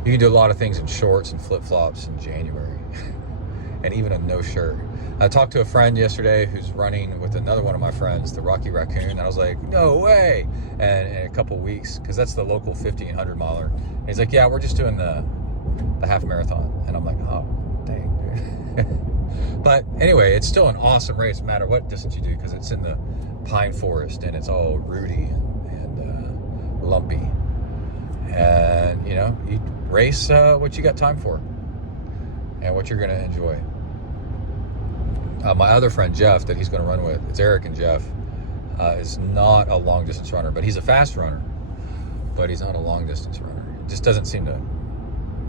You can do a lot of things in shorts and flip-flops in January, and even a no shirt. I talked to a friend yesterday who's running with another one of my friends, the Rocky Raccoon, and I was like, no way. And in a couple weeks, because that's the local 1,500 miler, and he's like, yeah, we're just doing the half marathon. And I'm like, oh, dang, dude. But anyway, it's still an awesome race, no matter what distance you do, because it's in the pine forest, and it's all rooty and lumpy. And, you know, you race what you got time for and what you're going to enjoy. My other friend, Jeff, that he's going to run with, it's Eric and Jeff, is not a long distance runner, but he's a fast runner, but he's not a long distance runner. He just doesn't seem to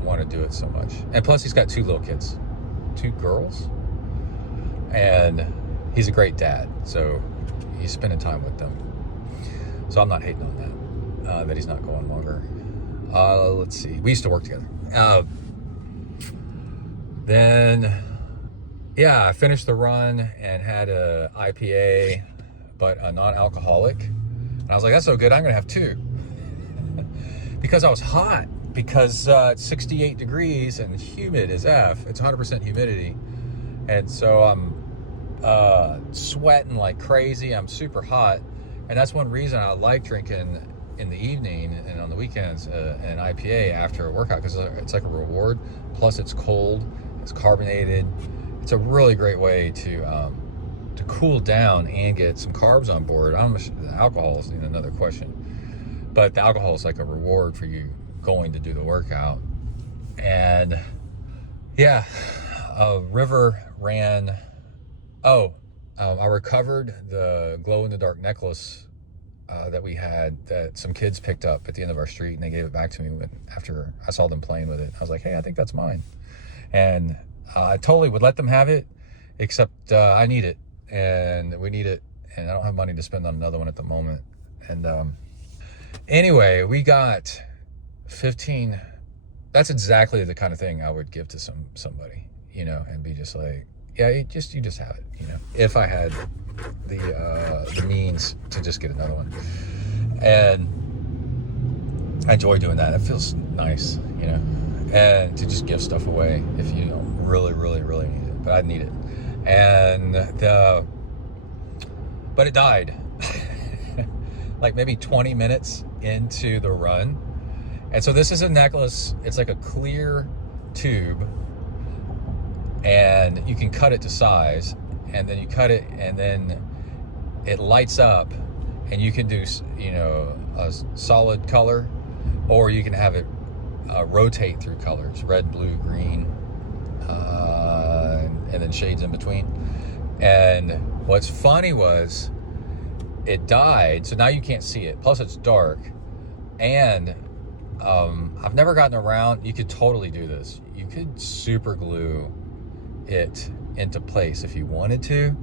want to do it so much. And plus he's got 2 little kids, 2 girls, and he's a great dad, so he's spending time with them. So I'm not hating on that he's not going longer. Let's see. We used to work together. Then, yeah, I finished the run and had a IPA, but a non-alcoholic. And I was like, that's so good, I'm gonna have 2. Because I was hot, because it's 68 degrees and humid as F. It's 100% humidity. And so I'm sweating like crazy. I'm super hot. And that's one reason I like drinking in the evening and on the weekends an IPA after a workout, because it's like a reward. Plus it's cold, it's carbonated. It's a really great way to cool down and get some carbs on board. I don't know, the alcohol is another question, but the alcohol is like a reward for you going to do the workout. And yeah, River ran. I recovered the glow-in-the-dark necklace that we had, that some kids picked up at the end of our street, and they gave it back to me after I saw them playing with it. I was like, hey, I think that's mine. And I totally would let them have it, except I need it, and we need it, and I don't have money to spend on another one at the moment. And anyway, we got 15. That's exactly the kind of thing I would give to somebody, and be just like, yeah, you just have it, if I had the means to just get another one. And I enjoy doing that. It feels nice, and to just give stuff away if you don't really, really, really need it. But I need it. And but it died like maybe 20 minutes into the run. And so this is a necklace. It's like a clear tube, and you can cut it to size, and then you cut it, and then it lights up, and you can do, a solid color, or you can have it rotate through colors, red, blue, green, and then shades in between. And what's funny was it died, so now you can't see it. Plus it's dark, and I've never gotten around. You could totally do this. You could super glue it into place if you wanted to,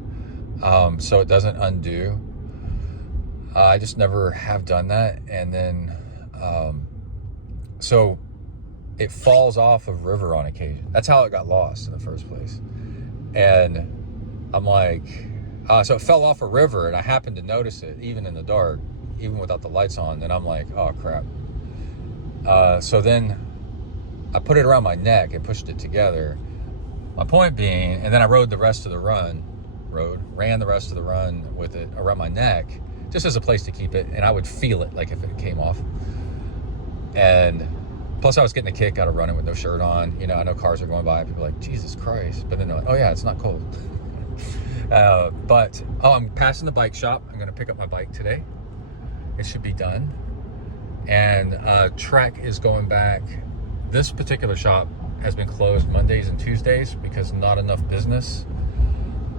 so it doesn't undo. I just never have done that. And then so it falls off of River on occasion. That's how it got lost in the first place. And I'm like, so it fell off a River, and I happened to notice it even in the dark, even without the lights on. And I'm like, oh crap. So then I put it around my neck and pushed it together. My point being, and then I ran the rest of the run with it around my neck, just as a place to keep it, and I would feel it like if it came off. And plus I was getting a kick out of running with no shirt on. I know cars are going by and people are like, Jesus Christ, but then they're like, oh yeah, it's not cold. But I'm passing the bike shop. I'm gonna pick up my bike today. It should be done. And Trek is going back. This particular shop has been closed Mondays and Tuesdays because not enough business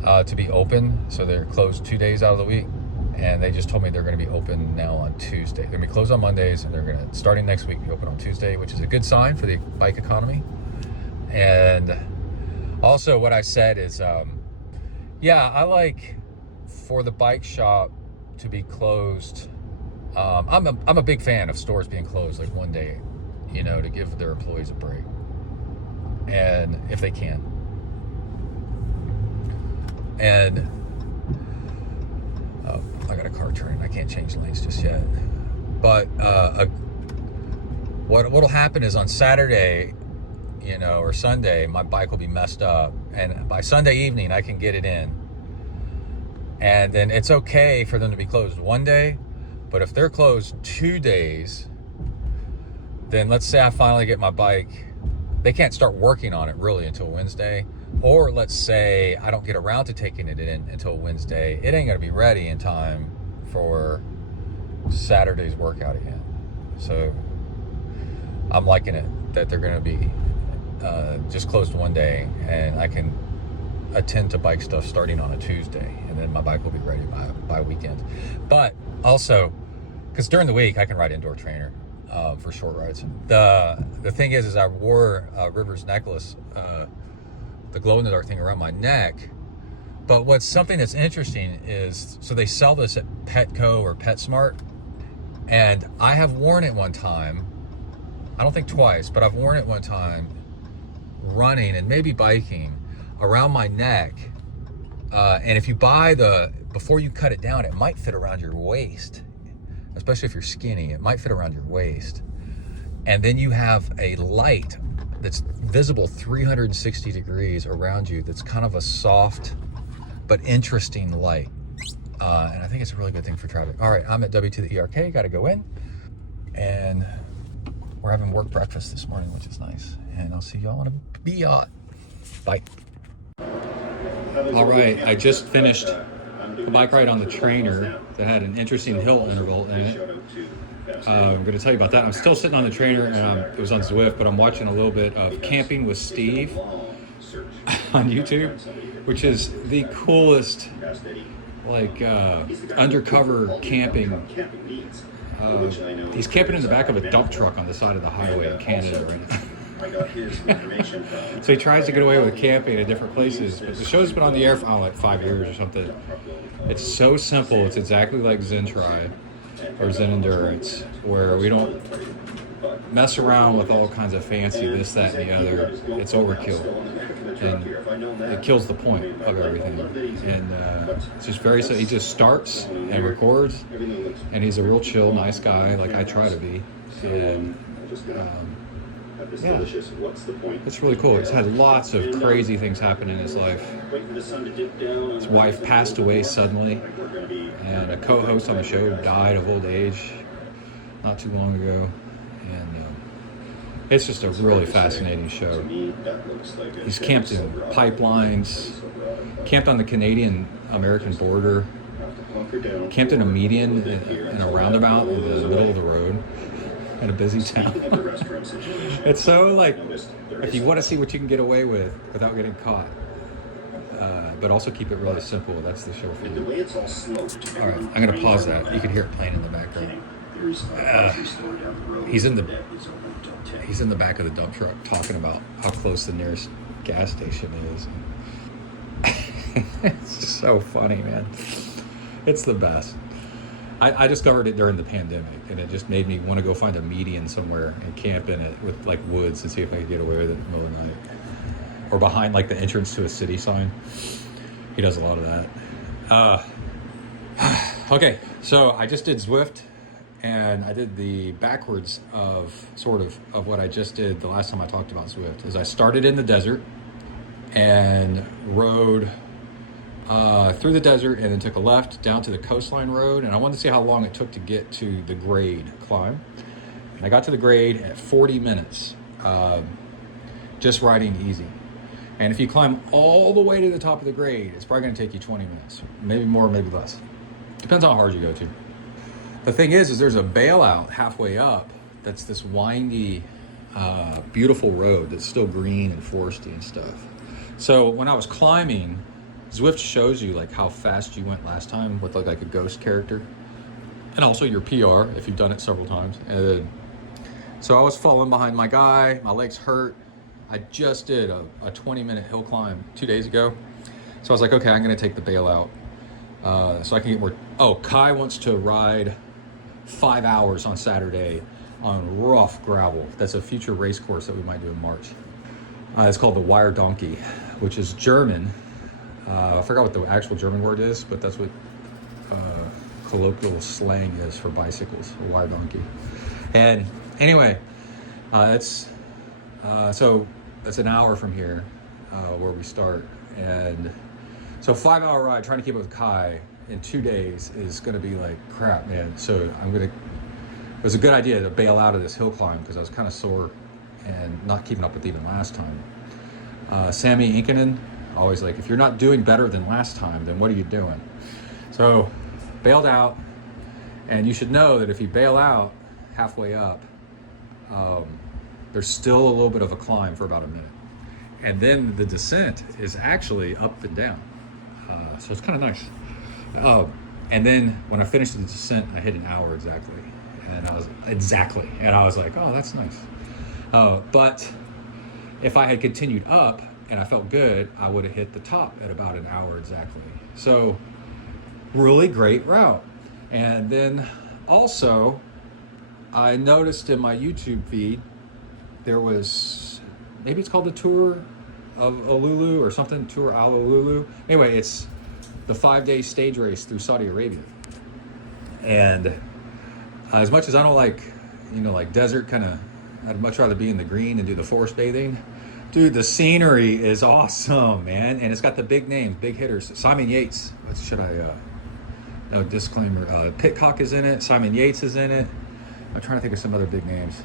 to be open. So they're closed 2 days out of the week. And they just told me they're going to be open now on Tuesday. They're going to be closed on Mondays, and they're going to, starting next week, be open on Tuesday, which is a good sign for the bike economy. And also what I said is, I like for the bike shop to be closed. I'm a big fan of stores being closed like one day, to give their employees a break. And if they can. And I got a car turning. I can't change lanes just yet. But what'll happen is on Saturday, or Sunday, my bike will be messed up, and by Sunday evening I can get it in. And then it's okay for them to be closed one day, but if they're closed 2 days, then let's say I finally get my bike, they can't start working on it really until Wednesday. Or let's say I don't get around to taking it in until Wednesday. It ain't gonna be ready in time for Saturday's workout again. So I'm liking it that they're gonna be just closed one day, and I can attend to bike stuff starting on a Tuesday, and then my bike will be ready by weekend. But also, because during the week I can ride indoor trainer for short rides. The thing is I wore River's necklace, the glow-in-the-dark thing around my neck. But what's something that's interesting is, so they sell this at Petco or PetSmart, And I have worn it one time, I don't think twice, but I've worn it one time running and maybe biking around my neck. And if you buy before you cut it down, it might fit around your waist, especially if you're skinny, it might fit around your waist. And then you have a light that's visible 360 degrees around you that's kind of a soft but interesting light. And I think it's a really good thing for traffic. All right, I'm at W to the ERK, got to go in. And we're having work breakfast this morning, which is nice. And I'll see y'all in a biatch. Bye. All right, I just finished a bike ride on the trainer that had an interesting hill interval in it. I'm going to tell you about that. I'm still sitting on the trainer, and it was on Zwift, but I'm watching a little bit of Camping with Steve on YouTube, which is the coolest, like, undercover camping. He's camping in the back of a dump truck on the side of the highway in Canada right now. So he tries to get away with camping in different places, but the show's been on the air for like 5 years or something. It's so simple. It's exactly like Zen Try or Zen Endurance, where we don't mess around with all kinds of fancy this, that, and the other. It's overkill, and it kills the point of everything. And it's just very simple. He just starts and records, and he's a real chill, nice guy, like I try to be. And yeah, it's really cool. He's had lots of crazy things happen in his life. His wife passed away suddenly, and a co-host on the show died of old age not too long ago. And it's just a really fascinating show. He's camped in pipelines, camped on the Canadian-American border, camped in a median in a roundabout in the middle of the road in a busy town. It's so, like, if you want to see what you can get away with without getting caught, but also keep it really simple, that's the show for you. All right, I'm going to pause that. You can hear it playing in the background. He's in the back of the dump truck talking about how close the nearest gas station is. It's so funny, man. It's the best. I discovered it during the pandemic, and it just made me want to go find a median somewhere and camp in it with like woods and see if I could get away with it in the middle of the night. Or behind like the entrance to a city sign. He does a lot of that. Okay, so I just did Zwift, and I did the backwards of what I just did the last time I talked about Zwift. Is I started in the desert and rode through the desert, and then took a left down to the coastline road, and I wanted to see how long it took to get to the grade climb. And I got to the grade at 40 minutes, just riding easy. And if you climb all the way to the top of the grade, it's probably going to take you 20 minutes, maybe more, maybe less. Depends on how hard you go to. The thing is there's a bailout halfway up that's this windy, beautiful road that's still green and foresty and stuff. So when I was climbing, Zwift shows you like how fast you went last time with like a ghost character, and also your PR if you've done it several times. And so I was falling behind my guy, my legs hurt. I just did a 20-minute hill climb 2 days ago. So I was like, okay, I'm gonna take the bailout so I can get more. Oh, Kai wants to ride 5 hours on Saturday on rough gravel. That's a future race course that we might do in March. It's called the Wire Donkey, which is German. I forgot what the actual German word is, but that's what colloquial slang is for bicycles, a wire donkey. And anyway, so that's an hour from here where we start. And so 5 hour ride, trying to keep up with Kai in 2 days is going to be like crap, man. So it was a good idea to bail out of this hill climb because I was kind of sore and not keeping up with even last time. Sammy Inkinen, always like, if you're not doing better than last time, then what are you doing? So bailed out, and you should know that if you bail out halfway up, there's still a little bit of a climb for about a minute. And then the descent is actually up and down. So it's kind of nice. And then when I finished the descent, I hit an hour exactly. And I was like, oh, that's nice. But if I had continued up, and I felt good, I would have hit the top at about an hour exactly. So really great route. And then also I noticed in my YouTube feed, there was, maybe it's called the Tour of Ululu or something, Tour Al Ululu. Anyway, it's the 5-day stage race through Saudi Arabia. And as much as I don't like, like desert kind of, I'd much rather be in the green and do the forest bathing. Dude, the scenery is awesome, man. And it's got the big names, big hitters. Simon Yates, what should I, no disclaimer, Pitcock is in it, Simon Yates is in it. I'm trying to think of some other big names.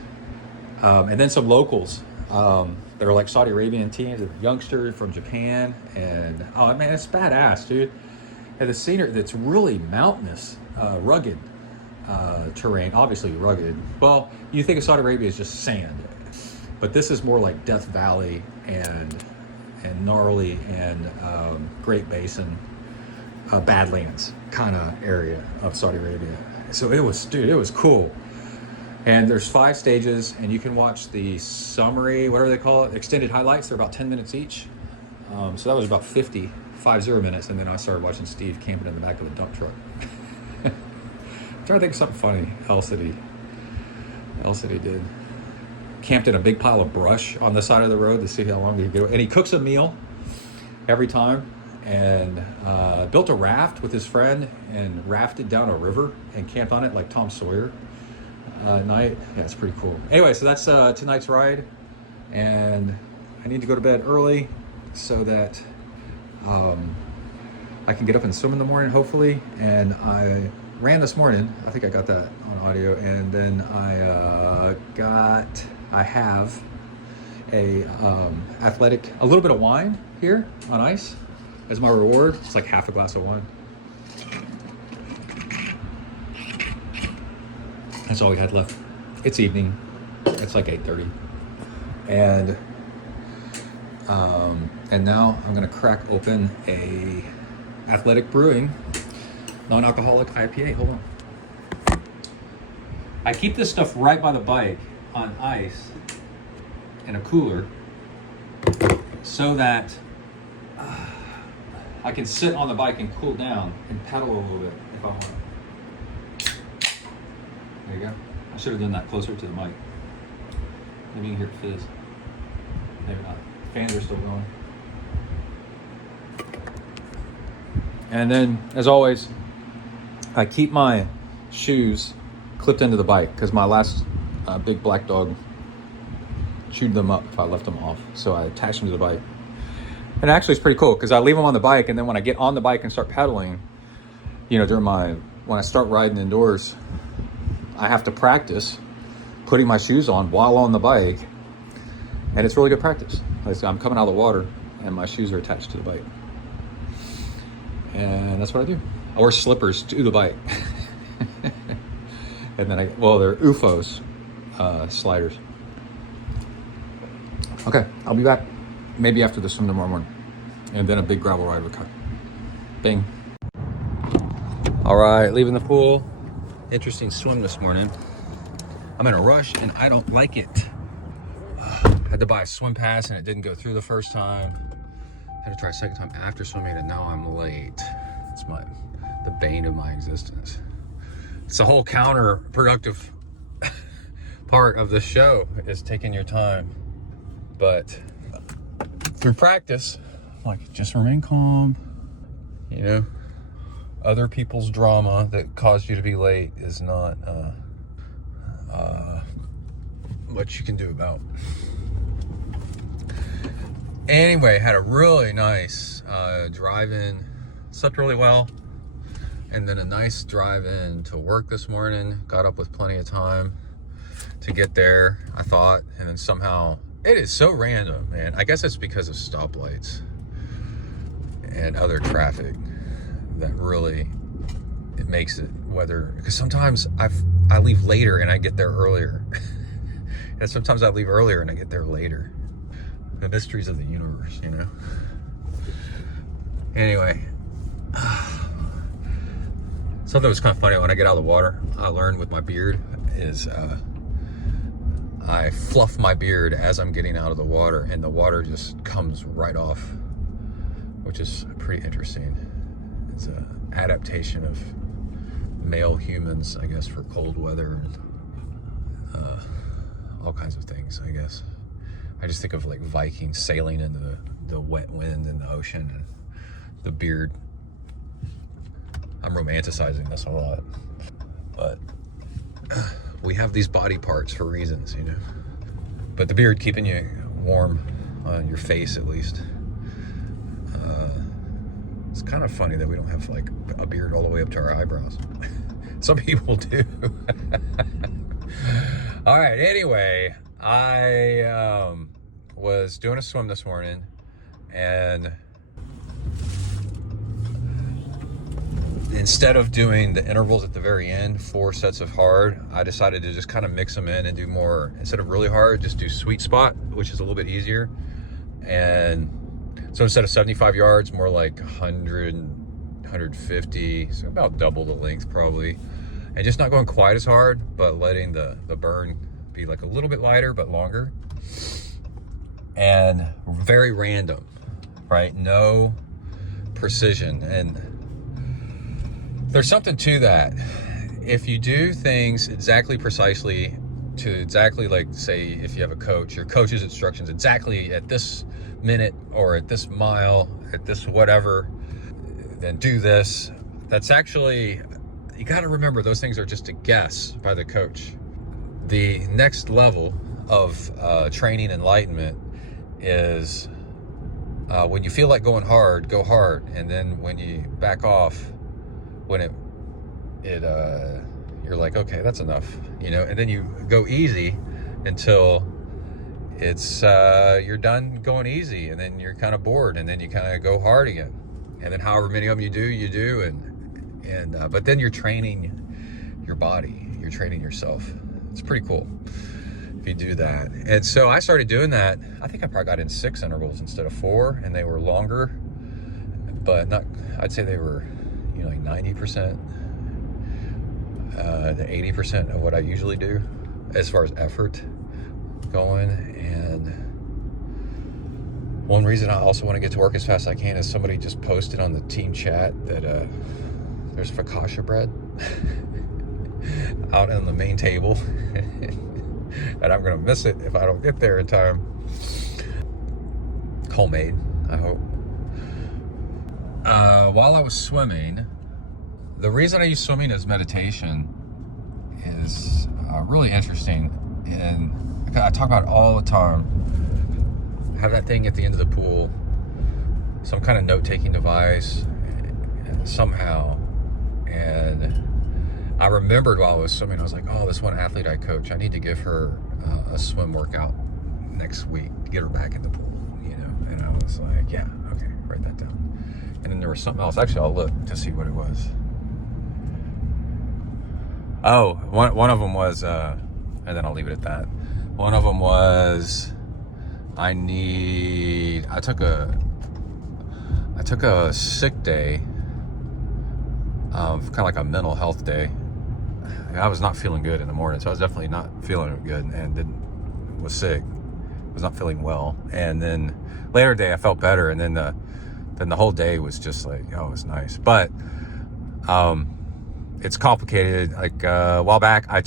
And then some locals that are like Saudi Arabian teams, a youngster from Japan. And, oh man, it's badass, dude. And the scenery, that's really mountainous, rugged terrain, obviously rugged. Well, you think of Saudi Arabia as just sand, but this is more like Death Valley and gnarly and Great Basin, Badlands kind of area of Saudi Arabia. So it was cool. And there's 5 stages, and you can watch the summary, whatever they call it, extended highlights. They're about 10 minutes each. So that was about 50 minutes, and then I started watching Steve camping in the back of the dump truck. I'm trying to think of something funny else that he did. Camped in a big pile of brush on the side of the road to see how long he could go. And he cooks a meal every time, and built a raft with his friend and rafted down a river and camped on it like Tom Sawyer at night. Yeah, it's pretty cool. Anyway, so that's tonight's ride, and I need to go to bed early so that I can get up and swim in the morning, hopefully. And I ran this morning. I think I got that on audio. And then I have a little bit of wine here on ice as my reward. It's like half a glass of wine. That's all we had left. It's evening. It's like 8:30. And now I'm gonna crack open a Athletic Brewing non-alcoholic IPA. Hold on. I keep this stuff right by the bike on ice in a cooler so that I can sit on the bike and cool down and pedal a little bit if I want. There you go. I should have done that closer to the mic. Maybe you can hear it fizz. Maybe not. Fans are still going. And then, as always, I keep my shoes clipped into the bike because my last big black dog chewed them up if I left them off. So I attached them to the bike. And actually it's pretty cool because I leave them on the bike, and then when I get on the bike and start pedaling, when I start riding indoors, I have to practice putting my shoes on while on the bike. And it's really good practice. I'm coming out of the water and my shoes are attached to the bike. And that's what I do. I wear slippers to the bike. And then they're UFOs sliders. Okay, I'll be back maybe after the swim tomorrow morning. And then a big gravel ride with Kyle. Bing. All right, leaving the pool. Interesting swim this morning. I'm in a rush and I don't like it. Had to buy a swim pass and it didn't go through the first time. Had to try a second time after swimming and now I'm late. It's the bane of my existence. It's the whole counterproductive part of the show is taking your time. But through practice, just remain calm. Other people's drama that caused you to be late is not much you can do about. Anyway, had a really nice drive-in, slept really well, and then a nice drive-in to work this morning. Got up with plenty of time to get there, I thought, and then somehow, it is so random, man. I guess it's because of stoplights and other traffic that really, it makes it because sometimes I leave later and I get there earlier. And sometimes I leave earlier and I get there later. The mysteries of the universe, Anyway, something that was kind of funny when I get out of the water, I learned with my beard is I fluff my beard as I'm getting out of the water and the water just comes right off, which is pretty interesting. It's an adaptation of male humans, I guess, for cold weather. all kinds of things, I guess. I just think of like Vikings sailing into the wet wind in the ocean, and the beard. I'm romanticizing this a lot, but we have these body parts for reasons, you know. But the beard keeping you warm on your face, at least. It's kind of funny that we don't have like a beard all the way up to our eyebrows. Some people do. All right, anyway, I was doing a swim this morning, and instead of doing the intervals at the very end, 4 sets of hard, I decided to just kind of mix them in and do more, instead of really hard, just do sweet spot, which is a little bit easier. And so instead of 75 yards, more like 100, 150, so about double the length probably. And just not going quite as hard, but letting the burn be like a little bit lighter, but longer. And very random, right? No precision. And there's something to that. If you do things exactly precisely to exactly, like, say, if you have a coach, your coach's instructions exactly at this minute or at this mile, at this whatever, then do this. That's actually, you got to remember those things are just a guess by the coach. The next level of training enlightenment is when you feel like going hard, go hard. And then when you back off, when you're like, okay, that's enough, you know, and then you go easy until it's you're done going easy, and then you're kind of bored, and then you kind of go hard again, and then however many of them you do, and but then you're training your body, you're training yourself. It's pretty cool if you do that. And so I started doing that. I think I probably got in 6 intervals instead of 4, and they were longer, but not, I'd say they were, you know, like 90% to 80% of what I usually do as far as effort going. And one reason I also want to get to work as fast as I can is somebody just posted on the team chat that there's focaccia bread out on the main table and I'm gonna miss it if I don't get there in time. Homemade, I hope. While I was swimming, the reason I use swimming as meditation is really interesting, and I talk about it all the time. I have that thing at the end of the pool, some kind of note-taking device somehow, and I remembered while I was swimming, I was like, oh, this one athlete I coach, I need to give her a swim workout next week to get her back in the pool, you know. And I was like, yeah, okay, write that down. And then there was something else. Actually, I'll look to see what it was. Oh, one of them was, and then I'll leave it at that. One of them was, I took a sick day, kind of like a mental health day. I was not feeling good in the morning, so I was definitely not feeling good, and was sick, was not feeling well. And then later day I felt better, and then the whole day was just like, oh, it was nice. But it's complicated. Like a while back, I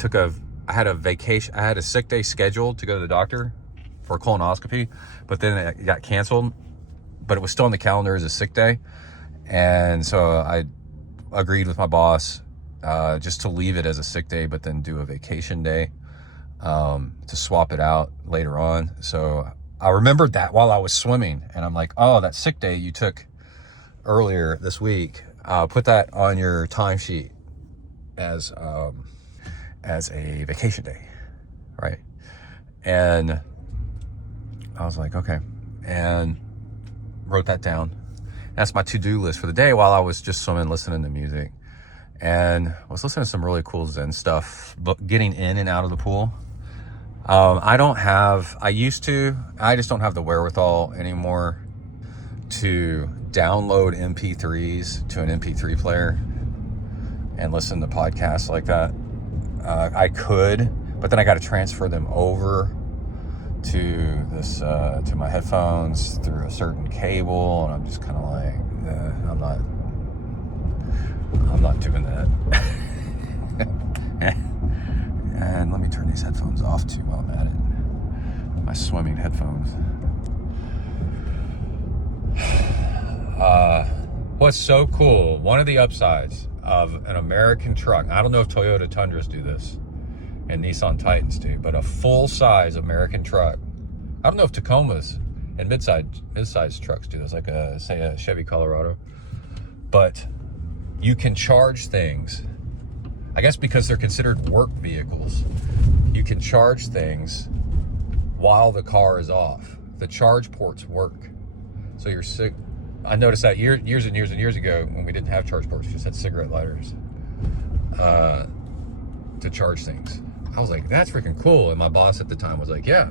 had a vacation. I had a sick day scheduled to go to the doctor for a colonoscopy, but then it got canceled. But it was still on the calendar as a sick day, and so I agreed with my boss just to leave it as a sick day, but then do a vacation day to swap it out later on. So I remembered that while I was swimming, and I'm like, oh, that sick day you took earlier this week, put that on your timesheet as a vacation day, right? And I was like, okay, and wrote that down. That's my to-do list for the day while I was just swimming, listening to music, and was listening to some really cool Zen stuff, but getting in and out of the pool. I just don't have the wherewithal anymore to download MP3s to an MP3 player and listen to podcasts like that. I could, but then I got to transfer them over to this to my headphones through a certain cable, and I'm just kind of like, I'm not doing that. And And let me turn these headphones off too while I'm at it. My swimming headphones. What's so cool, one of the upsides of an American truck, I don't know if Toyota Tundras do this and Nissan Titans do, but a full-size American truck. I don't know if Tacomas and mid-size trucks do this, like say a Chevy Colorado. But you can charge things, I guess because they're considered work vehicles, you can charge things while the car is off. The charge ports work. So you're sick. I noticed that years and years ago when we didn't have charge ports, we just had cigarette lighters to charge things. I was like, that's freaking cool. And my boss at the time was like, yeah,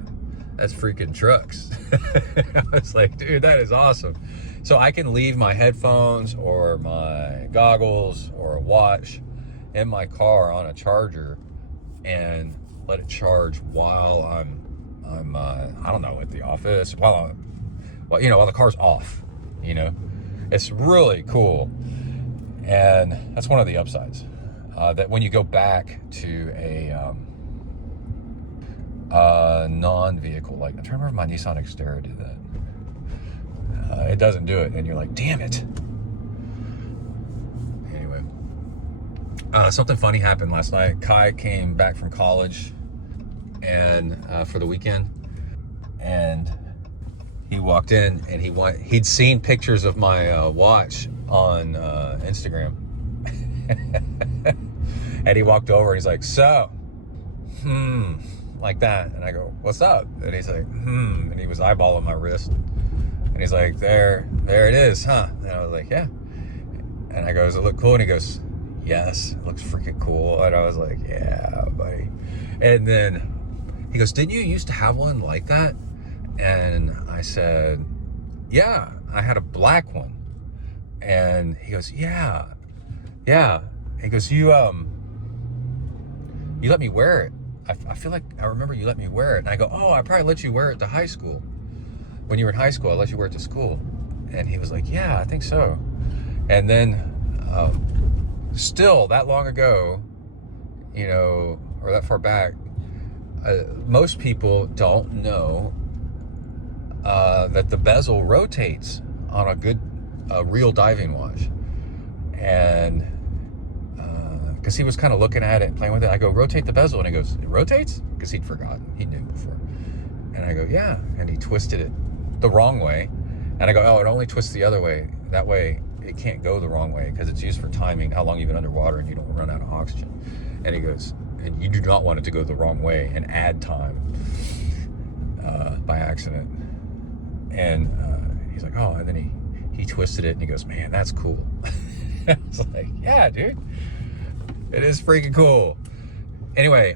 that's freaking trucks. I was like, dude, that is awesome. So I can leave my headphones or my goggles or a watch in my car on a charger and let it charge while I'm I don't know, at the office, while the car's off. It's really cool. And that's one of the upsides, that when you go back to a non-vehicle, like I'm trying to remember if my Nissan Xterra did that. It doesn't do it, and you're like, damn it. Anyway, something funny happened last night. Kai came back from college and for the weekend, and he walked in and he'd seen pictures of my watch on Instagram. And he walked over and he's like, so, like that. And I go, what's up? And he's like, and he was eyeballing my wrist. And he's like, there it is, huh? And I was like, yeah. And I go, does it look cool? And he goes, yes, it looks freaking cool. And I was like, yeah, buddy. And then he goes, didn't you used to have one like that? And I said, yeah, I had a black one. And he goes, yeah. He goes, you let me wear it. I feel like I remember you let me wear it. And I go, oh, I probably let you wear it to high school. When you were in high school, I let you wear it to school. And he was like, yeah, I think so. And then still that long ago, or that far back, most people don't know that the bezel rotates on a real diving watch. And because he was kind of looking at it and playing with it, I go, rotate the bezel. And he goes, it rotates? Because he'd forgotten. He knew before. And I go, yeah. And he twisted it the wrong way. And I go, oh, it only twists the other way. That way it can't go the wrong way because it's used for timing how long you've been underwater and you don't run out of oxygen. And he goes, and you do not want it to go the wrong way and add time by accident. And he's like, oh, and then he twisted it and he goes, man, that's cool. I was like, yeah, dude, it is freaking cool. Anyway,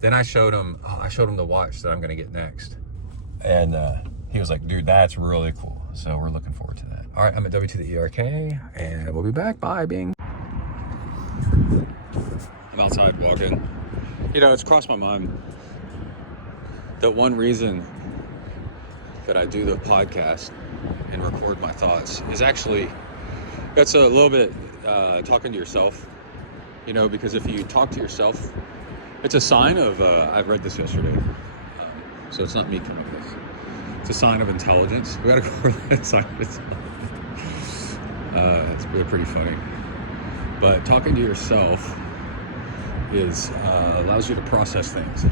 then I showed him the watch that I'm going to get next. And he was like, dude, that's really cool. So we're looking forward to that. All right, I'm at W to the ERK and we'll be back. Bye, Bing. I'm outside walking. It's crossed my mind that one reason that I do the podcast and record my thoughts is actually, that's a little bit talking to yourself, because if you talk to yourself, it's a sign of, I've read this yesterday, so it's not me coming up with this. It's a sign of intelligence. We gotta go over that sign of intelligence. It's really pretty funny. But talking to yourself allows you to process things.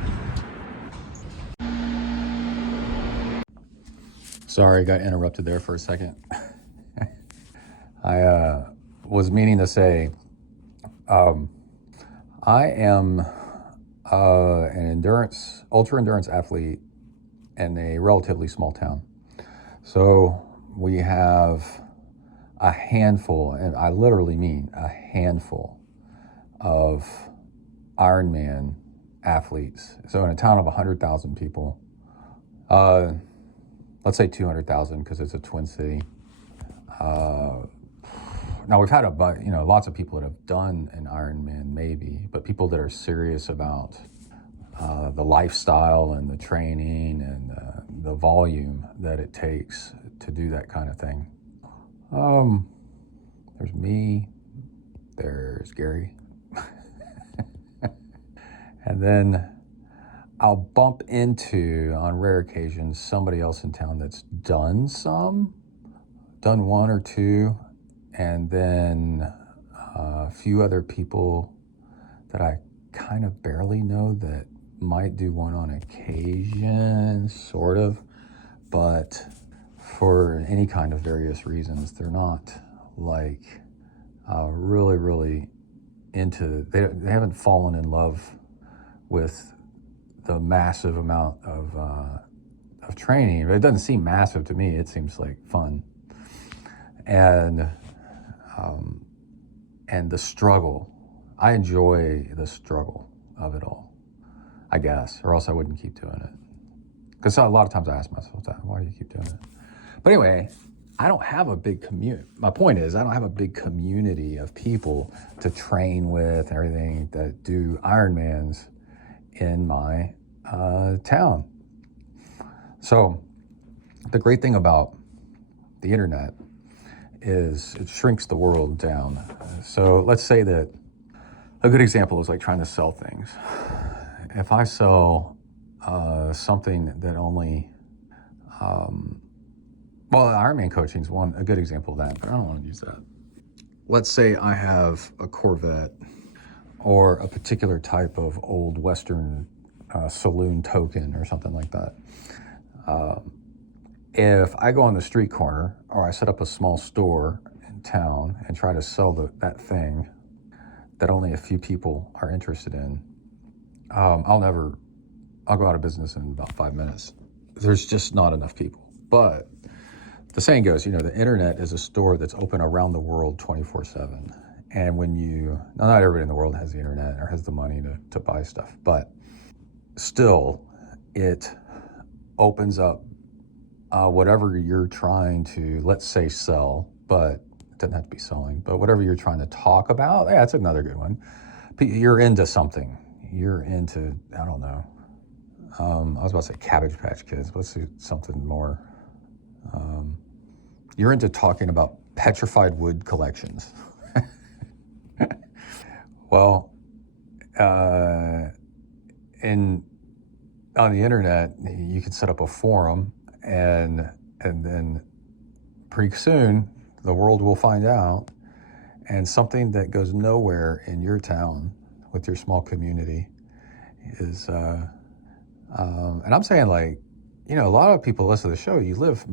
Sorry, got interrupted there for a second. I was meaning to say, I am an ultra endurance athlete in a relatively small town. So we have a handful, and I literally mean a handful, of Ironman athletes. So in a town of 100,000 people, let's say 200,000 because it's a twin city. Now we've had lots of people that have done an Ironman maybe, but people that are serious about the lifestyle and the training and the volume that it takes to do that kind of thing. There's me, there's Gary, And then I'll bump into, on rare occasions, somebody else in town that's done one or two, and then a few other people that I kind of barely know that might do one on occasion, sort of, but for any kind of various reasons, they're not like really, really into, they haven't fallen in love with the massive amount of training. It doesn't seem massive to me. It seems like fun. And the struggle. I enjoy the struggle of it all, I guess, or else I wouldn't keep doing it. Because a lot of times I ask myself that, why do you keep doing it? But anyway, I don't have a big community. My point is, I don't have a big community of people to train with and everything that do Ironmans in my town. So the great thing about the internet is it shrinks the world down. So let's say that a good example is like trying to sell things. If I sell something that only, Ironman coaching is a good example of that, but I don't want to use that. Let's say I have a Corvette or a particular type of old Western saloon token or something like that. If I go on the street corner or I set up a small store in town and try to sell that thing that only a few people are interested in, I'll go out of business in about 5 minutes. There's just not enough people. But the saying goes, the internet is a store that's open around the world 24/7. And not everybody in the world has the internet or has the money to buy stuff, but still it opens up whatever you're trying to, let's say, sell, but it doesn't have to be selling, but whatever you're trying to talk about, that's another good one. You're into something. You're into, I don't know. I was about to say Cabbage Patch Kids. Let's do something more. You're into talking about petrified wood collections. Well, on the internet, you can set up a forum, and then pretty soon the world will find out, and something that goes nowhere in your town with your small community is, and I'm saying, like, a lot of people listen to the show, you live,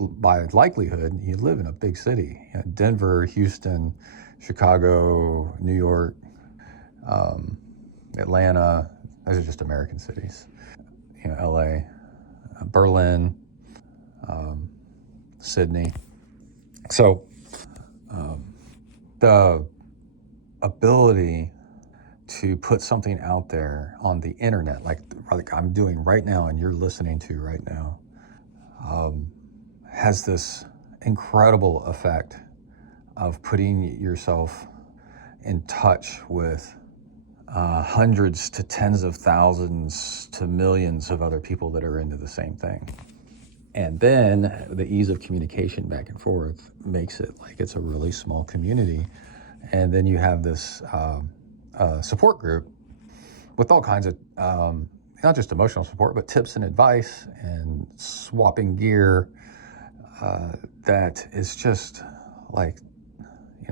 by likelihood, you live in a big city. Denver, Houston, Chicago, New York, Atlanta, those are just American cities. LA, Berlin, Sydney. So the ability to put something out there on the internet, like I'm doing right now and you're listening to right now, has this incredible effect of putting yourself in touch with hundreds to tens of thousands to millions of other people that are into the same thing. And then the ease of communication back and forth makes it like it's a really small community. And then you have this support group with all kinds of, not just emotional support, but tips and advice and swapping gear that is just like,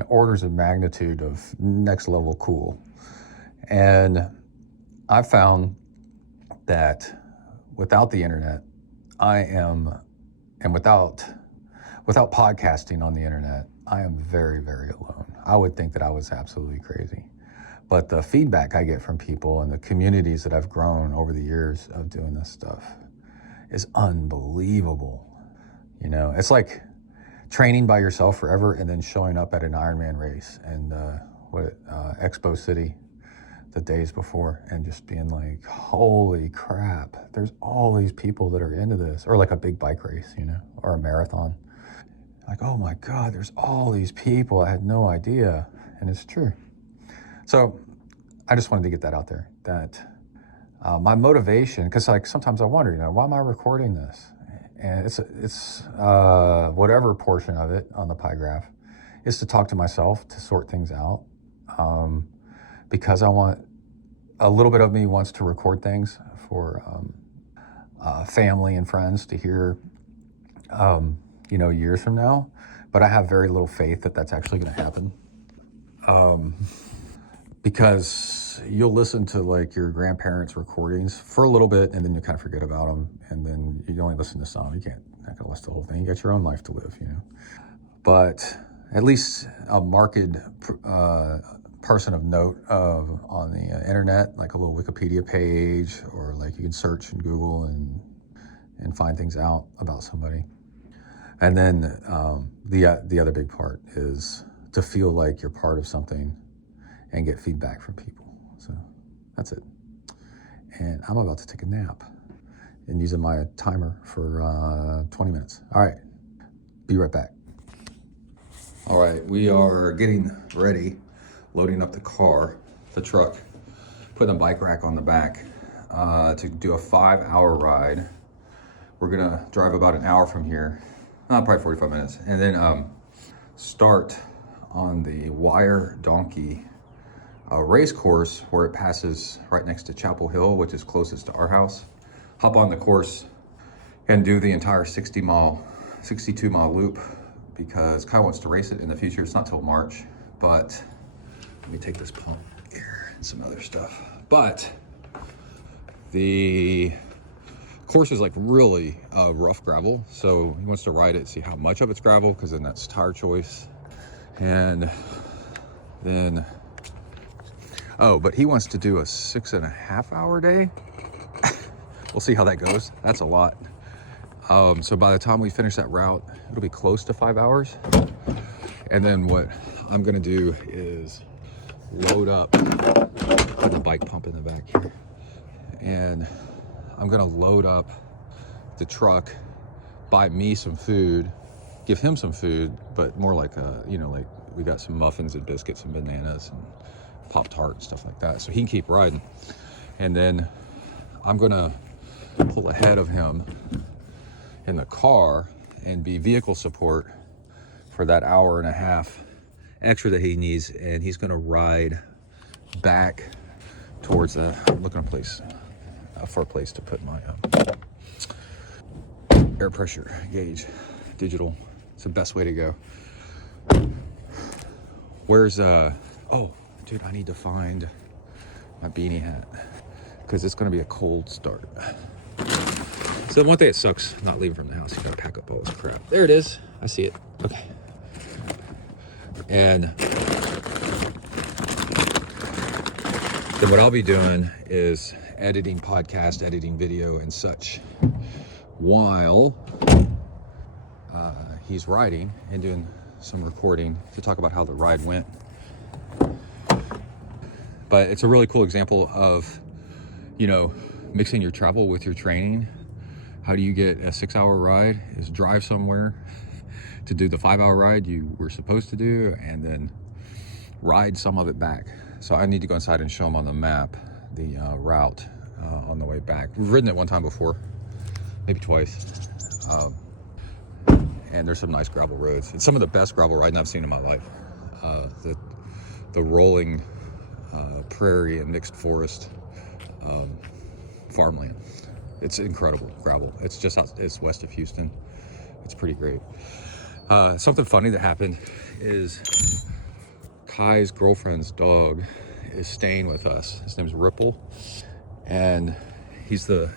orders of magnitude of next level cool. And I found that without the internet, without podcasting on the internet, I am very, very alone. I would think that I was absolutely crazy. But the feedback I get from people and the communities that I've grown over the years of doing this stuff is unbelievable. It's like training by yourself forever and then showing up at an Ironman race and Expo City the days before and just being like, holy crap, there's all these people that are into this, or like a big bike race, or a marathon. Like, oh my God, there's all these people. I had no idea. And it's true. So I just wanted to get that out there, that my motivation, because like sometimes I wonder, why am I recording this? And it's whatever portion of it on the pie graph is to talk to myself, to sort things out, because I want a little bit of me wants to record things for family and friends to hear, years from now. But I have very little faith that that's actually going to happen. Because you'll listen to like your grandparents' recordings for a little bit, and then you kind of forget about them, and then you only listen to some. You not gonna listen to the whole thing. You got your own life to live, But at least a marked person of note on the internet, like a little Wikipedia page, or like you can search in Google and find things out about somebody. And then the other big part is to feel like you're part of something and get feedback from people. So that's it. And I'm about to take a nap and using my timer for 20 minutes. All right, be right back. All right, we are getting ready, loading up the truck, putting a bike rack on the back to do a 5-hour ride. We're gonna drive about an hour from here, probably 45 minutes, and then start on the Wire Donkey race course where it passes right next to Chapel Hill, which is closest to our house. Hop on the course and do the entire 62-mile loop, because Kai wants to race it in the future. It's not till March, but let me take this pump here and some other stuff. But the course is like really rough gravel, so he wants to ride it, see how much of it's gravel, because then that's tire choice. And then but he wants to do a 6.5-hour day. We'll see how that goes. That's a lot. So by the time we finish that route, it'll be close to 5 hours. And then what I'm gonna do is load up, put the bike pump in the back here, and I'm gonna load up the truck, buy me some food, give him some food, but more like like we got some muffins and biscuits and bananas and Pop-Tart and stuff like that, so he can keep riding. And then I'm gonna pull ahead of him in the car and be vehicle support for that 1.5 hours extra that he needs, and he's gonna ride back towards I'm looking for a place to put my air pressure gauge, digital. It's the best way to go. Where's dude, I need to find my beanie hat, because it's gonna be a cold start. So one thing that sucks not leaving from the house, you gotta pack up all this crap. There it is, I see it, okay. And then what I'll be doing is editing podcast, editing video and such, while he's riding, and doing some recording to talk about how the ride went. But it's a really cool example of, mixing your travel with your training. How do you get a 6-hour ride? Is drive somewhere to do the 5-hour ride you were supposed to do, and then ride some of it back. So I need to go inside and show them on the map the route on the way back. We've ridden it one time before, maybe twice. And there's some nice gravel roads. It's some of the best gravel riding I've seen in my life. The rolling prairie and mixed forest farmland. It's incredible gravel. It's west of Houston. It's pretty great. Something funny that happened is Kai's girlfriend's dog is staying with us. His name's Ripple, and he's a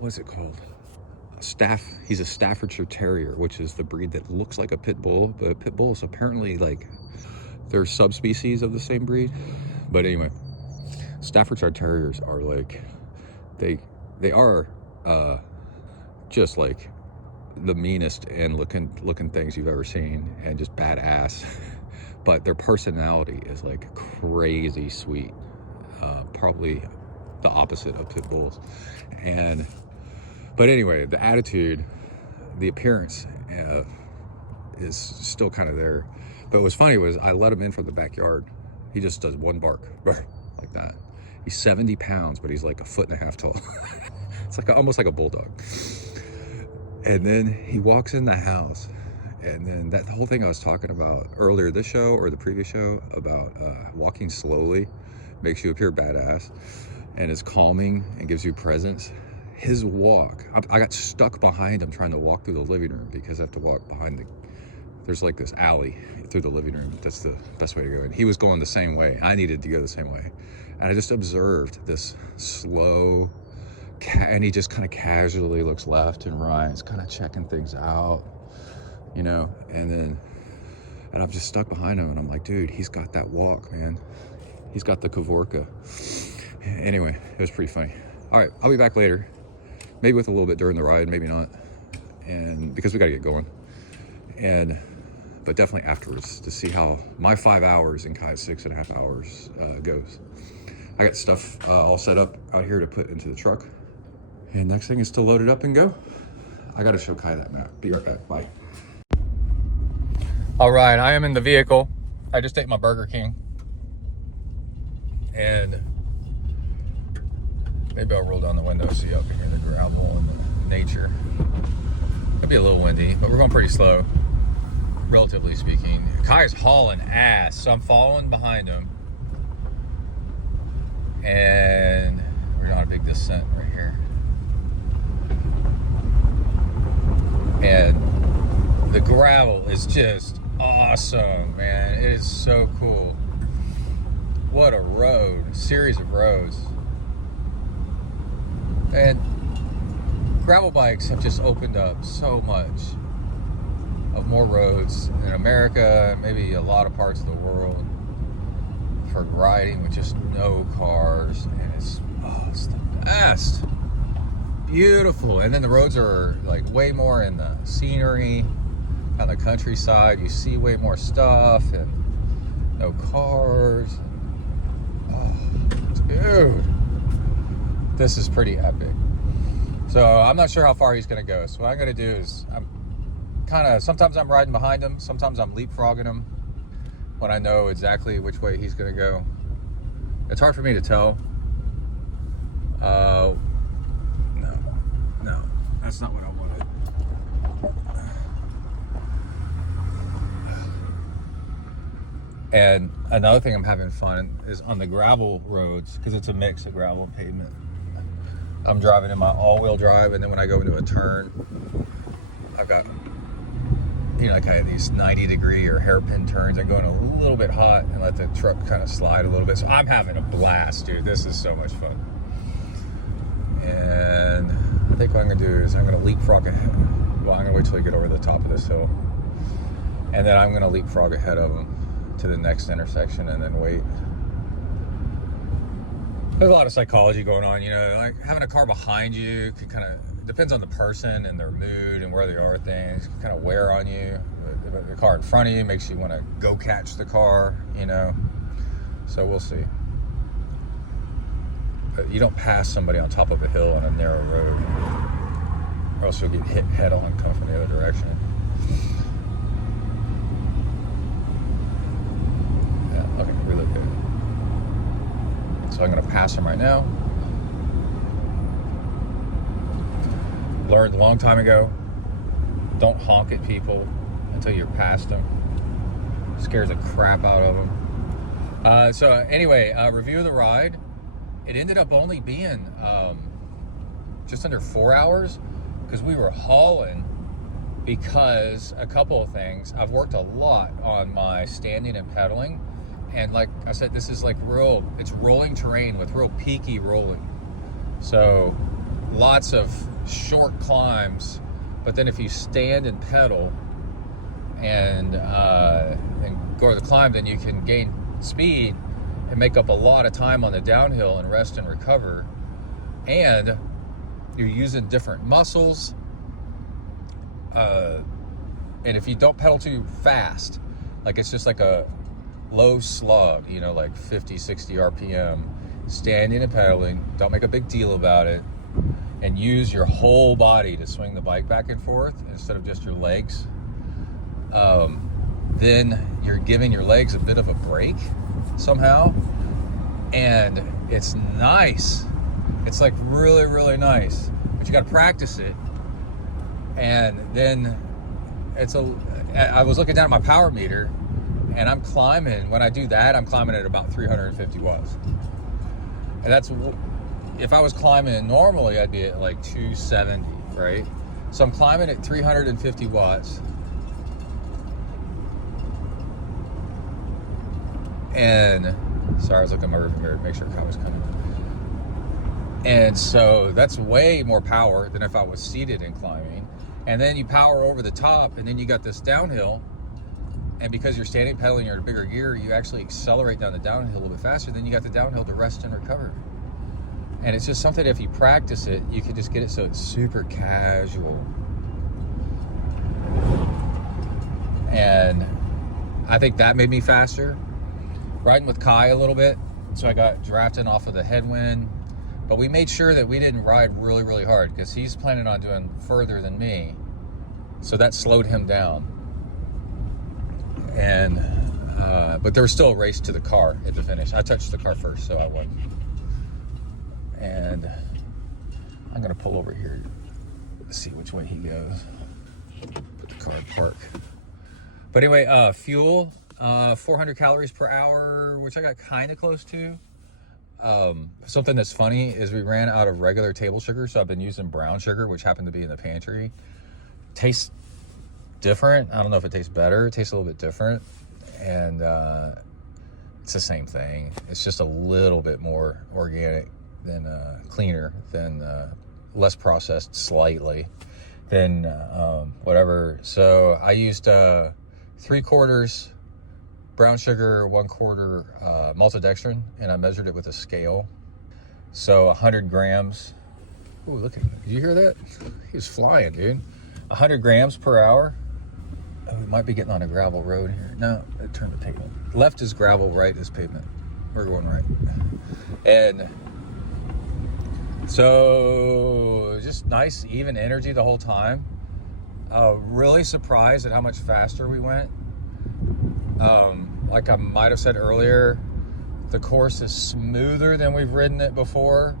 what's it called? He's a Staffordshire Terrier, which is the breed that looks like a pit bull, but a pit bull is apparently they're subspecies of the same breed. But anyway, Staffordshire Terriers are they are just like the meanest and looking things you've ever seen, and just badass. But their personality is like crazy sweet, probably the opposite of pit bulls. But anyway, the attitude, the appearance is still kind of there. But what was funny was I let him in from the backyard. He just does one bark, like that. He's 70 pounds, but he's like 1.5 feet tall. It's almost like a bulldog. And then he walks in the house, and then that whole thing I was talking about earlier this show or the previous show about walking slowly makes you appear badass, and is calming and gives you presence. His walk, I got stuck behind him trying to walk through the living room because I have to walk behind there's like this alley through the living room. That's the best way to go. And he was going the same way. I needed to go the same way. And I just observed this slow, and he just kind of casually looks left and right. He's kind of checking things out, you know, and I'm just stuck behind him, and I'm like, dude, he's got that walk, man. He's got the Kavorka. Anyway, it was pretty funny. All right, I'll be back later. Maybe with a little bit during the ride, maybe not. And because we got to get going. But definitely afterwards to see how my 5 hours and Kai's 6.5 hours goes. I got stuff all set up out here to put into the truck. And next thing is to load it up and go. I got to show Kai that map. Be right back. Bye. All right, I am in the vehicle. I just ate my Burger King. And maybe I'll roll down the window so y'all can hear the gravel and the nature. It'll be a little windy, but we're going pretty slow, relatively speaking. Kai's hauling ass, so I'm following behind him. And we're on a big descent right here. And the gravel is just awesome, man. It is so cool. What a road, series of roads. And gravel bikes have just opened up so much of more roads in America, maybe a lot of parts of the world, for riding with just no cars. And it's the best. Beautiful. And then the roads are like way more in the scenery, on the countryside. You see way more stuff and no cars. Dude, this is pretty epic. So I'm not sure how far he's gonna go. So what I'm gonna do is sometimes I'm riding behind him, sometimes I'm leapfrogging him when I know exactly which way he's gonna go. It's hard for me to tell. No, that's not what I wanted. And another thing I'm having fun is on the gravel roads, because it's a mix of gravel and pavement. I'm driving in my all-wheel drive, and then when I go into a turn, I've got, like I have these 90-degree or hairpin turns. I go in a little bit hot and let the truck kind of slide a little bit. So I'm having a blast, dude. This is so much fun. And I think what I'm gonna do is I'm gonna leapfrog ahead. Well, I'm gonna wait till we get over the top of this hill, and then I'm gonna leapfrog ahead of him to the next intersection and then wait. There's a lot of psychology going on, like having a car behind you can kind of, depends on the person and their mood and where they are, things can kind of wear on you. The car in front of you makes you want to go catch the car, so we'll see. But you don't pass somebody on top of a hill on a narrow road, or else you'll get hit head on coming from the other direction. Okay, really good. So I'm going to pass him right now. Learned a long time ago, don't honk at people until you're past them. Scares the crap out of them. So anyway, review of the ride. It ended up only being just under 4 hours, because we were hauling, because a couple of things. I've worked a lot on my standing and pedaling. And like I said, this is like it's rolling terrain with real peaky rolling. So lots of short climbs, but then if you stand and pedal and go to the climb, then you can gain speed and make up a lot of time on the downhill and rest and recover. And you're using different muscles. And if you don't pedal too fast, like it's just like a low slug, like 50, 60 RPM, standing and pedaling, don't make a big deal about it, and use your whole body to swing the bike back and forth instead of just your legs. Then you're giving your legs a bit of a break somehow, and it's nice. It's like really, really nice, but you got to practice it. And then I was looking down at my power meter, And I'm climbing, when I do that, I'm climbing at about 350 watts. And that's, if I was climbing normally, I'd be at like 270, right? So I'm climbing at 350 watts. And, sorry, I was looking at my rearview mirror to make sure Kyle was coming. And so that's way more power than if I was seated and climbing. And then you power over the top, and then you got this downhill. And because you're standing pedaling, you're in a bigger gear, you actually accelerate down the downhill a little bit faster. Then you got the downhill to rest and recover. And it's just something, if you practice it, you can just get it so it's super casual. And I think that made me faster. Riding with Kai a little bit, so I got drafting off of the headwind. But we made sure that we didn't ride really, really hard, because he's planning on doing further than me. So that slowed him down. And but there was still a race to the car at the finish. I touched the car first, so I won. And I'm gonna pull over here, see which way he goes. Put the car in park. But anyway, fuel, 400 calories per hour, which I got kind of close to. Something that's funny is we ran out of regular table sugar, so I've been using brown sugar, which happened to be in the pantry. Tastes different. I don't know if it tastes better. It tastes a little bit different. And it's the same thing. It's just a little bit more organic than cleaner than less processed slightly than whatever. So I used 3/4 brown sugar, 1/4 maltodextrin, and I measured it with a scale. So 100 grams. Ooh, look at him. Did you hear that? He was flying, dude. 100 grams per hour. Oh, we might be getting on a gravel road here. No, turn the pavement. Left is gravel, right is pavement. We're going right. And so just nice, even energy the whole time. Really surprised at how much faster we went. Like I might have said earlier, the course is smoother than we've ridden it before.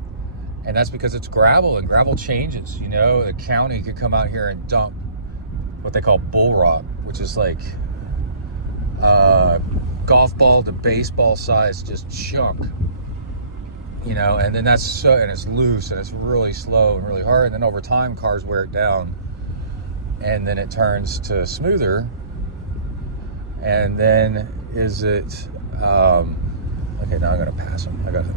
And that's because it's gravel, and gravel changes. You know, the county could come out here and dump what they call bull rock, which is like golf ball to baseball size, just chunk. You know, and then that's so, and it's loose and it's really slow and really hard. And then over time, cars wear it down, and then it turns to smoother. And then is it? Okay, now I'm gonna pass him. I got it.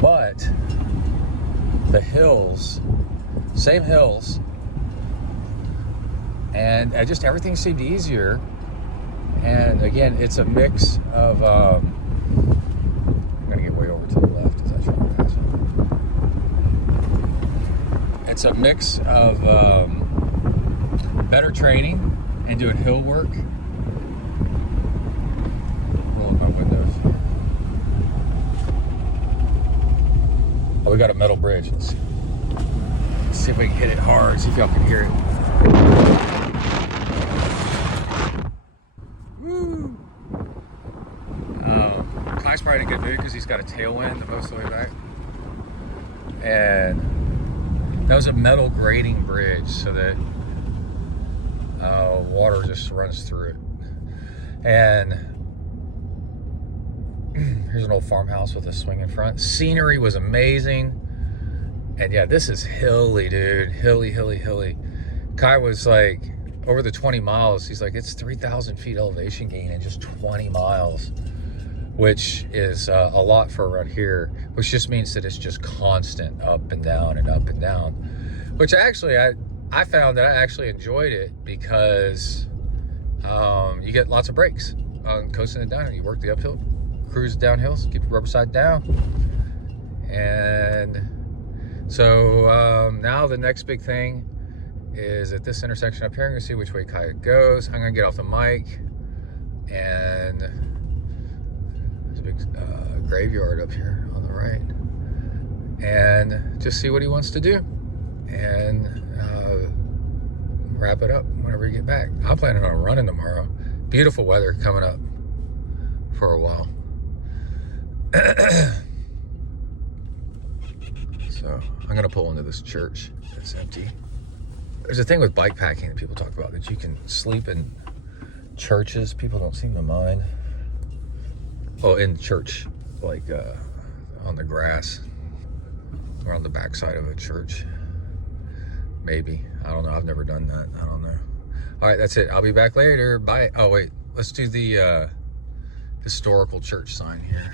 But the hills, same hills, and just everything seemed easier. And again, it's a mix of, I'm gonna get way over to the left as I try to pass it. It's a mix of better training and doing hill work. Roll up my windows. Oh, we got a metal bridge. Let's see if we can hit it hard, see if y'all can hear it. Woo! Kai's probably in a good mood because he's got a tailwind most of the way back. And that was a metal grading bridge so that water just runs through it. And here's an old farmhouse with a swing in front. Scenery was amazing. And yeah, this is hilly, dude. Hilly, hilly, hilly. Kai was like, over the 20 miles, he's like, it's 3,000 feet elevation gain in just 20 miles, which is a lot for around here, which just means that it's just constant up and down and up and down, which actually, I found that I actually enjoyed it because you get lots of breaks on coasting it down. You work the uphill, cruise down hills, keep the rubber side down. And so now the next big thing is at this intersection up here. I'm gonna see which way Kai goes. I'm gonna get off the mic, and there's a big graveyard up here on the right, and just see what he wants to do, and wrap it up whenever we get back. I'm planning on running tomorrow. Beautiful weather coming up for a while. So I'm gonna pull into this church. It's empty. There's a thing with bike packing that people talk about, that you can sleep in churches. People don't seem to mind. Oh, in church, like on the grass or on the backside of a church. Maybe. I don't know. I've never done that. I don't know. All right, that's it. I'll be back later. Bye. Oh, wait. Let's do the historical church sign here.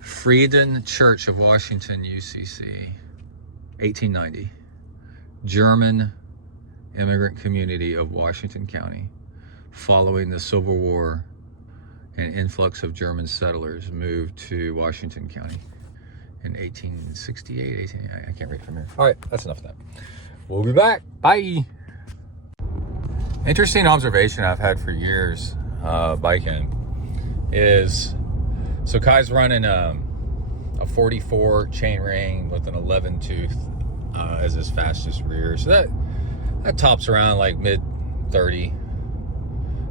Frieden Church of Washington, UCC, 1890. German immigrant community of Washington County. Following the Civil War, an influx of German settlers moved to Washington County in 1868. I can't read from here. All right, that's enough of that. We'll be back. Bye. Interesting observation I've had for years biking is, so Kai's running a 44 chain ring with an 11 tooth as his fastest rear. So that tops around like mid 30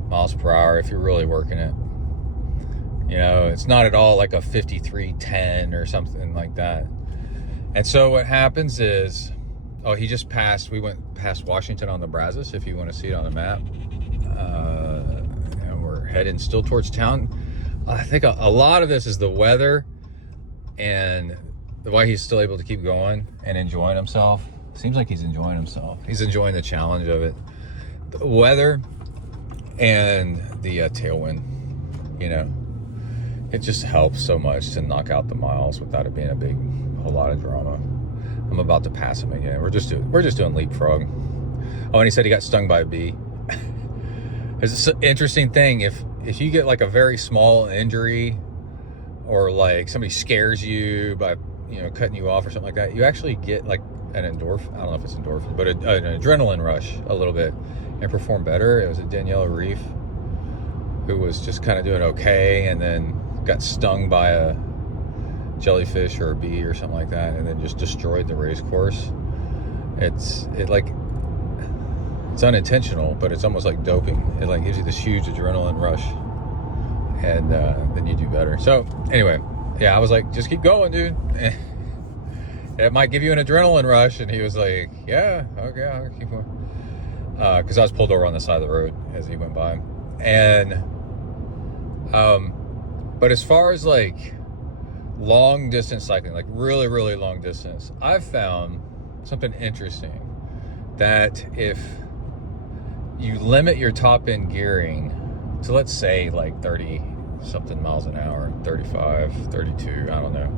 miles per hour if you're really working it. You know, it's not at all like a 53.10 or something like that. And so what happens is, he just passed, we went past Washington on the Brazos, if you want to see it on the map. And we're heading still towards town. I think a lot of this is the weather and why he's still able to keep going and enjoying himself. Seems like he's enjoying himself. He's enjoying the challenge of it. The weather and the tailwind, you know, it just helps so much to knock out the miles without it being a whole lot of drama. I'm about to pass him again. We're just doing leapfrog. Oh, and he said he got stung by a bee. It's an interesting thing. If you get like a very small injury, or like somebody scares you by, you know, cutting you off or something like that, you actually get like an endorphin. I don't know if it's endorphin, but an adrenaline rush a little bit and perform better. It was a Danielle Reef who was just kind of doing okay, and then got stung by a jellyfish or a bee or something like that, and then just destroyed the race course. It's unintentional, but it's almost like doping. It like gives you this huge adrenaline rush, and then you do better. So anyway, yeah, I was like, just keep going, dude. It might give you an adrenaline rush. And he was like, yeah, okay, I'll keep going. Because I was pulled over on the side of the road as he went by. And but as far as like long distance cycling, like really, really long distance, I've found something interesting, that if you limit your top end gearing to, let's say, like 30 something miles an hour, 35, 32, I don't know.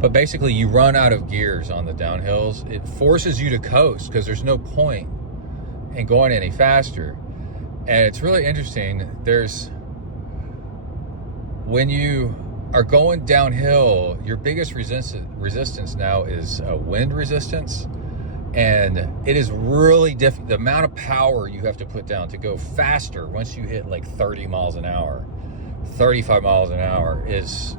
But basically you run out of gears on the downhills. It forces you to coast because there's no point in going any faster. And it's really interesting. When you are going downhill, your biggest resistance now is wind resistance. And it is really different. The amount of power you have to put down to go faster once you hit like 30 miles an hour, 35 miles an hour is,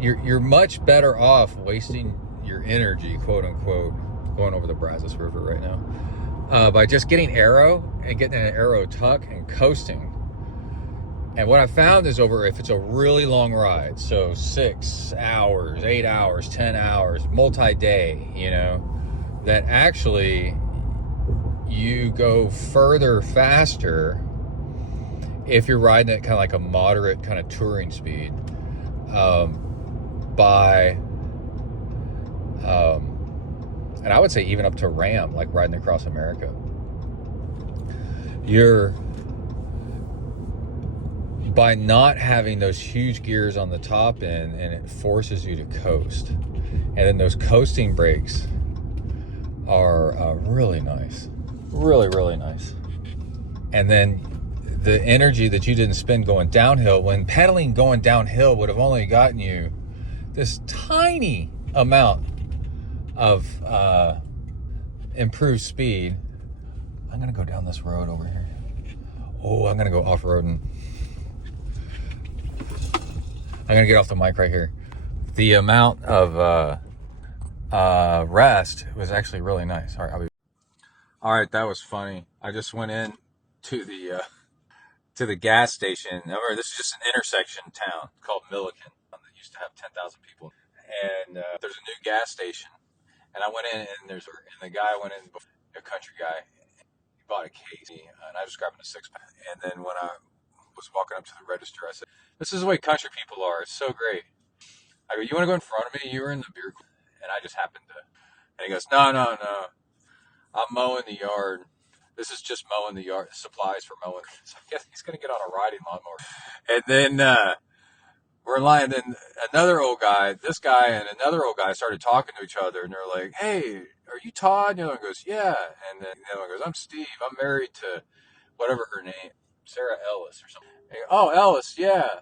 you're much better off wasting your energy, quote unquote, going over the Brazos River right now, by just getting arrow and getting an arrow tuck and coasting. And what I found is, if it's a really long ride, so 6 hours, 8 hours, 10 hours, multi-day, you know, that actually you go further faster if you're riding at kind of like a moderate kind of touring speed, and I would say even up to Ram, like riding across America. By not having those huge gears on the top end, and it forces you to coast. And then those coasting brakes are really nice. Really, really nice. And then the energy that you didn't spend going downhill, when pedaling going downhill would have only gotten you this tiny amount of improved speed. I'm gonna go down this road over here. Oh, I'm gonna go off-roading. I'm gonna get off the mic right here. The amount of rest was actually really nice. All right, that was funny. I just went in to the gas station. Remember, this is just an intersection town called Milliken that used to have 10,000 people. And there's a new gas station, And I went in, and the guy went in, a country guy. He bought a case, and I was grabbing a 6-pack. And then when I was walking up to the register, I said, "This is the way country people are. It's so great." I go, "You want to go in front of me? You were in the beer club." And I just happened to. And he goes, "No, no, no. I'm mowing the yard. This is just mowing the yard. Supplies for mowing." So I guess he's going to get on a riding lawnmower. And then we're in line. Then another old guy, this guy and another old guy started talking to each other. And they're like, "Hey, are you Todd?" And the other one goes, "Yeah." And then the other one goes, "I'm Steve. I'm married to whatever her name, Sarah Ellis or something." They go, "Oh, Ellis, yeah.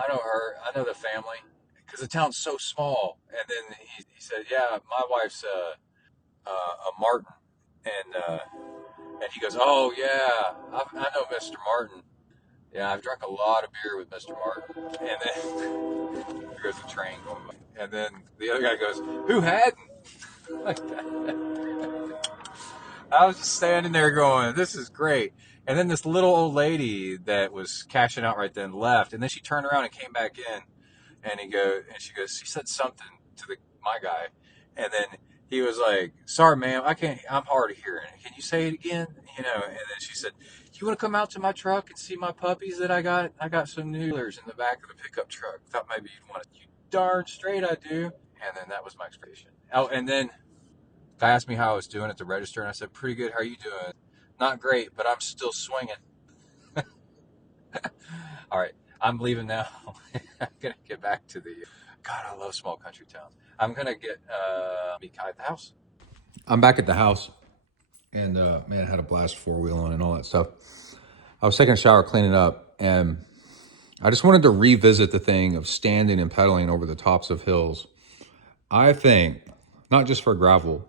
I know her. I know the family." Because the town's so small. And then he said, "Yeah, my wife's a Martin." And he goes, "Oh, yeah, I know Mr. Martin. Yeah, I've drunk a lot of beer with Mr. Martin." And then there goes the train going by. And then the other guy goes, "Who hadn't?" Like that. I was just standing there going, "This is great." And then this little old lady that was cashing out right then left. And then she turned around and came back in. And she goes, she said something to my guy. And then he was like, "Sorry, ma'am, I'm hard of hearing. Can you say it again?" And then she said, "Do you want to come out to my truck and see my puppies that I got? I got some noodlers in the back of the pickup truck. Thought maybe you'd want to." "You darn straight I do." And then that was my expectation. Oh, and then guy asked me how I was doing at the register, and I said, "Pretty good. How are you doing?" "Not great, but I'm still swinging." All right, I'm leaving now. I'm going to get back to God, I love small country towns. I'm going to get meet Kai at the house. I'm back at the house, and man, I had a blast 4-wheeling and all that stuff. I was taking a shower, cleaning up, and I just wanted to revisit the thing of standing and pedaling over the tops of hills. I think, not just for gravel,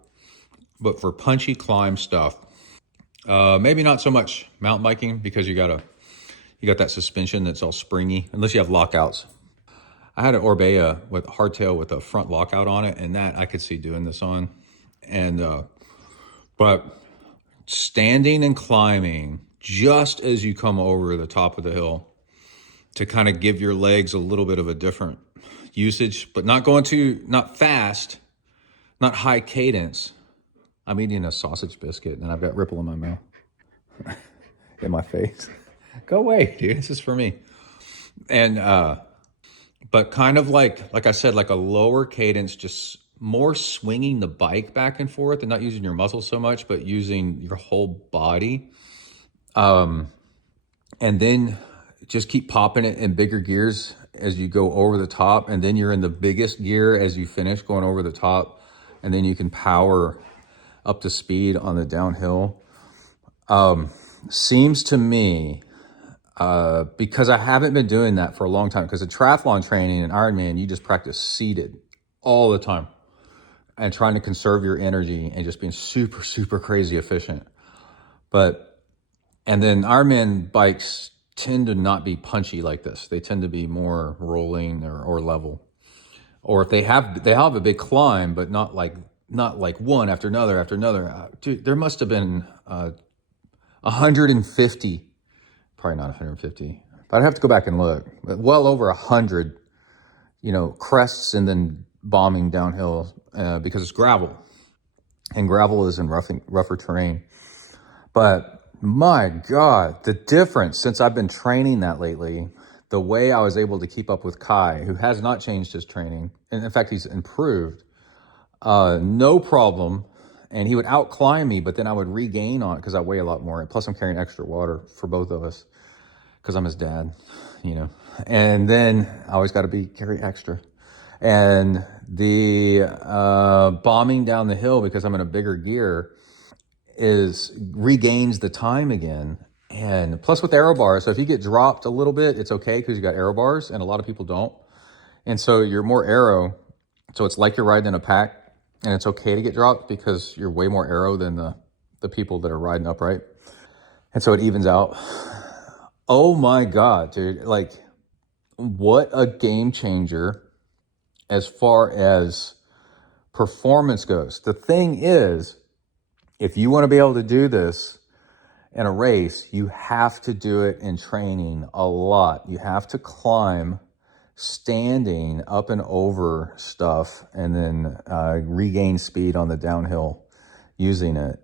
but for punchy climb stuff, maybe not so much mountain biking because you got that suspension that's all springy, unless you have lockouts. I had an Orbea with hardtail with a front lockout on it, and that I could see doing this on. And but standing and climbing just as you come over the top of the hill to kind of give your legs a little bit of a different usage, but not fast, not high cadence. I'm eating a sausage biscuit and I've got Ripple in my mouth, in my face. Go away, dude. This is for me. And but kind of like I said, like a lower cadence, just more swinging the bike back and forth and not using your muscles so much, but using your whole body. And then just keep popping it in bigger gears as you go over the top. And then you're in the biggest gear as you finish going over the top. And then you can power up to speed on the downhill. Seems to me, because I haven't been doing that for a long time, because in triathlon training and Ironman, you just practice seated all the time and trying to conserve your energy and just being super, super crazy efficient. And then Ironman bikes tend to not be punchy like this. They tend to be more rolling or level. Or if they have a big climb, but not like one after another. Dude, there must have been 150, probably not 150, but I'd have to go back and look, but well over 100, crests and then bombing downhill because it's gravel, and gravel is in rougher terrain. But my God, the difference since I've been training that lately, the way I was able to keep up with Kai, who has not changed his training, and in fact, he's improved, no problem. And he would outclimb me, but then I would regain on it because I weigh a lot more. Plus, I'm carrying extra water for both of us because I'm his dad, And then I always got to carry extra. And the bombing down the hill because I'm in a bigger gear regains the time again. And plus with aero bars, so if you get dropped a little bit, it's okay because you got aero bars, and a lot of people don't. And so you're more aero, so it's like you're riding in a pack. And it's okay to get dropped because you're way more aero than the people that are riding upright. And so it evens out. Oh my God, dude. Like, what a game changer as far as performance goes. The thing is, if you want to be able to do this in a race, you have to do it in training a lot. You have to climb standing up and over stuff and then regain speed on the downhill using it.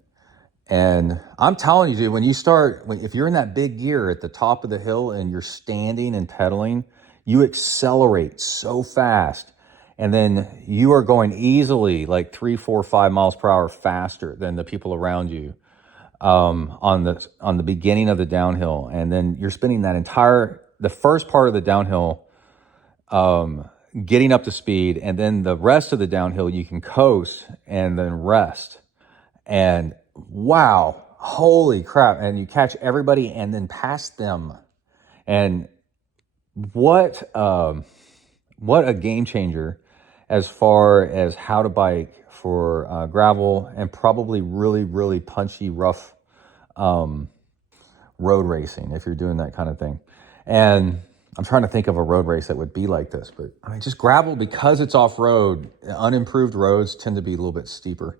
And I'm telling you, dude, when you start, if you're in that big gear at the top of the hill and you're standing and pedaling, you accelerate so fast. And then you are going easily like 3, 4, 5 miles per hour faster than the people around you on the beginning of the downhill. And then you're spending the first part of the downhill getting up to speed. And then the rest of the downhill, you can coast and then rest. And wow, holy crap. And you catch everybody and then pass them. And what a game changer as far as how to bike for gravel and probably really, really punchy, rough road racing if you're doing that kind of thing. And I'm trying to think of a road race that would be like this, but I mean, just gravel, because it's off-road, unimproved roads tend to be a little bit steeper.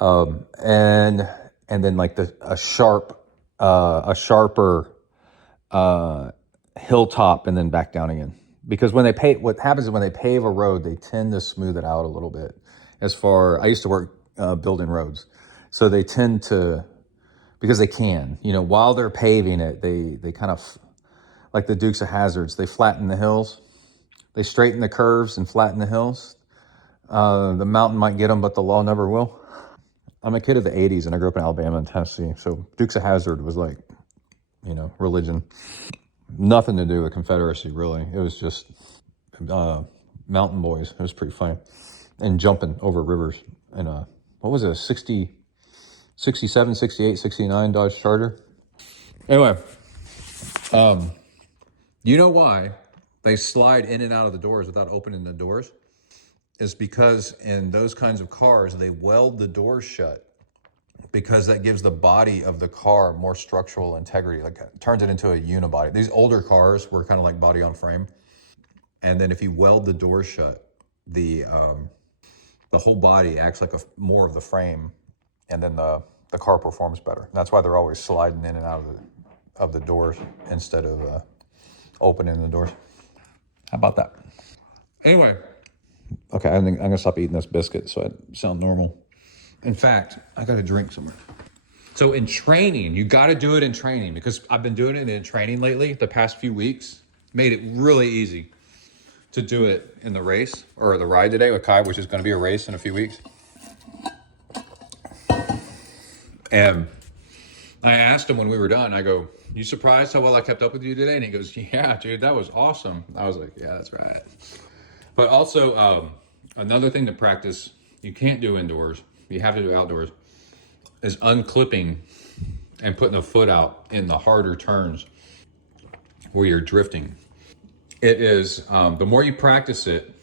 And then like a sharper hilltop and then back down again. Because what happens is when they pave a road, they tend to smooth it out a little bit. I used to work building roads, so they tend to, because they can, while they're paving it, they kind of, like the Dukes of Hazzards, they flatten the hills, they straighten the curves and flatten the hills. The mountain might get them, but the law never will. I'm a kid of the 80s and I grew up in Alabama and Tennessee. So Dukes of Hazzard was like, religion. Nothing to do with Confederacy, really. It was just mountain boys. It was pretty funny. And jumping over rivers in what was it, 67, 68, 69 Dodge Charger? Anyway, you know why they slide in and out of the doors without opening the doors? Is because in those kinds of cars, they weld the doors shut because that gives the body of the car more structural integrity, like turns it into a unibody. These older cars were kind of like body on frame. And then if you weld the doors shut, the whole body acts like more of the frame, and then the car performs better. And that's why they're always sliding in and out of the doors instead of opening the doors. How about that? Anyway. Okay, I think I'm gonna stop eating this biscuit so I sound normal. In fact, I got to drink somewhere. So in training, you got to do it in training, because I've been doing it in training lately, the past few weeks. Made it really easy to do it in the race, or the ride today with Kai, which is going to be a race in a few weeks. And I asked him when we were done, I go, "You surprised how well I kept up with you today?" And he goes, "Yeah, dude, that was awesome." I was like, "Yeah, that's right." But also, another thing to practice, you can't do indoors, you have to do outdoors, is unclipping and putting a foot out in the harder turns where you're drifting. It is, the more you practice it,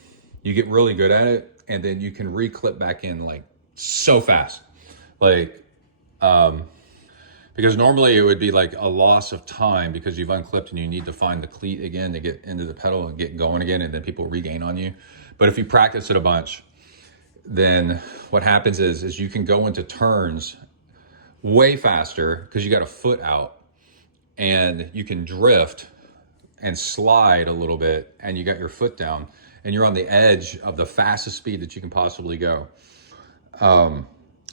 you get really good at it, and then you can re-clip back in like so fast. Like, because normally it would be like a loss of time because you've unclipped and you need to find the cleat again to get into the pedal and get going again, and then people regain on you. But if you practice it a bunch, then what happens is you can go into turns way faster because you got a foot out, and you can drift and slide a little bit, and you got your foot down, and you're on the edge of the fastest speed that you can possibly go.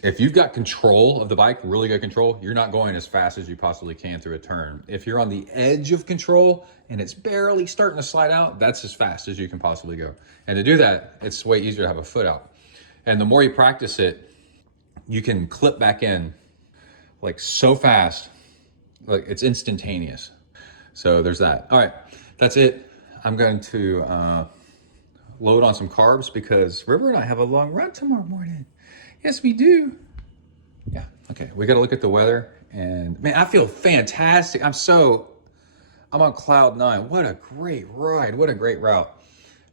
If you've got control of the bike, really good control, you're not going as fast as you possibly can through a turn. If you're on the edge of control and it's barely starting to slide out, that's as fast as you can possibly go. And to do that, it's way easier to have a foot out. And the more you practice it, you can clip back in like so fast, like it's instantaneous. So there's that. All right, that's it. I'm going to load on some carbs because River and I have a long run tomorrow morning. Yes, we do. Yeah, okay. We got to look at the weather, and man, I feel fantastic. I'm on cloud 9. What a great ride. What a great route.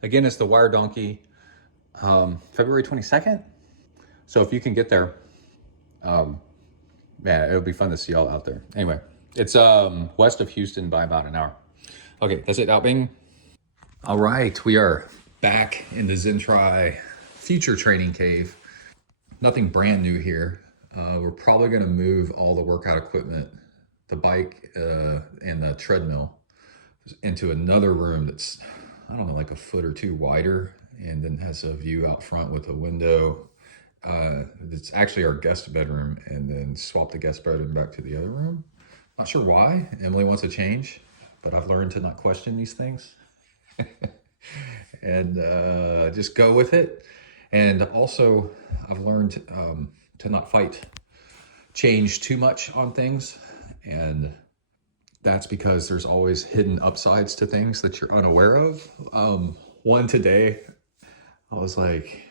Again, it's the Wire Donkey, February 22nd. So if you can get there, man, it'll be fun to see y'all out there. Anyway, it's west of Houston by about an hour. Okay, that's it. Out Bing. All right, we are back in the Zentri future training cave. Nothing brand new here. We're probably going to move all the workout equipment, the bike and the treadmill, into another room that's I don't know, like a foot or two wider, and then has a view out front with a window. It's actually our guest bedroom, and then swap the guest bedroom back to the other room. Not sure why. Emily wants a change, but I've learned to not question these things and just go with it. And also, I've learned to not fight change too much on things. And that's because there's always hidden upsides to things that you're unaware of. One today, I was like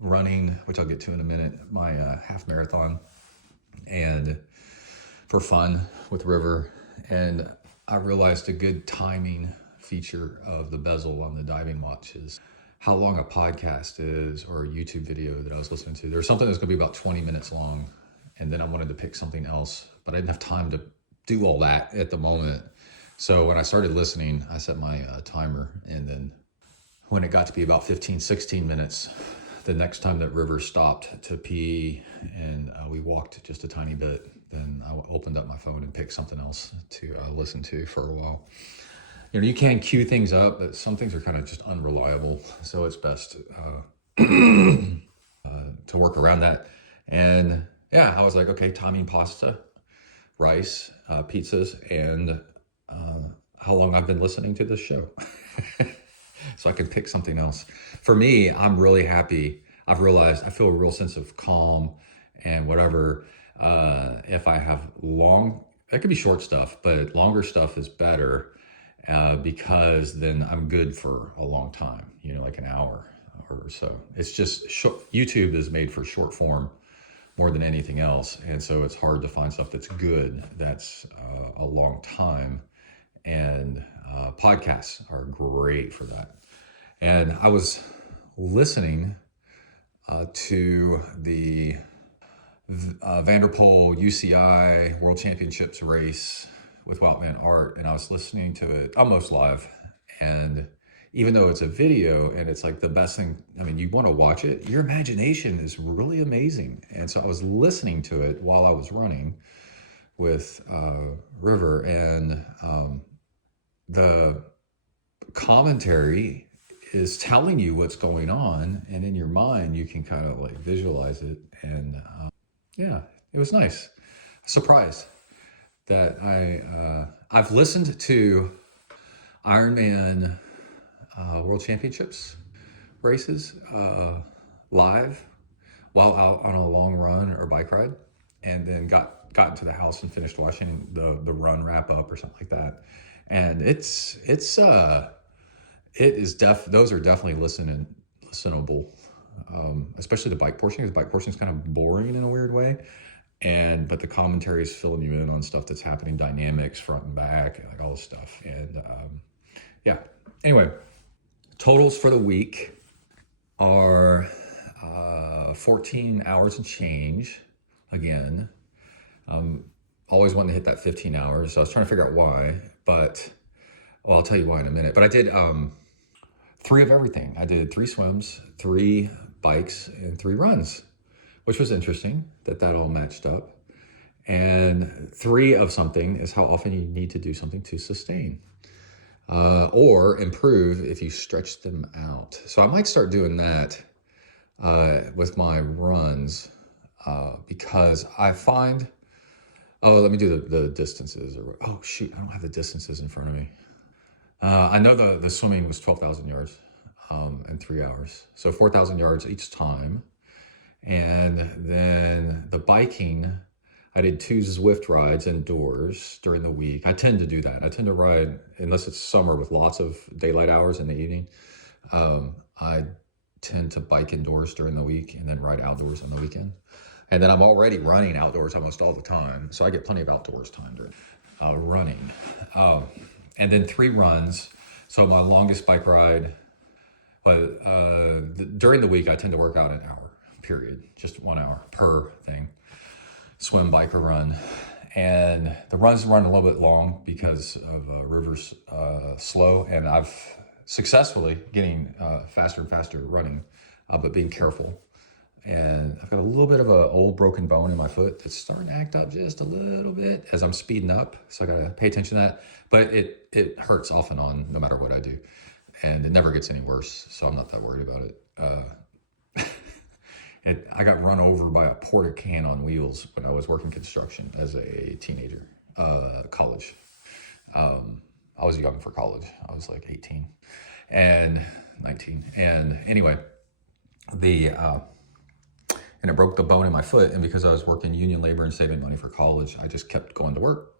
running, which I'll get to in a minute, my half marathon, and for fun with River. And I realized a good timing feature of the bezel on the diving watch is how long a podcast is, or a YouTube video that I was listening to. There was something that's gonna be about 20 minutes long, and then I wanted to pick something else, but I didn't have time to do all that at the moment. So when I started listening, I set my timer, and then when it got to be about 15, 16 minutes, the next time that River stopped to pee and we walked just a tiny bit, then I opened up my phone and picked something else to listen to for a while. You know, you can cue things up, but some things are kind of just unreliable. So it's best to work around that. And yeah, I was like, okay, timing pasta, rice, pizzas, and how long I've been listening to this show. So I could pick something else. For me, I'm really happy. I've realized I feel a real sense of calm and whatever. If I have it could be short stuff, but longer stuff is better because then I'm good for a long time, you know, like an hour or so. It's just short. YouTube is made for short form more than anything else. And so it's hard to find stuff that's good, that's a long time. And podcasts are great for that. And I was listening to the Vanderpool UCI World Championships race with Roadman art, and I was listening to it almost live. And even though it's a video and it's like the best thing, I mean, you want to watch it, your imagination is really amazing. And so I was listening to it while I was running with River, and the commentary is telling you what's going on, and in your mind you can kind of like visualize it. And yeah, it was nice. Surprised that I've listened to Ironman World Championships races live while out on a long run or bike ride, and then got into the house and finished watching the run wrap up or something like that. And those are definitely listenable, especially the bike portion, because the bike portion is kind of boring in a weird way. But the commentary is filling you in on stuff that's happening, dynamics, front and back, and like all this stuff. And yeah, anyway, totals for the week are 14 hours and change. Again, always wanting to hit that 15 hours. So I was trying to figure out why, but I'll tell you why in a minute. But I did 3 of everything. I did 3 swims, 3 bikes, and 3 runs, which was interesting that all matched up. And 3 of something is how often you need to do something to sustain or improve if you stretch them out. So I might start doing that with my runs because I find, let me do the distances. Oh shoot, I don't have the distances in front of me. I know the swimming was 12,000 yards in 3 hours. So 4,000 yards each time. And then the biking, I did 2 Zwift rides indoors during the week. I tend to do that. I tend to ride, unless it's summer with lots of daylight hours in the evening, I tend to bike indoors during the week and then ride outdoors on the weekend. And then I'm already running outdoors almost all the time. So I get plenty of outdoors time during running. And then 3 runs. So my longest bike ride, during the week, I tend to work out an hour, period. Just 1 hour per thing. Swim, bike, or run. And the runs run a little bit long because of River's slow. And I've successfully getting faster and faster running, but being careful. And I've got a little bit of an old broken bone in my foot that's starting to act up just a little bit as I'm speeding up. So I got to pay attention to that. But it hurts off and on no matter what I do. and it never gets any worse, so I'm not that worried about it. I got run over by a porta can on wheels when I was working construction as a teenager, college. I was young for college. I was like 18 and 19. And anyway, and it broke the bone in my foot. And because I was working union labor and saving money for college, I just kept going to work,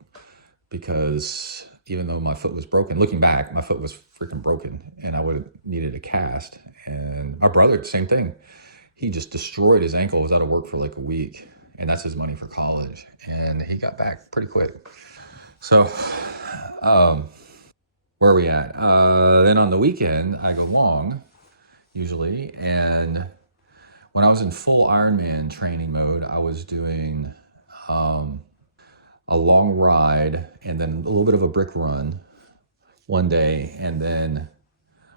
because even though my foot was broken, looking back, my foot was freaking broken and I would have needed a cast. And my brother, same thing. He just destroyed his ankle, was out of work for like a week, and that's his money for college. And he got back pretty quick. So, where are we at? Then on the weekend, I go long, usually. And when I was in full Ironman training mode, I was doing a long ride and then a little bit of a brick run one day, and then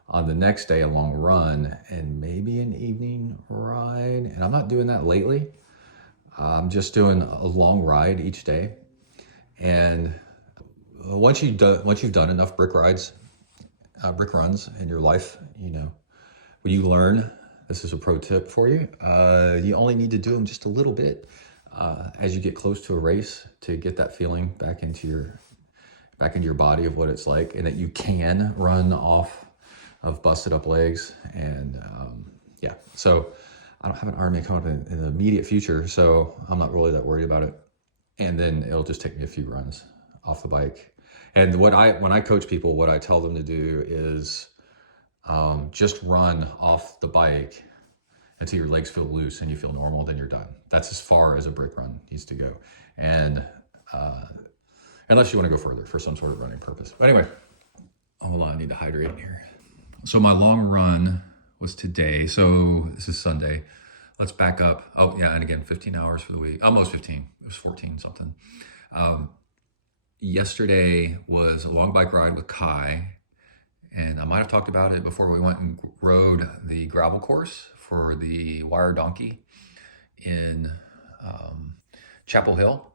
on the next day a long run and maybe an evening ride. And I'm not doing that lately. I'm just doing a long ride each day. And once you've done enough brick runs in your life, when you learn, this is a pro tip for you, you only need to do them just a little bit as you get close to a race to get that feeling back into your body of what it's like, and that you can run off of busted up legs. And so I don't have an Ironman coming up in the immediate future, so I'm not really that worried about it. And then it'll just take me a few runs off the bike. And when I coach people, what I tell them to do is just run off the bike until your legs feel loose and you feel normal, then you're done. That's as far as a brick run needs to go. And unless you want to go further for some sort of running purpose. But anyway, hold on, I need to hydrate here. So my long run was today. So this is Sunday. Let's back up. Oh yeah, and again, 15 hours for the week. Almost 15. It was 14 something. Yesterday was a long bike ride with Kai. And I might have talked about it before. We went and rode the gravel course for the Wire Donkey in Chapel Hill.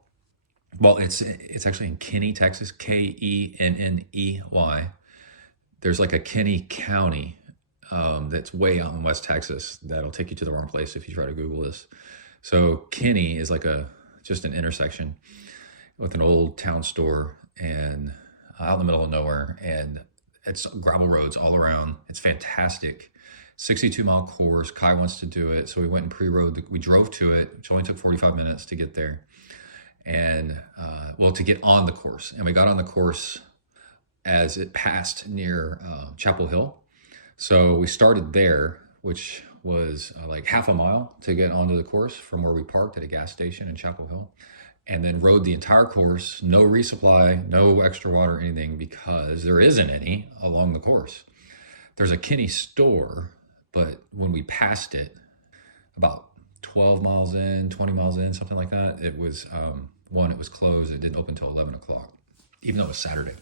Well, it's actually in Kenny, Texas, Kenney. There's like a Kenny County that's way out in West Texas that'll take you to the wrong place if you try to Google this. So Kenny is like just an intersection with an old town store and out in the middle of nowhere, and it's gravel roads all around. It's fantastic. 62-mile course. Kai wants to do it, so we went and pre-rode. We drove to it, which only took 45 minutes to get there, and to get on the course. And we got on the course as it passed near Chapel Hill. So we started there, which was like half a mile to get onto the course from where we parked at a gas station in Chapel Hill, and then rode the entire course, no resupply, no extra water, anything, because there isn't any along the course. There's a Kenny store, but when we passed it, about 12 miles in, 20 miles in, something like that, it was, it was closed. It didn't open until 11 o'clock, even though it was Saturday.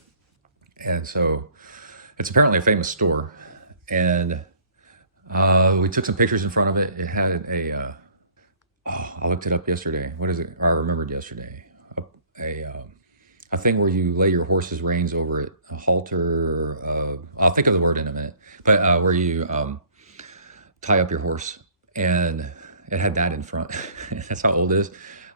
And so it's apparently a famous store. And we took some pictures in front of it. It had I looked it up yesterday. What is it? I remembered yesterday. A thing where you lay your horse's reins over it, a halter. I'll think of the word in a minute. But where you tie up your horse, and it had that in front. That's how old it is.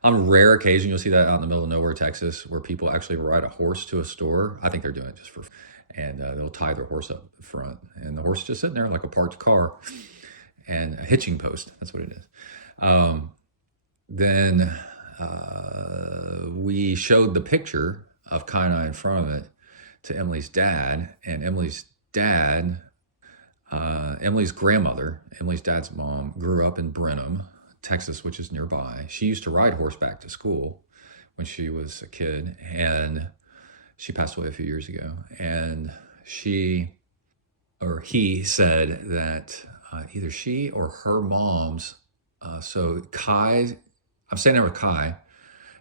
On a rare occasion, you'll see that out in the middle of nowhere, Texas, where people actually ride a horse to a store. I think they're doing it just for fun. And they'll tie their horse up front, and the horse is just sitting there like a parked car, and a hitching post. That's what it is. Then we showed the picture of Kai and I in front of it to Emily's dad, and Emily's dad, Emily's grandmother, Emily's dad's mom, grew up in Brenham, Texas, which is nearby. She used to ride horseback to school when she was a kid, and she passed away a few years ago. And he said that either she or her mom's, so Kai, I'm staying there with Kai,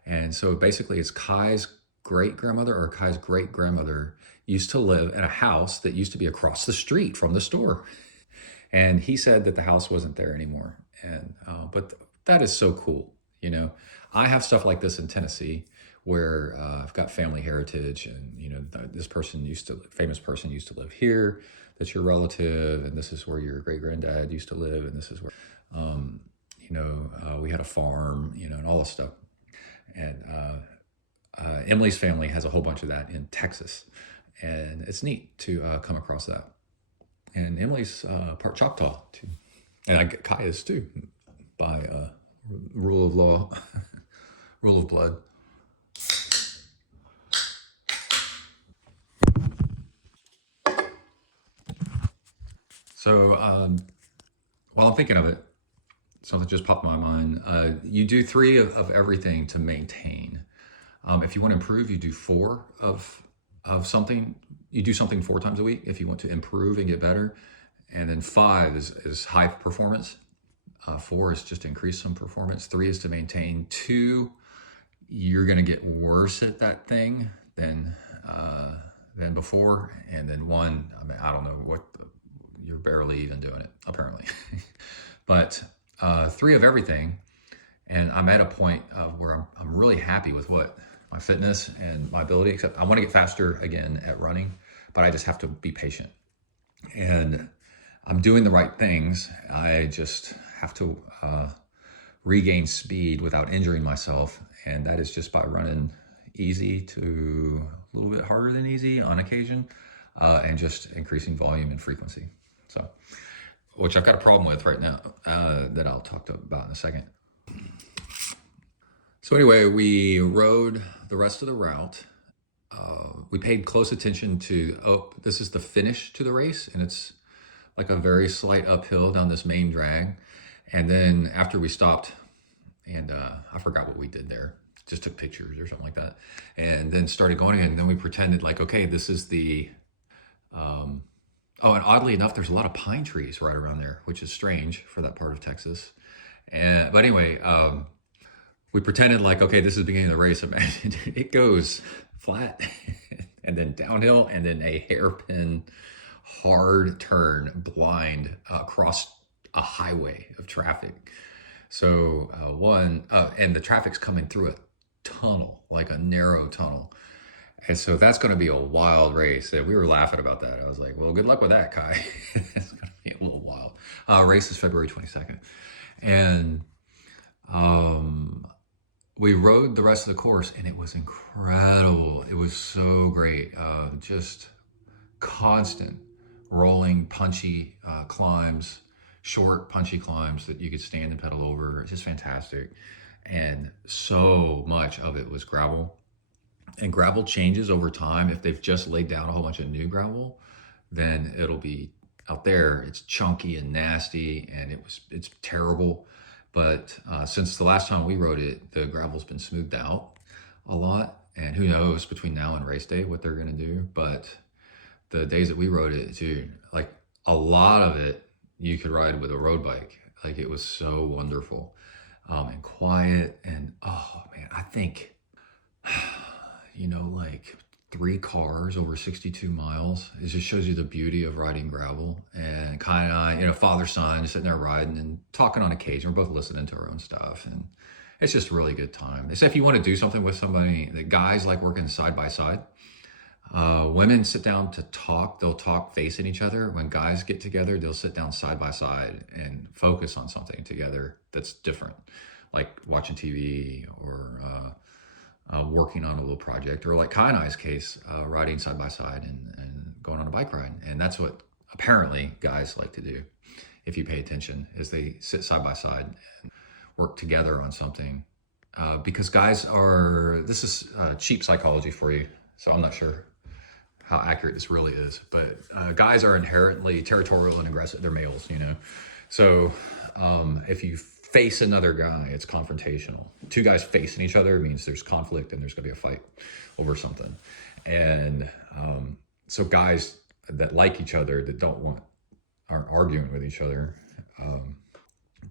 and so basically it's Kai's great-grandmother or Kai's great-grandmother used to live in a house that used to be across the street from the store. And he said that the house wasn't there anymore. And but that is so cool. I have stuff like this in Tennessee where I've got family heritage, and this famous person used to live here, that's your relative, and this is where your great granddad used to live, and this is where we had a farm, and all this stuff. And Emily's family has a whole bunch of that in Texas, and it's neat to come across that. And Emily's part Choctaw too, and Kai is too, by rule of law, rule of blood. So while I'm thinking of it, something just popped in my mind. You do 3 of everything to maintain. If you want to improve, you do 4 of something. You do something 4 times a week if you want to improve and get better. And then 5 is high performance. 4 is just to increase some performance. 3 is to maintain. 2, you're going to get worse at that thing than before. And then 1, I don't know you're barely even doing it, apparently. But 3 of everything. And I'm at a point where I'm really happy with my fitness and my ability, except I want to get faster again at running, but I just have to be patient. And I'm doing the right things. I just have to regain speed without injuring myself. And that is just by running easy to a little bit harder than easy on occasion, and just increasing volume and frequency. So, which I've got a problem with right now that I'll talk about in a second. So anyway, we rode the rest of the route. We paid close attention to, this is the finish to the race, and it's like a very slight uphill down this main drag. And then after we stopped, and I forgot what we did there, just took pictures or something like that, and then started going again. And then we pretended like, okay, this is the, and oddly enough, there's a lot of pine trees right around there, which is strange for that part of Texas. But anyway, we pretended like, okay, this is the beginning of the race. Imagine it goes flat and then downhill and then a hairpin hard turn blind across a highway of traffic. So and the traffic's coming through a tunnel, like a narrow tunnel. And so that's going to be a wild race. We were laughing about that. I was like, well, good luck with that, Kai. It's going to be a little wild. Race is February 22nd. And we rode the rest of the course, and it was incredible. It was so great. Just constant rolling, punchy climbs, short, punchy climbs that you could stand and pedal over. It's just fantastic. And so much of it was gravel. And gravel changes over time. If they've just laid down a whole bunch of new gravel, then it'll be out there. It's chunky and nasty, and it's terrible. But since the last time we rode it, the gravel's been smoothed out a lot. And who knows between now and race day what they're going to do. But the days that we rode it, dude, like a lot of it you could ride with a road bike. Like it was so wonderful and quiet. And oh man, I think, like 3 cars over 62 miles. It just shows you the beauty of riding gravel. And kind of, father, son, sitting there riding and talking on occasion. We're both listening to our own stuff. And it's just a really good time. Except if you want to do something with somebody, the guys like working side by side. Women sit down to talk. They'll talk facing each other. When guys get together, they'll sit down side by side and focus on something together that's different. Like watching TV or working on a little project, or like Kai and I's case, riding side by side and going on a bike ride. And that's what apparently guys like to do, if you pay attention, is they sit side by side and work together on something. Because guys this is cheap psychology for you, so I'm not sure how accurate this really is, but guys are inherently territorial and aggressive. They're males, So if you face another guy, it's confrontational. 2 guys facing each other means there's conflict and there's going to be a fight over something. And so guys that like each other, that aren't arguing with each other,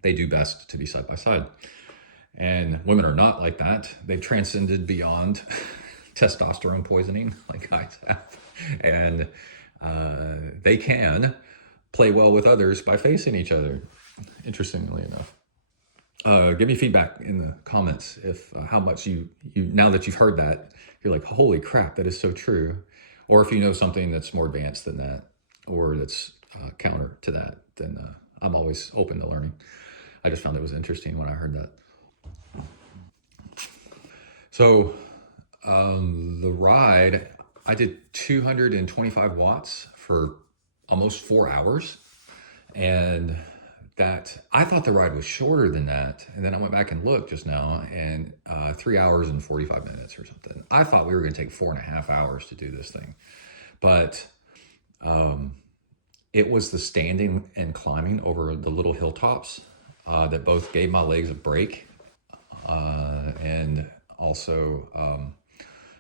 they do best to be side by side. And women are not like that. They've transcended beyond testosterone poisoning like guys have. And they can play well with others by facing each other, interestingly enough. Give me feedback in the comments if how much you now that you've heard that, you're like, holy crap, that is so true. Or if you know something that's more advanced than that, or that's counter to that, then I'm always open to learning. I just found it was interesting when I heard that. So the ride, I did 225 watts for almost 4 hours. And that, I thought the ride was shorter than that. And then I went back and looked just now, and 3 hours and 45 minutes or something. I thought we were going to take 4.5 hours to do this thing. But it was the standing and climbing over the little hilltops that both gave my legs a break and also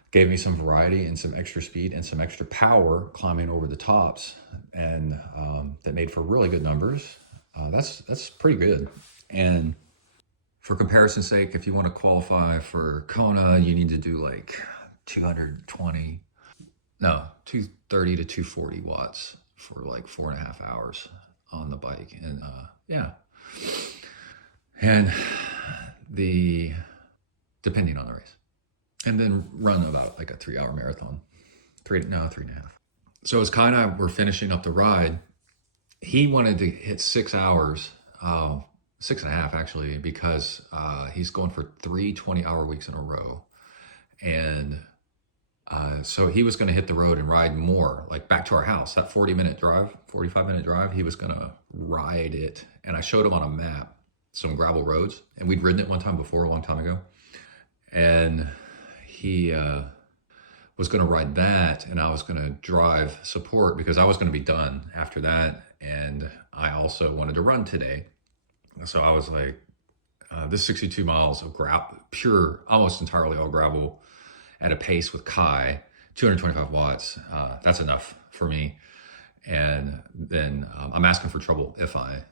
gave me some variety and some extra speed and some extra power climbing over the tops, and that made for really good numbers. That's pretty good. And for comparison's sake, if you want to qualify for Kona, you need to do like 230 to 240 watts for like 4.5 hours on the bike. And and depending on the race, and then run about like a 3-hour marathon, 3.5. So as Kai and I were finishing up the ride, he wanted to hit 6 hours, 6.5 actually, because he's going for 3 20-hour weeks in a row. And so he was going to hit the road and ride more, like back to our house, that 45-minute drive, he was going to ride it. And I showed him on a map some gravel roads, and we'd ridden it one time before, a long time ago. And he was going to ride that, and I was going to drive support because I was going to be done after that. And I also wanted to run today. So I was like, this 62 miles of pure, almost entirely all gravel at a pace with Kai, 225 watts, that's enough for me. And then I'm asking for trouble if I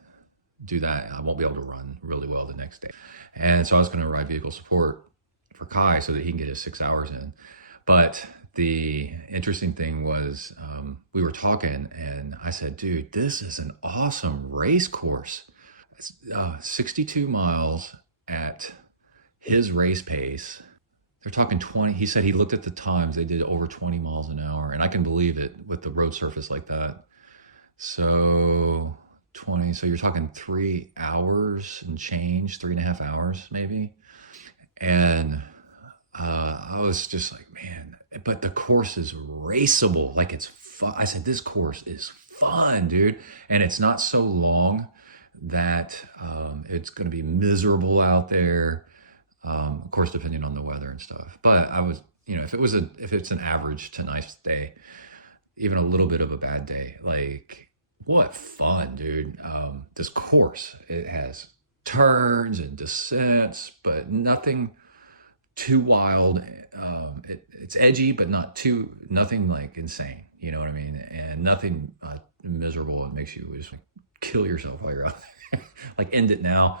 do that. I won't be able to run really well the next day. And so I was going to ride vehicle support for Kai so that he can get his 6 hours in. But the interesting thing was we were talking, and I said, dude, this is an awesome race course. It's 62 miles at his race pace. They're talking 20. He said he looked at the times. They did over 20 miles an hour. And I can believe it with the road surface like that. So 20. So you're talking 3 hours and change, 3.5 hours maybe. And I was just like, man, but the course is raceable. Like, it's fun. I said, this course is fun, dude. And it's not so long that it's going to be miserable out there. Of course, depending on the weather and stuff. But I was, if it's an average to nice day, even a little bit of a bad day, like, what fun, dude. This course, it has turns and descents, but nothing too wild. It's edgy, but nothing like insane. You know what I mean? And nothing miserable. It makes you just like kill yourself while you're out there. Like, end it now.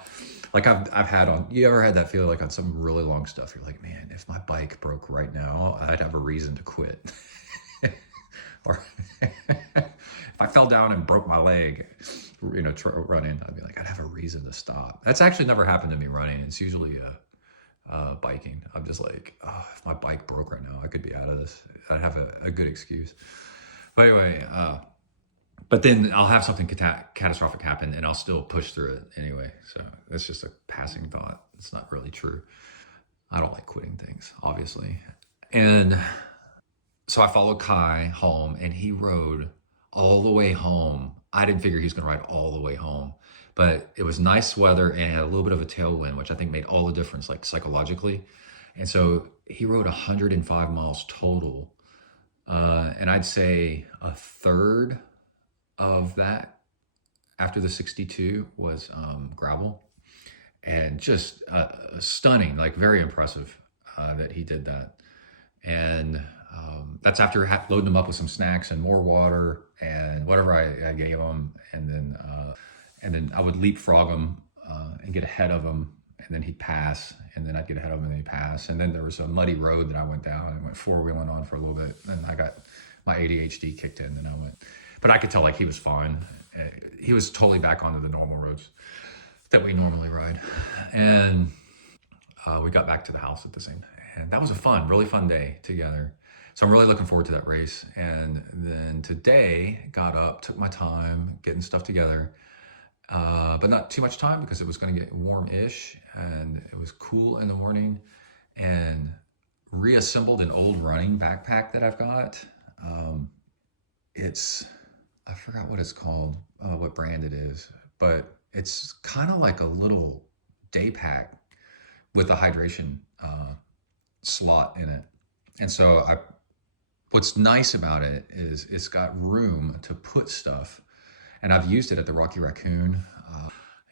Like I've had you ever had that feeling like on some really long stuff? You're like, man, if my bike broke right now, I'd have a reason to quit. Or if I fell down and broke my leg, running, I'd be like, I'd have a reason to stop. That's actually never happened to me running. It's usually biking. I'm just like, if my bike broke right now, I could be out of this. I'd have a good excuse. But anyway, but then I'll have something catastrophic happen, and I'll still push through it anyway. So that's just a passing thought. It's not really true. I don't like quitting things, obviously. And so I followed Kai home, and he rode all the way home. I didn't figure he was going to ride all the way home, but it was nice weather and had a little bit of a tailwind, which I think made all the difference, like psychologically. And so he rode 105 miles total. And I'd say a third of that after the 62 was gravel, and just stunning, like very impressive that he did that. And that's after loading him up with some snacks and more water and whatever I gave him. And then I would leapfrog him and get ahead of him, and then he'd pass, and then I'd get ahead of him and he'd pass. And then there was a muddy road that I went down and went four-wheeling on for a little bit, and I got my ADHD kicked in, and I went. But I could tell like he was fine. He was totally back onto the normal roads. that we normally ride. And we got back to the house at the same time. And that was a really fun day together. So I'm really looking forward to that race. And then today, got up, took my time getting stuff together, but not too much time because it was going to get warm-ish and it was cool in the morning, and reassembled an old running backpack that I've got. I forgot what it's called, what brand it is, but it's kind of like a little day pack with a hydration slot in it. And so what's nice about it is it's got room to put stuff. And I've used it at the Rocky Raccoon.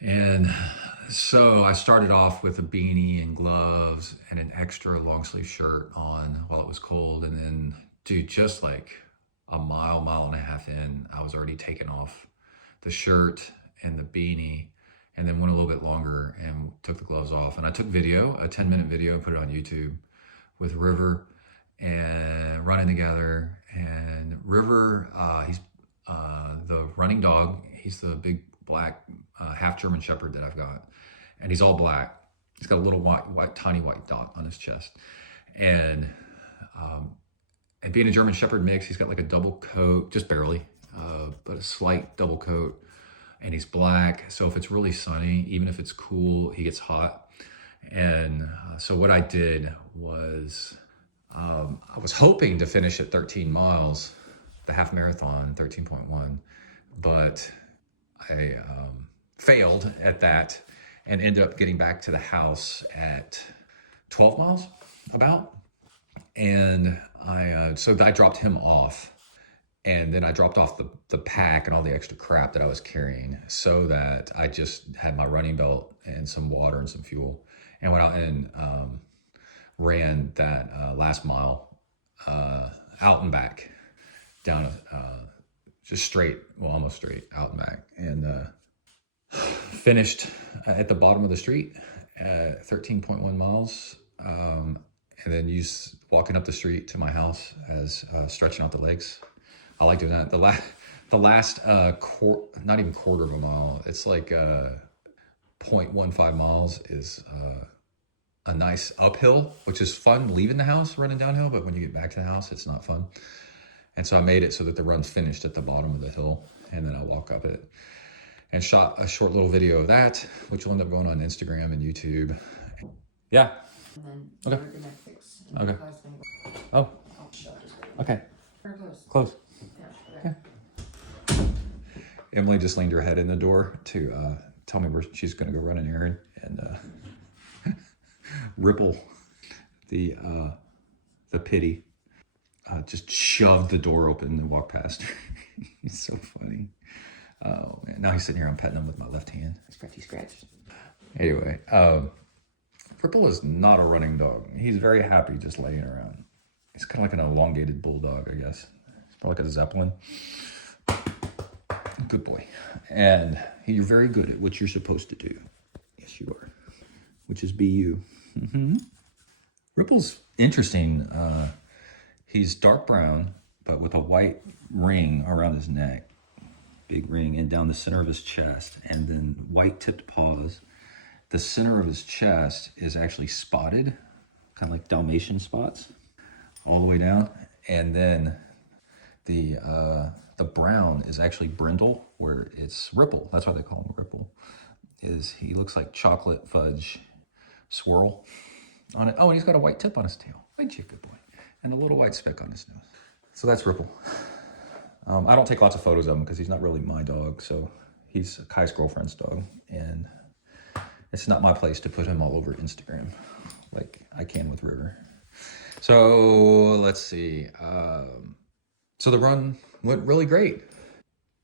And so I started off with a beanie and gloves and an extra long sleeve shirt on while it was cold. And then, dude, just like a mile and a half in, I was already taking off the shirt and the beanie, and then went a little bit longer and took the gloves off. And I took video, a 10-minute video, put it on YouTube with River and running together. And River, he's the running dog. He's the big black half German Shepherd that I've got, and he's all black. He's got a little tiny white dot on his chest, and being a German Shepherd mix, he's got like a double coat, just barely, but a slight double coat, and he's black. So if it's really sunny, even if it's cool, he gets hot. And so what I did was, I was hoping to finish at 13 miles, the half marathon, 13.1, but I failed at that and ended up getting back to the house at 12 miles about. And so I dropped him off, and then I dropped off the pack and all the extra crap that I was carrying, so that I just had my running belt and some water and some fuel, and went out and ran that last mile out and back, down just straight, well, almost straight out and back, and finished at the bottom of the street at 13.1 miles, and then walking up the street to my house as stretching out the legs. I like doing that. The last not even quarter of a mile, it's like 0.15 miles is a nice uphill, which is fun leaving the house, running downhill, but when you get back to the house, it's not fun. And so I made it so that the run's finished at the bottom of the hill, and then I walk up it, and shot a short little video of that, which will end up going on Instagram and YouTube. Yeah. And then Okay. we're gonna fix. Okay. Oh. Okay. Close. Yeah. Emily just leaned her head in the door to tell me where she's going to go run an errand, and Ripple, the pity, just shoved the door open and walked past her. He's so funny. Oh man! Now he's sitting here. I'm petting him with my left hand. Scratchy. Anyway, Ripple is not a running dog. He's very happy just laying around. He's kind of like an elongated bulldog, I guess. He's probably like a Zeppelin. Good boy. And you're very good at what you're supposed to do. Yes, you are. Which is be you. Mm-hmm. Ripple's interesting. He's dark brown, but with a white ring around his neck. Big ring, and down the center of his chest, and then white tipped paws. The center of his chest is actually spotted, kind of like Dalmatian spots, all the way down. And then the brown is actually brindle, where it's Ripple. That's why they call him Ripple. He looks like chocolate fudge swirl on it. Oh, and he's got a white tip on his tail. Ain't you a good boy? And a little white speck on his nose. So that's Ripple. I don't take lots of photos of him because he's not really my dog. So he's Kai's girlfriend's dog, and it's not my place to put him all over Instagram like I can with River. So let's see. So the run went really great.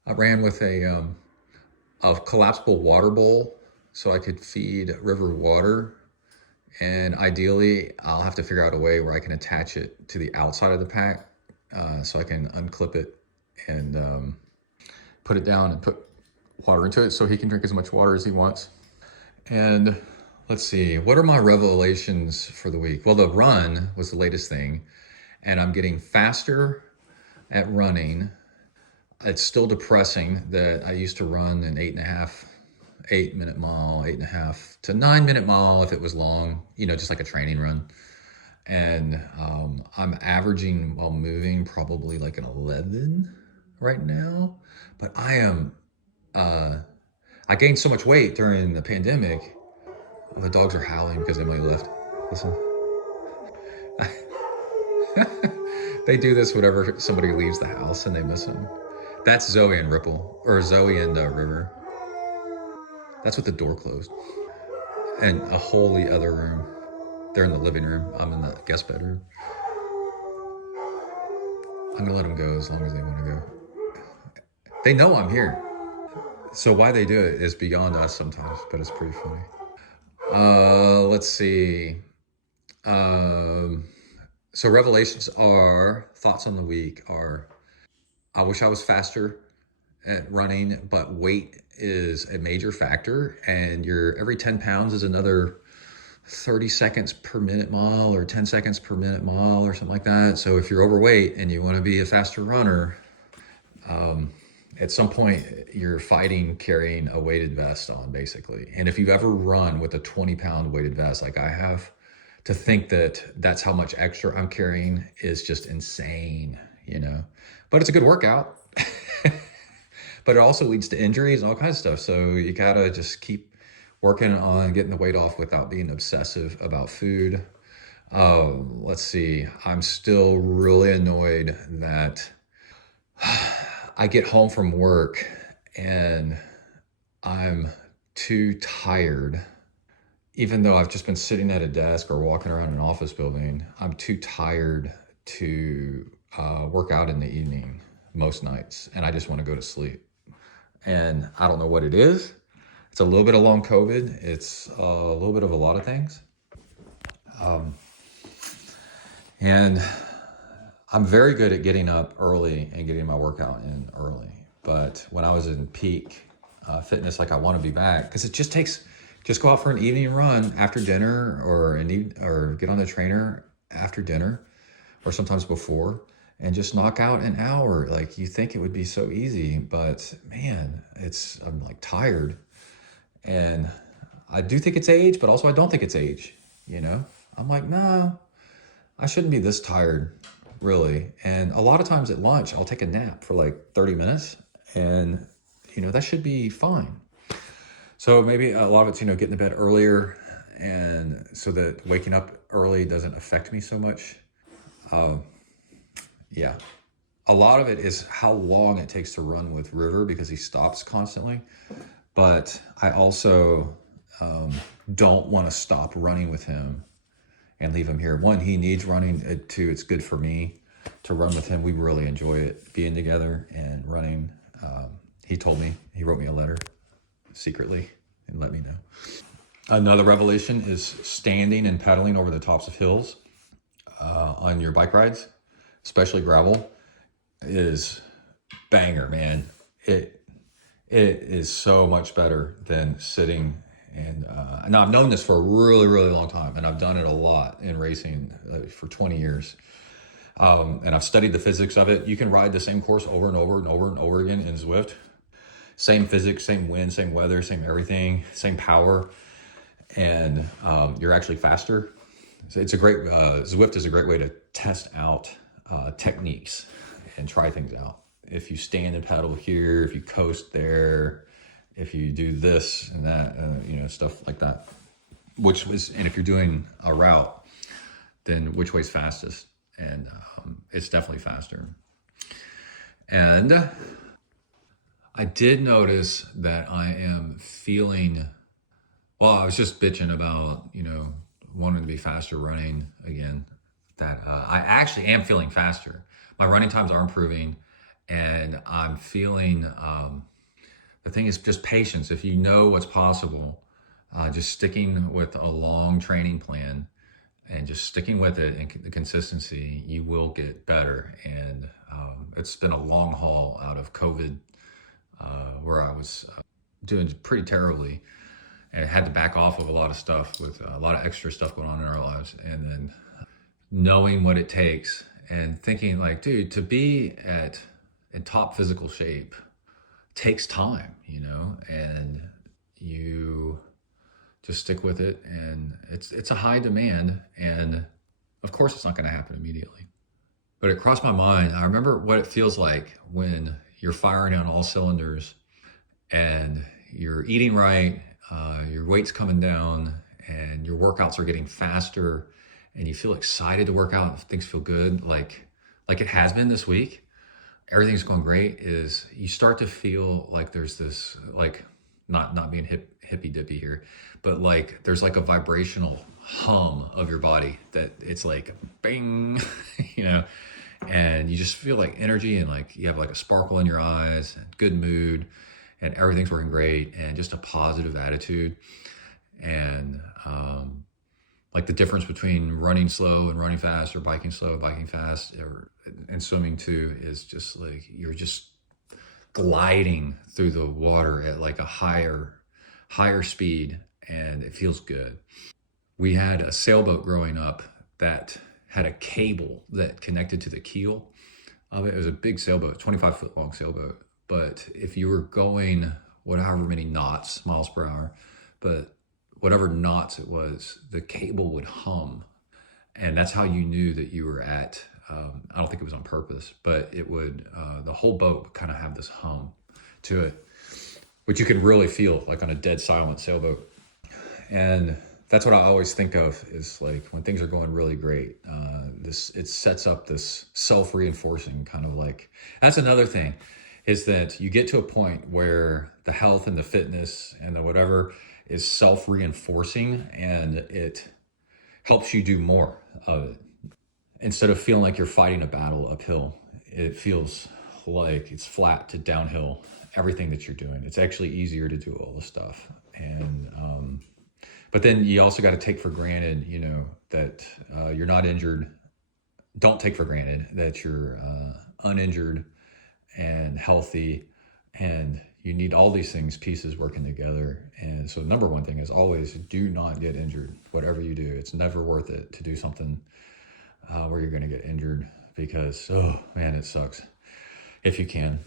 I ran with a collapsible water bowl so I could feed River water. And ideally, I'll have to figure out a way where I can attach it to the outside of the pack so I can unclip it and put it down and put water into it so he can drink as much water as he wants. And let's see, what are my revelations for the week? Well, the run was the latest thing, and I'm getting faster at running. It's still depressing that I used to run an 8-minute mile, 8.5 to 9-minute mile if it was long, just like a training run. And I'm averaging while moving probably like an 11 right now. But I gained so much weight during the pandemic. The dogs are howling because Emily left. Listen. They do this whenever somebody leaves the house and they miss them. That's Zoe and Ripple, or Zoe and River. That's with the door closed. And a wholly other room. They're in the living room. I'm in the guest bedroom. I'm gonna let them go as long as they want to go. They know I'm here. So why they do it is beyond us sometimes, but it's pretty funny. Let's see. So revelations are, thoughts on the week are, I wish I was faster at running, but weight is a major factor, and every 10 pounds is another 30 seconds per minute mile or 10 seconds per minute mile or something like that. So if you're overweight and you want to be a faster runner, at some point you're fighting carrying a weighted vest on, basically. And if you've ever run with a 20-pound weighted vest like I have, to think that that's how much extra I'm carrying is just insane, but it's a good workout. But it also leads to injuries and all kinds of stuff. So you gotta just keep working on getting the weight off without being obsessive about food. Let's see, I'm still really annoyed that I get home from work and I'm too tired. Even though I've just been sitting at a desk or walking around an office building, I'm too tired to work out in the evening most nights, and I just want to go to sleep. And I don't know what it is. It's a little bit of long COVID. It's a little bit of a lot of things. And I'm very good at getting up early and getting my workout in early. But when I was in peak fitness, like I want to be back, because it just go out for an evening run after dinner, or get on the trainer after dinner, or sometimes before, and just knock out an hour. Like, you think it would be so easy, but man, I'm like tired. And I do think it's age, but also I don't think it's age, I'm like, no, I shouldn't be this tired, really. And a lot of times at lunch, I'll take a nap for like 30 minutes, and that should be fine. So maybe a lot of it's, getting to bed earlier, and so that waking up early doesn't affect me so much. Yeah. A lot of it is how long it takes to run with River, because he stops constantly. But I also don't want to stop running with him and leave him here. One, he needs running. Two, it's good for me to run with him. We really enjoy it, being together and running. He wrote me a letter secretly and let me know. Another revelation is standing and pedaling over the tops of hills on your bike rides, especially gravel, is banger, man. It is so much better than sitting. And now I've known this for a really, really long time, and I've done it a lot in racing for 20 years. And I've studied the physics of it. You can ride the same course over and over and over and over again in Zwift. Same physics, same wind, same weather, same everything, same power. And you're actually faster. So it's a great, Zwift is a great way to test out techniques and try things out. If you stand and pedal here, if you coast there, if you do this and that, stuff like that. And if you're doing a route, then which way's fastest? And it's definitely faster. And I did notice that I am feeling, I was just bitching about, wanting to be faster running again, that I actually am feeling faster. My running times are improving, and I'm feeling, the thing is just patience. If you know what's possible, just sticking with a long training plan and just sticking with it and the consistency, you will get better. And it's been a long haul out of COVID, where I was doing pretty terribly and had to back off of a lot of stuff, with a lot of extra stuff going on in our lives. And then knowing what it takes and thinking like, dude, to be in top physical shape takes time, and you just stick with it, and it's a high demand, and of course it's not going to happen immediately. But it crossed my mind. I remember what it feels like when you're firing on all cylinders and you're eating right, your weight's coming down, and your workouts are getting faster, and you feel excited to work out. Things feel good, like it has been this week. Everything's going great. Is you start to feel like there's this, like, not being hippy dippy here, but like there's like a vibrational hum of your body that it's like bang, you know, and you just feel like energy, and like you have like a sparkle in your eyes, and good mood, and everything's working great, and just a positive attitude. And like the difference between running slow and running fast, or biking slow, biking fast, and swimming too, is just like you're just gliding through the water at like a higher speed, and it feels good. We had a sailboat growing up that had a cable that connected to the keel of it. It was a big sailboat, 25-foot long sailboat. But if you were going whatever many knots, miles per hour, but whatever knots it was, the cable would hum. And that's how you knew that you were at, I don't think it was on purpose, but it would, the whole boat would kind of have this hum to it, which you could really feel like on a dead silent sailboat. And that's what I always think of, is like when things are going really great, it sets up this self-reinforcing kind of like, that's another thing, is that you get to a point where the health and the fitness and the whatever is self-reinforcing, and it helps you do more of it. Instead of feeling like you're fighting a battle uphill, it feels like it's flat to downhill, everything that you're doing. It's actually easier to do all this stuff. And, but then you also got to take for granted, you know, that you're not injured. Don't take for granted that you're uninjured and healthy, and you need all these things, pieces working together. And so number one thing is always do not get injured. Whatever you do, it's never worth it to do something where you're going to get injured, because, oh man, it sucks if you can.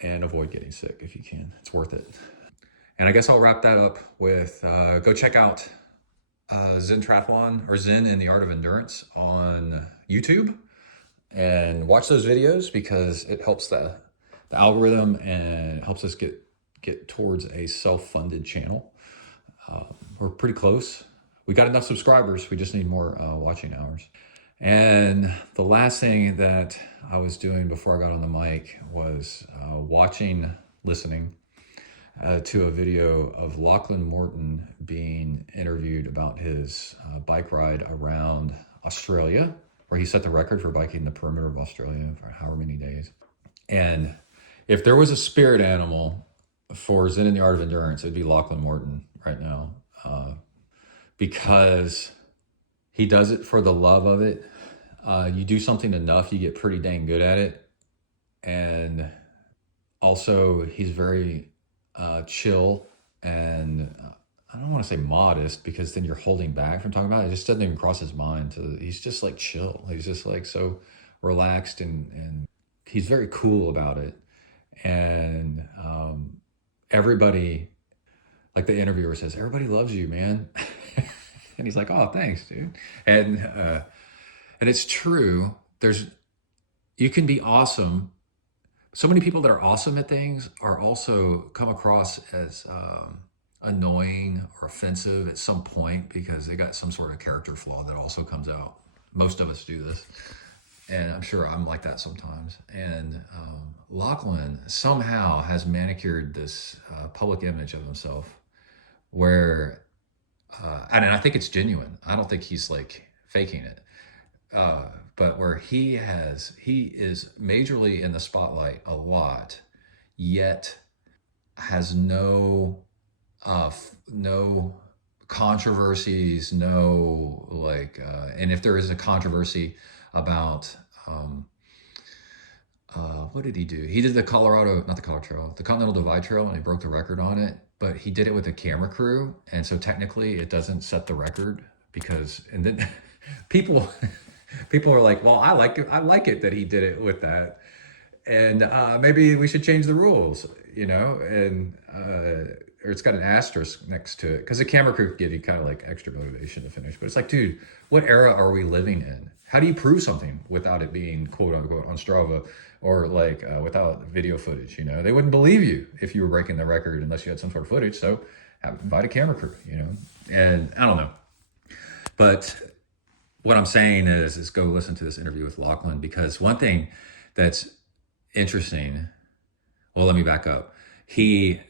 And avoid getting sick if you can. It's worth it. And I guess I'll wrap that up with go check out Zen Triathlon, or Zen in the Art of Endurance, on YouTube, and watch those videos, because it helps the algorithm, and it helps us get towards a self-funded channel. We're pretty close. We got enough subscribers. We just need more watching hours. And the last thing that I was doing before I got on the mic was listening to a video of Lachlan Morton being interviewed about his bike ride around Australia, where he set the record for biking the perimeter of Australia for however many days. And if there was a spirit animal for Zen in the Art of Endurance, it'd be Lachlan Morton right now, because he does it for the love of it. You do something enough, you get pretty dang good at it. And also he's very chill, and I don't want to say modest, because then you're holding back from talking about it. It just doesn't even cross his mind. He's just like chill. He's just like so relaxed, and he's very cool about it. And everybody, like the interviewer says, everybody loves you, man. And he's like, oh, thanks, dude. And it's true. You can be awesome. So many people that are awesome at things are also come across as annoying or offensive at some point, because they got some sort of character flaw that also comes out. Most of us do this. And I'm sure I'm like that sometimes. And Lachlan somehow has manicured this public image of himself where, and I think it's genuine. I don't think he's like faking it. But where he is majorly in the spotlight a lot, yet has no controversies, no like, and if there is a controversy about, what did he do? He did the Continental Divide Trail, and he broke the record on it, but he did it with a camera crew. And so technically it doesn't set the record, because, and then people are like, well, I like it that he did it with that. And maybe we should change the rules, you know? And or it's got an asterisk next to it, because the camera crew give you kind of like extra motivation to finish. But it's like, dude, what era are we living in? How do you prove something without it being quote unquote on Strava, or like without video footage? You know, they wouldn't believe you if you were breaking the record unless you had some sort of footage. So invite a camera crew, you know. And I don't know, but what I'm saying is go listen to this interview with Lachlan, because one thing that's interesting, well, let me back up. He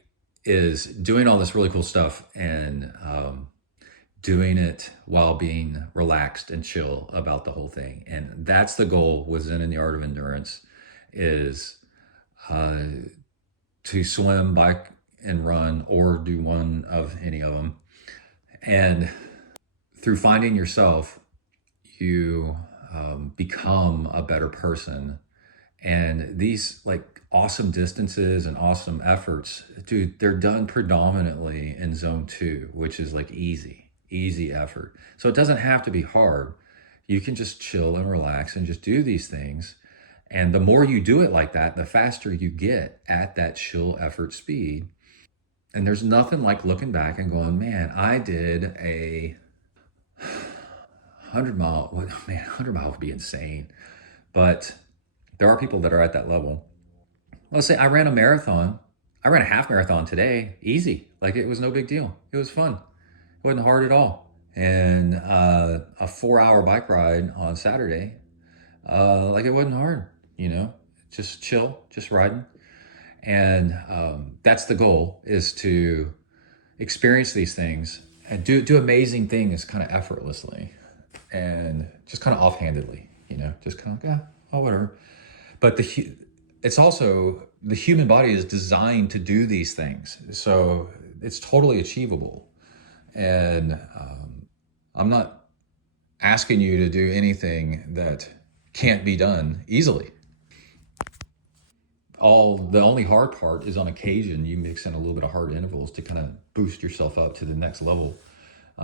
is doing all this really cool stuff and doing it while being relaxed and chill about the whole thing. And that's the goal with Zen and the Art of Endurance, is to swim, bike, and run, or do one of any of them. And through finding yourself, you become a better person. And these like awesome distances and awesome efforts, dude, they're done predominantly in zone 2, which is like easy effort. So it doesn't have to be hard. You can just chill and relax and just do these things. And the more you do it like that, the faster you get at that chill effort speed. And there's nothing like looking back and going, man, I did a 100 mile, man, 100 mile would be insane. But there are people that are at that level. Let's say I ran a marathon. I ran a half marathon today, easy. Like it was no big deal. It was fun. It wasn't hard at all. And a 4-hour bike ride on Saturday, like it wasn't hard, you know, just chill, just riding. And that's the goal, is to experience these things and do amazing things kind of effortlessly and just kind of offhandedly, you know, just kind of, yeah, oh, whatever. But it's also, the human body is designed to do these things. So it's totally achievable. And I'm not asking you to do anything that can't be done easily. The only hard part is on occasion you mix in a little bit of hard intervals to kind of boost yourself up to the next level,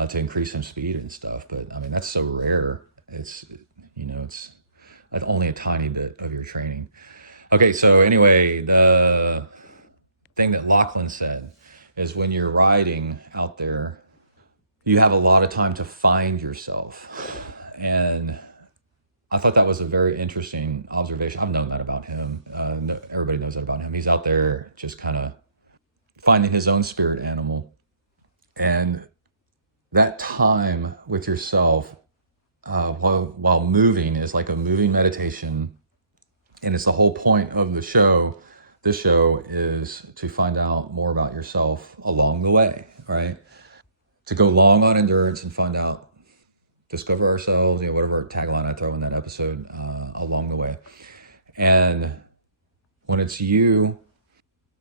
to increase some speed and stuff. But I mean, that's so rare. It's, you know, it's only a tiny bit of your training. Okay, so anyway, the thing that Lachlan said is when you're riding out there, you have a lot of time to find yourself. And I thought that was a very interesting observation. I've known that about him. Everybody knows that about him. He's out there just kind of finding his own spirit animal. And that time with yourself while moving is like a moving meditation. And it's the whole point of the show. This show is to find out more about yourself along the way, right? To go long on endurance and find out, discover ourselves, you know, whatever tagline I throw in that episode along the way. And when it's you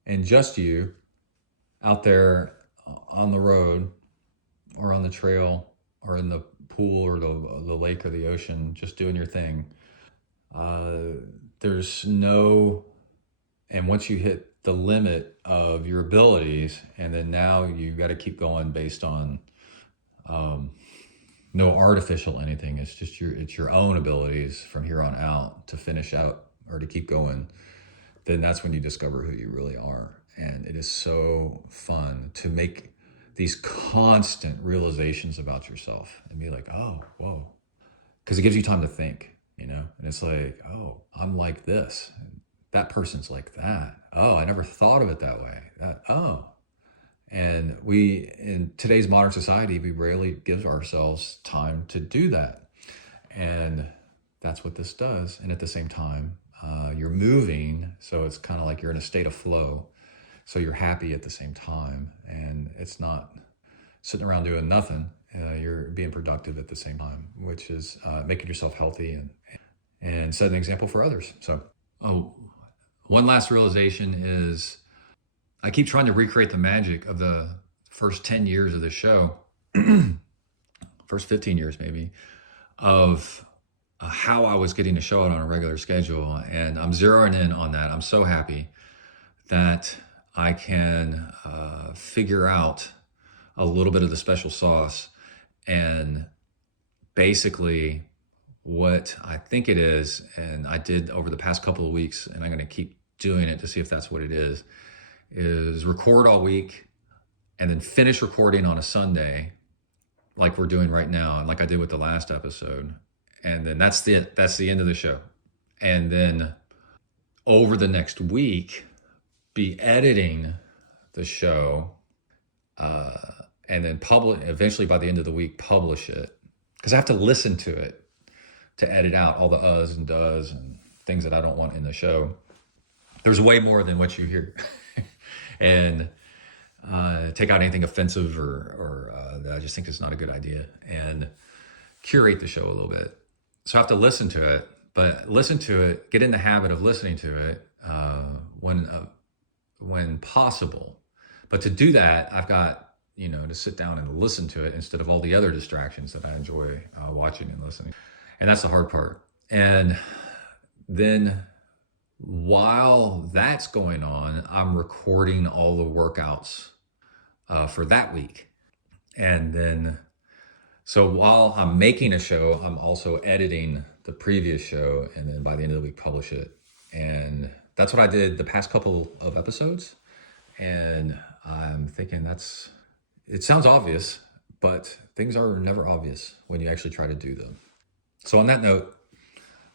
and just you out there on the road or on the trail or in the pool or the lake or the ocean, just doing your thing, there's no, and once you hit the limit of your abilities, and then now you got to keep going based on no artificial anything. It's just your own abilities from here on out to finish out or to keep going. Then that's when you discover who you really are. And it is so fun to make these constant realizations about yourself and be like, oh, whoa. Because it gives you time to think, you know? And it's like, oh, I'm like this. That person's like that. Oh, I never thought of it that way. And we, in today's modern society, we rarely give ourselves time to do that. And that's what this does. And at the same time, you're moving. So it's kind of like you're in a state of flow. So you're happy at the same time. And it's not sitting around doing nothing. You're being productive at the same time, which is making yourself healthy and setting an example for others. So, one last realization is I keep trying to recreate the magic of the first 10 years of the show, first 15 years maybe, of how I was getting to show it on a regular schedule. And I'm zeroing in on that. I'm so happy that I can figure out a little bit of the special sauce and basically what I think it is, and I did over the past couple of weeks, and I'm going to keep doing it to see if that's what it is record all week and then finish recording on a Sunday, like we're doing right now, and like I did with the last episode. And then that's the end of the show. And then over the next week, be editing the show, and then eventually by the end of the week, publish it. Because I have to listen to it to edit out all the uhs and does and things that I don't want in the show. There's way more than what you hear. And take out anything offensive or that I just think is not a good idea, and curate the show a little bit. So I have to listen to it, but listen to it, get in the habit of listening to it when possible. But to do that, I've got, to sit down and listen to it instead of all the other distractions that I enjoy watching and listening. And that's the hard part. And then while that's going on, I'm recording all the workouts for that week. And then, so while I'm making a show, I'm also editing the previous show, and then by the end of the week, publish it. And that's what I did the past couple of episodes. And I'm thinking it sounds obvious, but things are never obvious when you actually try to do them. So on that note,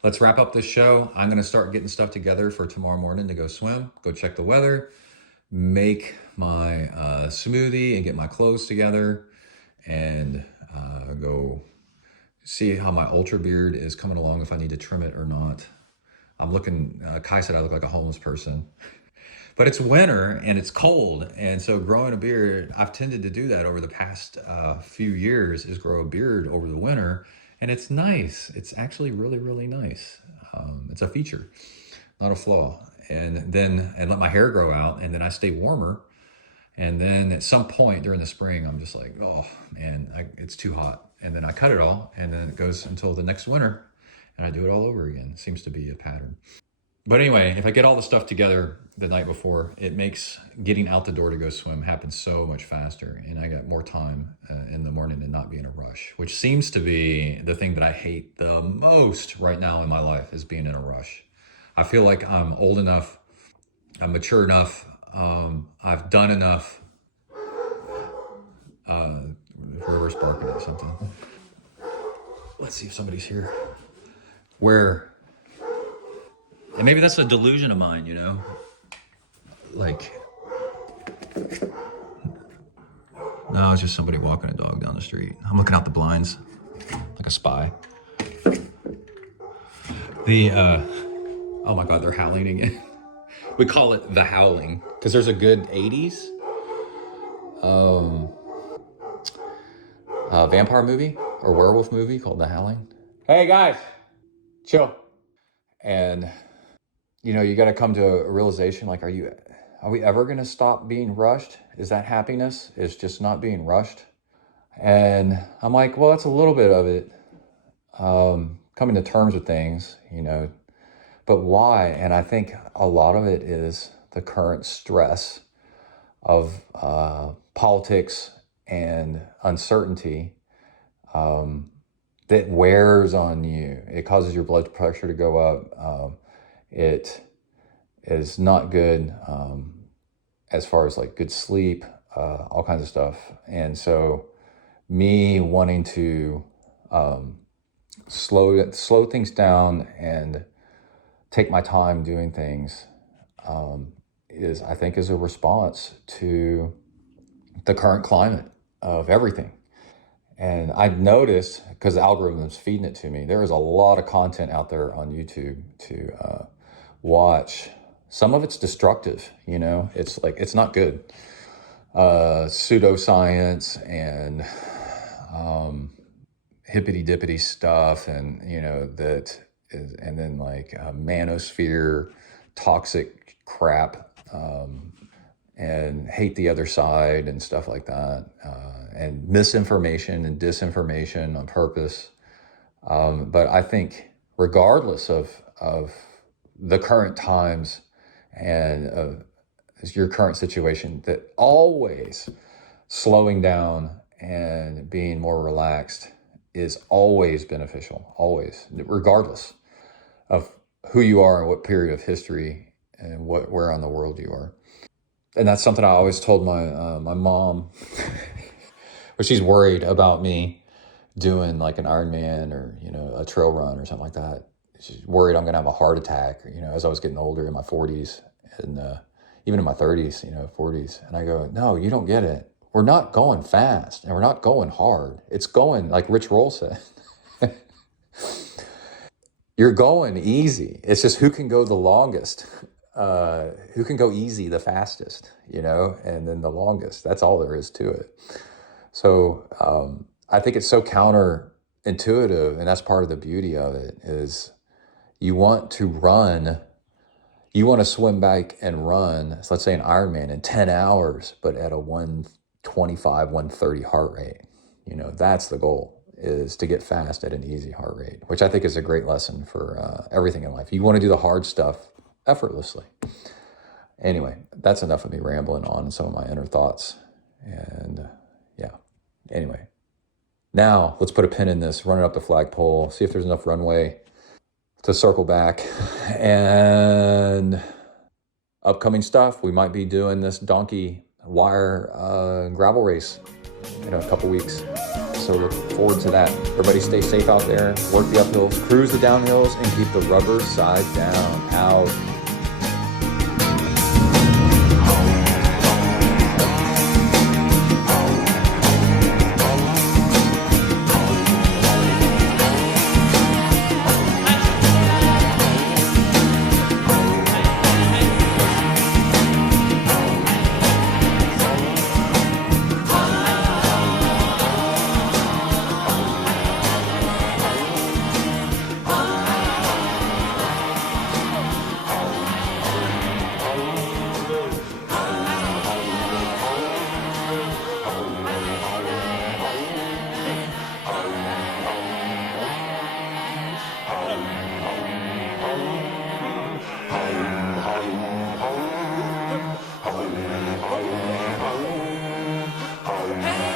let's wrap up this show. I'm going to start getting stuff together for tomorrow morning to go swim, go check the weather, make my smoothie and get my clothes together, and go see how my ultra beard is coming along, if I need to trim it or not. I'm looking, Kai said I look like a homeless person. But it's winter and it's cold, and so growing a beard, I've tended to do that over the past few years, is grow a beard over the winter, and it's nice. It's actually really, really nice. It's a feature, not a flaw. And let my hair grow out, and then I stay warmer. And then at some point during the spring, I'm just like, oh man, it's too hot. And then I cut it all, and then it goes until the next winter, and I do it all over again. It seems to be a pattern. But anyway, if I get all the stuff together the night before, it makes getting out the door to go swim happen so much faster. And I got more time in the morning and not be in a rush, which seems to be the thing that I hate the most right now in my life, is being in a rush. I feel like I'm old enough, I'm mature enough, I've done enough. Whoever's barking at something. Let's see if somebody's here. And maybe that's a delusion of mine, Like, no, it's just somebody walking a dog down the street. I'm looking out the blinds like a spy. Oh my God, they're howling again. We call it The Howling because there's a good 80s vampire movie or werewolf movie called The Howling. Hey guys, chill. And you got to come to a realization, like, are we ever going to stop being rushed? Is that happiness? Is just not being rushed? And I'm like, well, that's a little bit of it. Coming to terms with things, but why? And I think a lot of it is the current stress of politics and uncertainty that wears on you. It causes your blood pressure to go up. It is not good as far as like good sleep, all kinds of stuff. And so me wanting to slow things down and take my time doing things is a response to the current climate of everything. And I've noticed, because the algorithm's feeding it to me, there is a lot of content out there on YouTube to watch. Some of it's destructive, it's like, it's not good. Pseudoscience and hippity-dippity stuff, and that is, and then like manosphere, toxic crap, and hate the other side and stuff like that, and misinformation and disinformation on purpose. But I think regardless of the current times and of your current situation, that always slowing down and being more relaxed is always beneficial, always, regardless of who you are and what period of history and where on the world you are. And that's something I always told my mom, but she's worried about me doing like an Ironman or, a trail run or something like that. She's worried I'm going to have a heart attack, as I was getting older in my 40s and even in my 30s, 40s. And I go, no, you don't get it. We're not going fast and we're not going hard. It's going like Rich Roll said. You're going easy. It's just who can go the longest, who can go easy the fastest, and then the longest. That's all there is to it. So I think it's so counterintuitive, and that's part of the beauty of it is you want to swim back and run, so let's say an Ironman in 10 hours, but at a 125, 130 heart rate. That's the goal, is to get fast at an easy heart rate, which I think is a great lesson for everything in life. You want to do the hard stuff effortlessly. Anyway, that's enough of me rambling on some of my inner thoughts. And anyway, now let's put a pin in this, run it up the flagpole, see if there's enough runway to circle back. And upcoming stuff, we might be doing this donkey wire gravel race in a couple weeks. So look forward to that. Everybody stay safe out there, work the uphills, cruise the downhills, and keep the rubber side down. Out. Hey!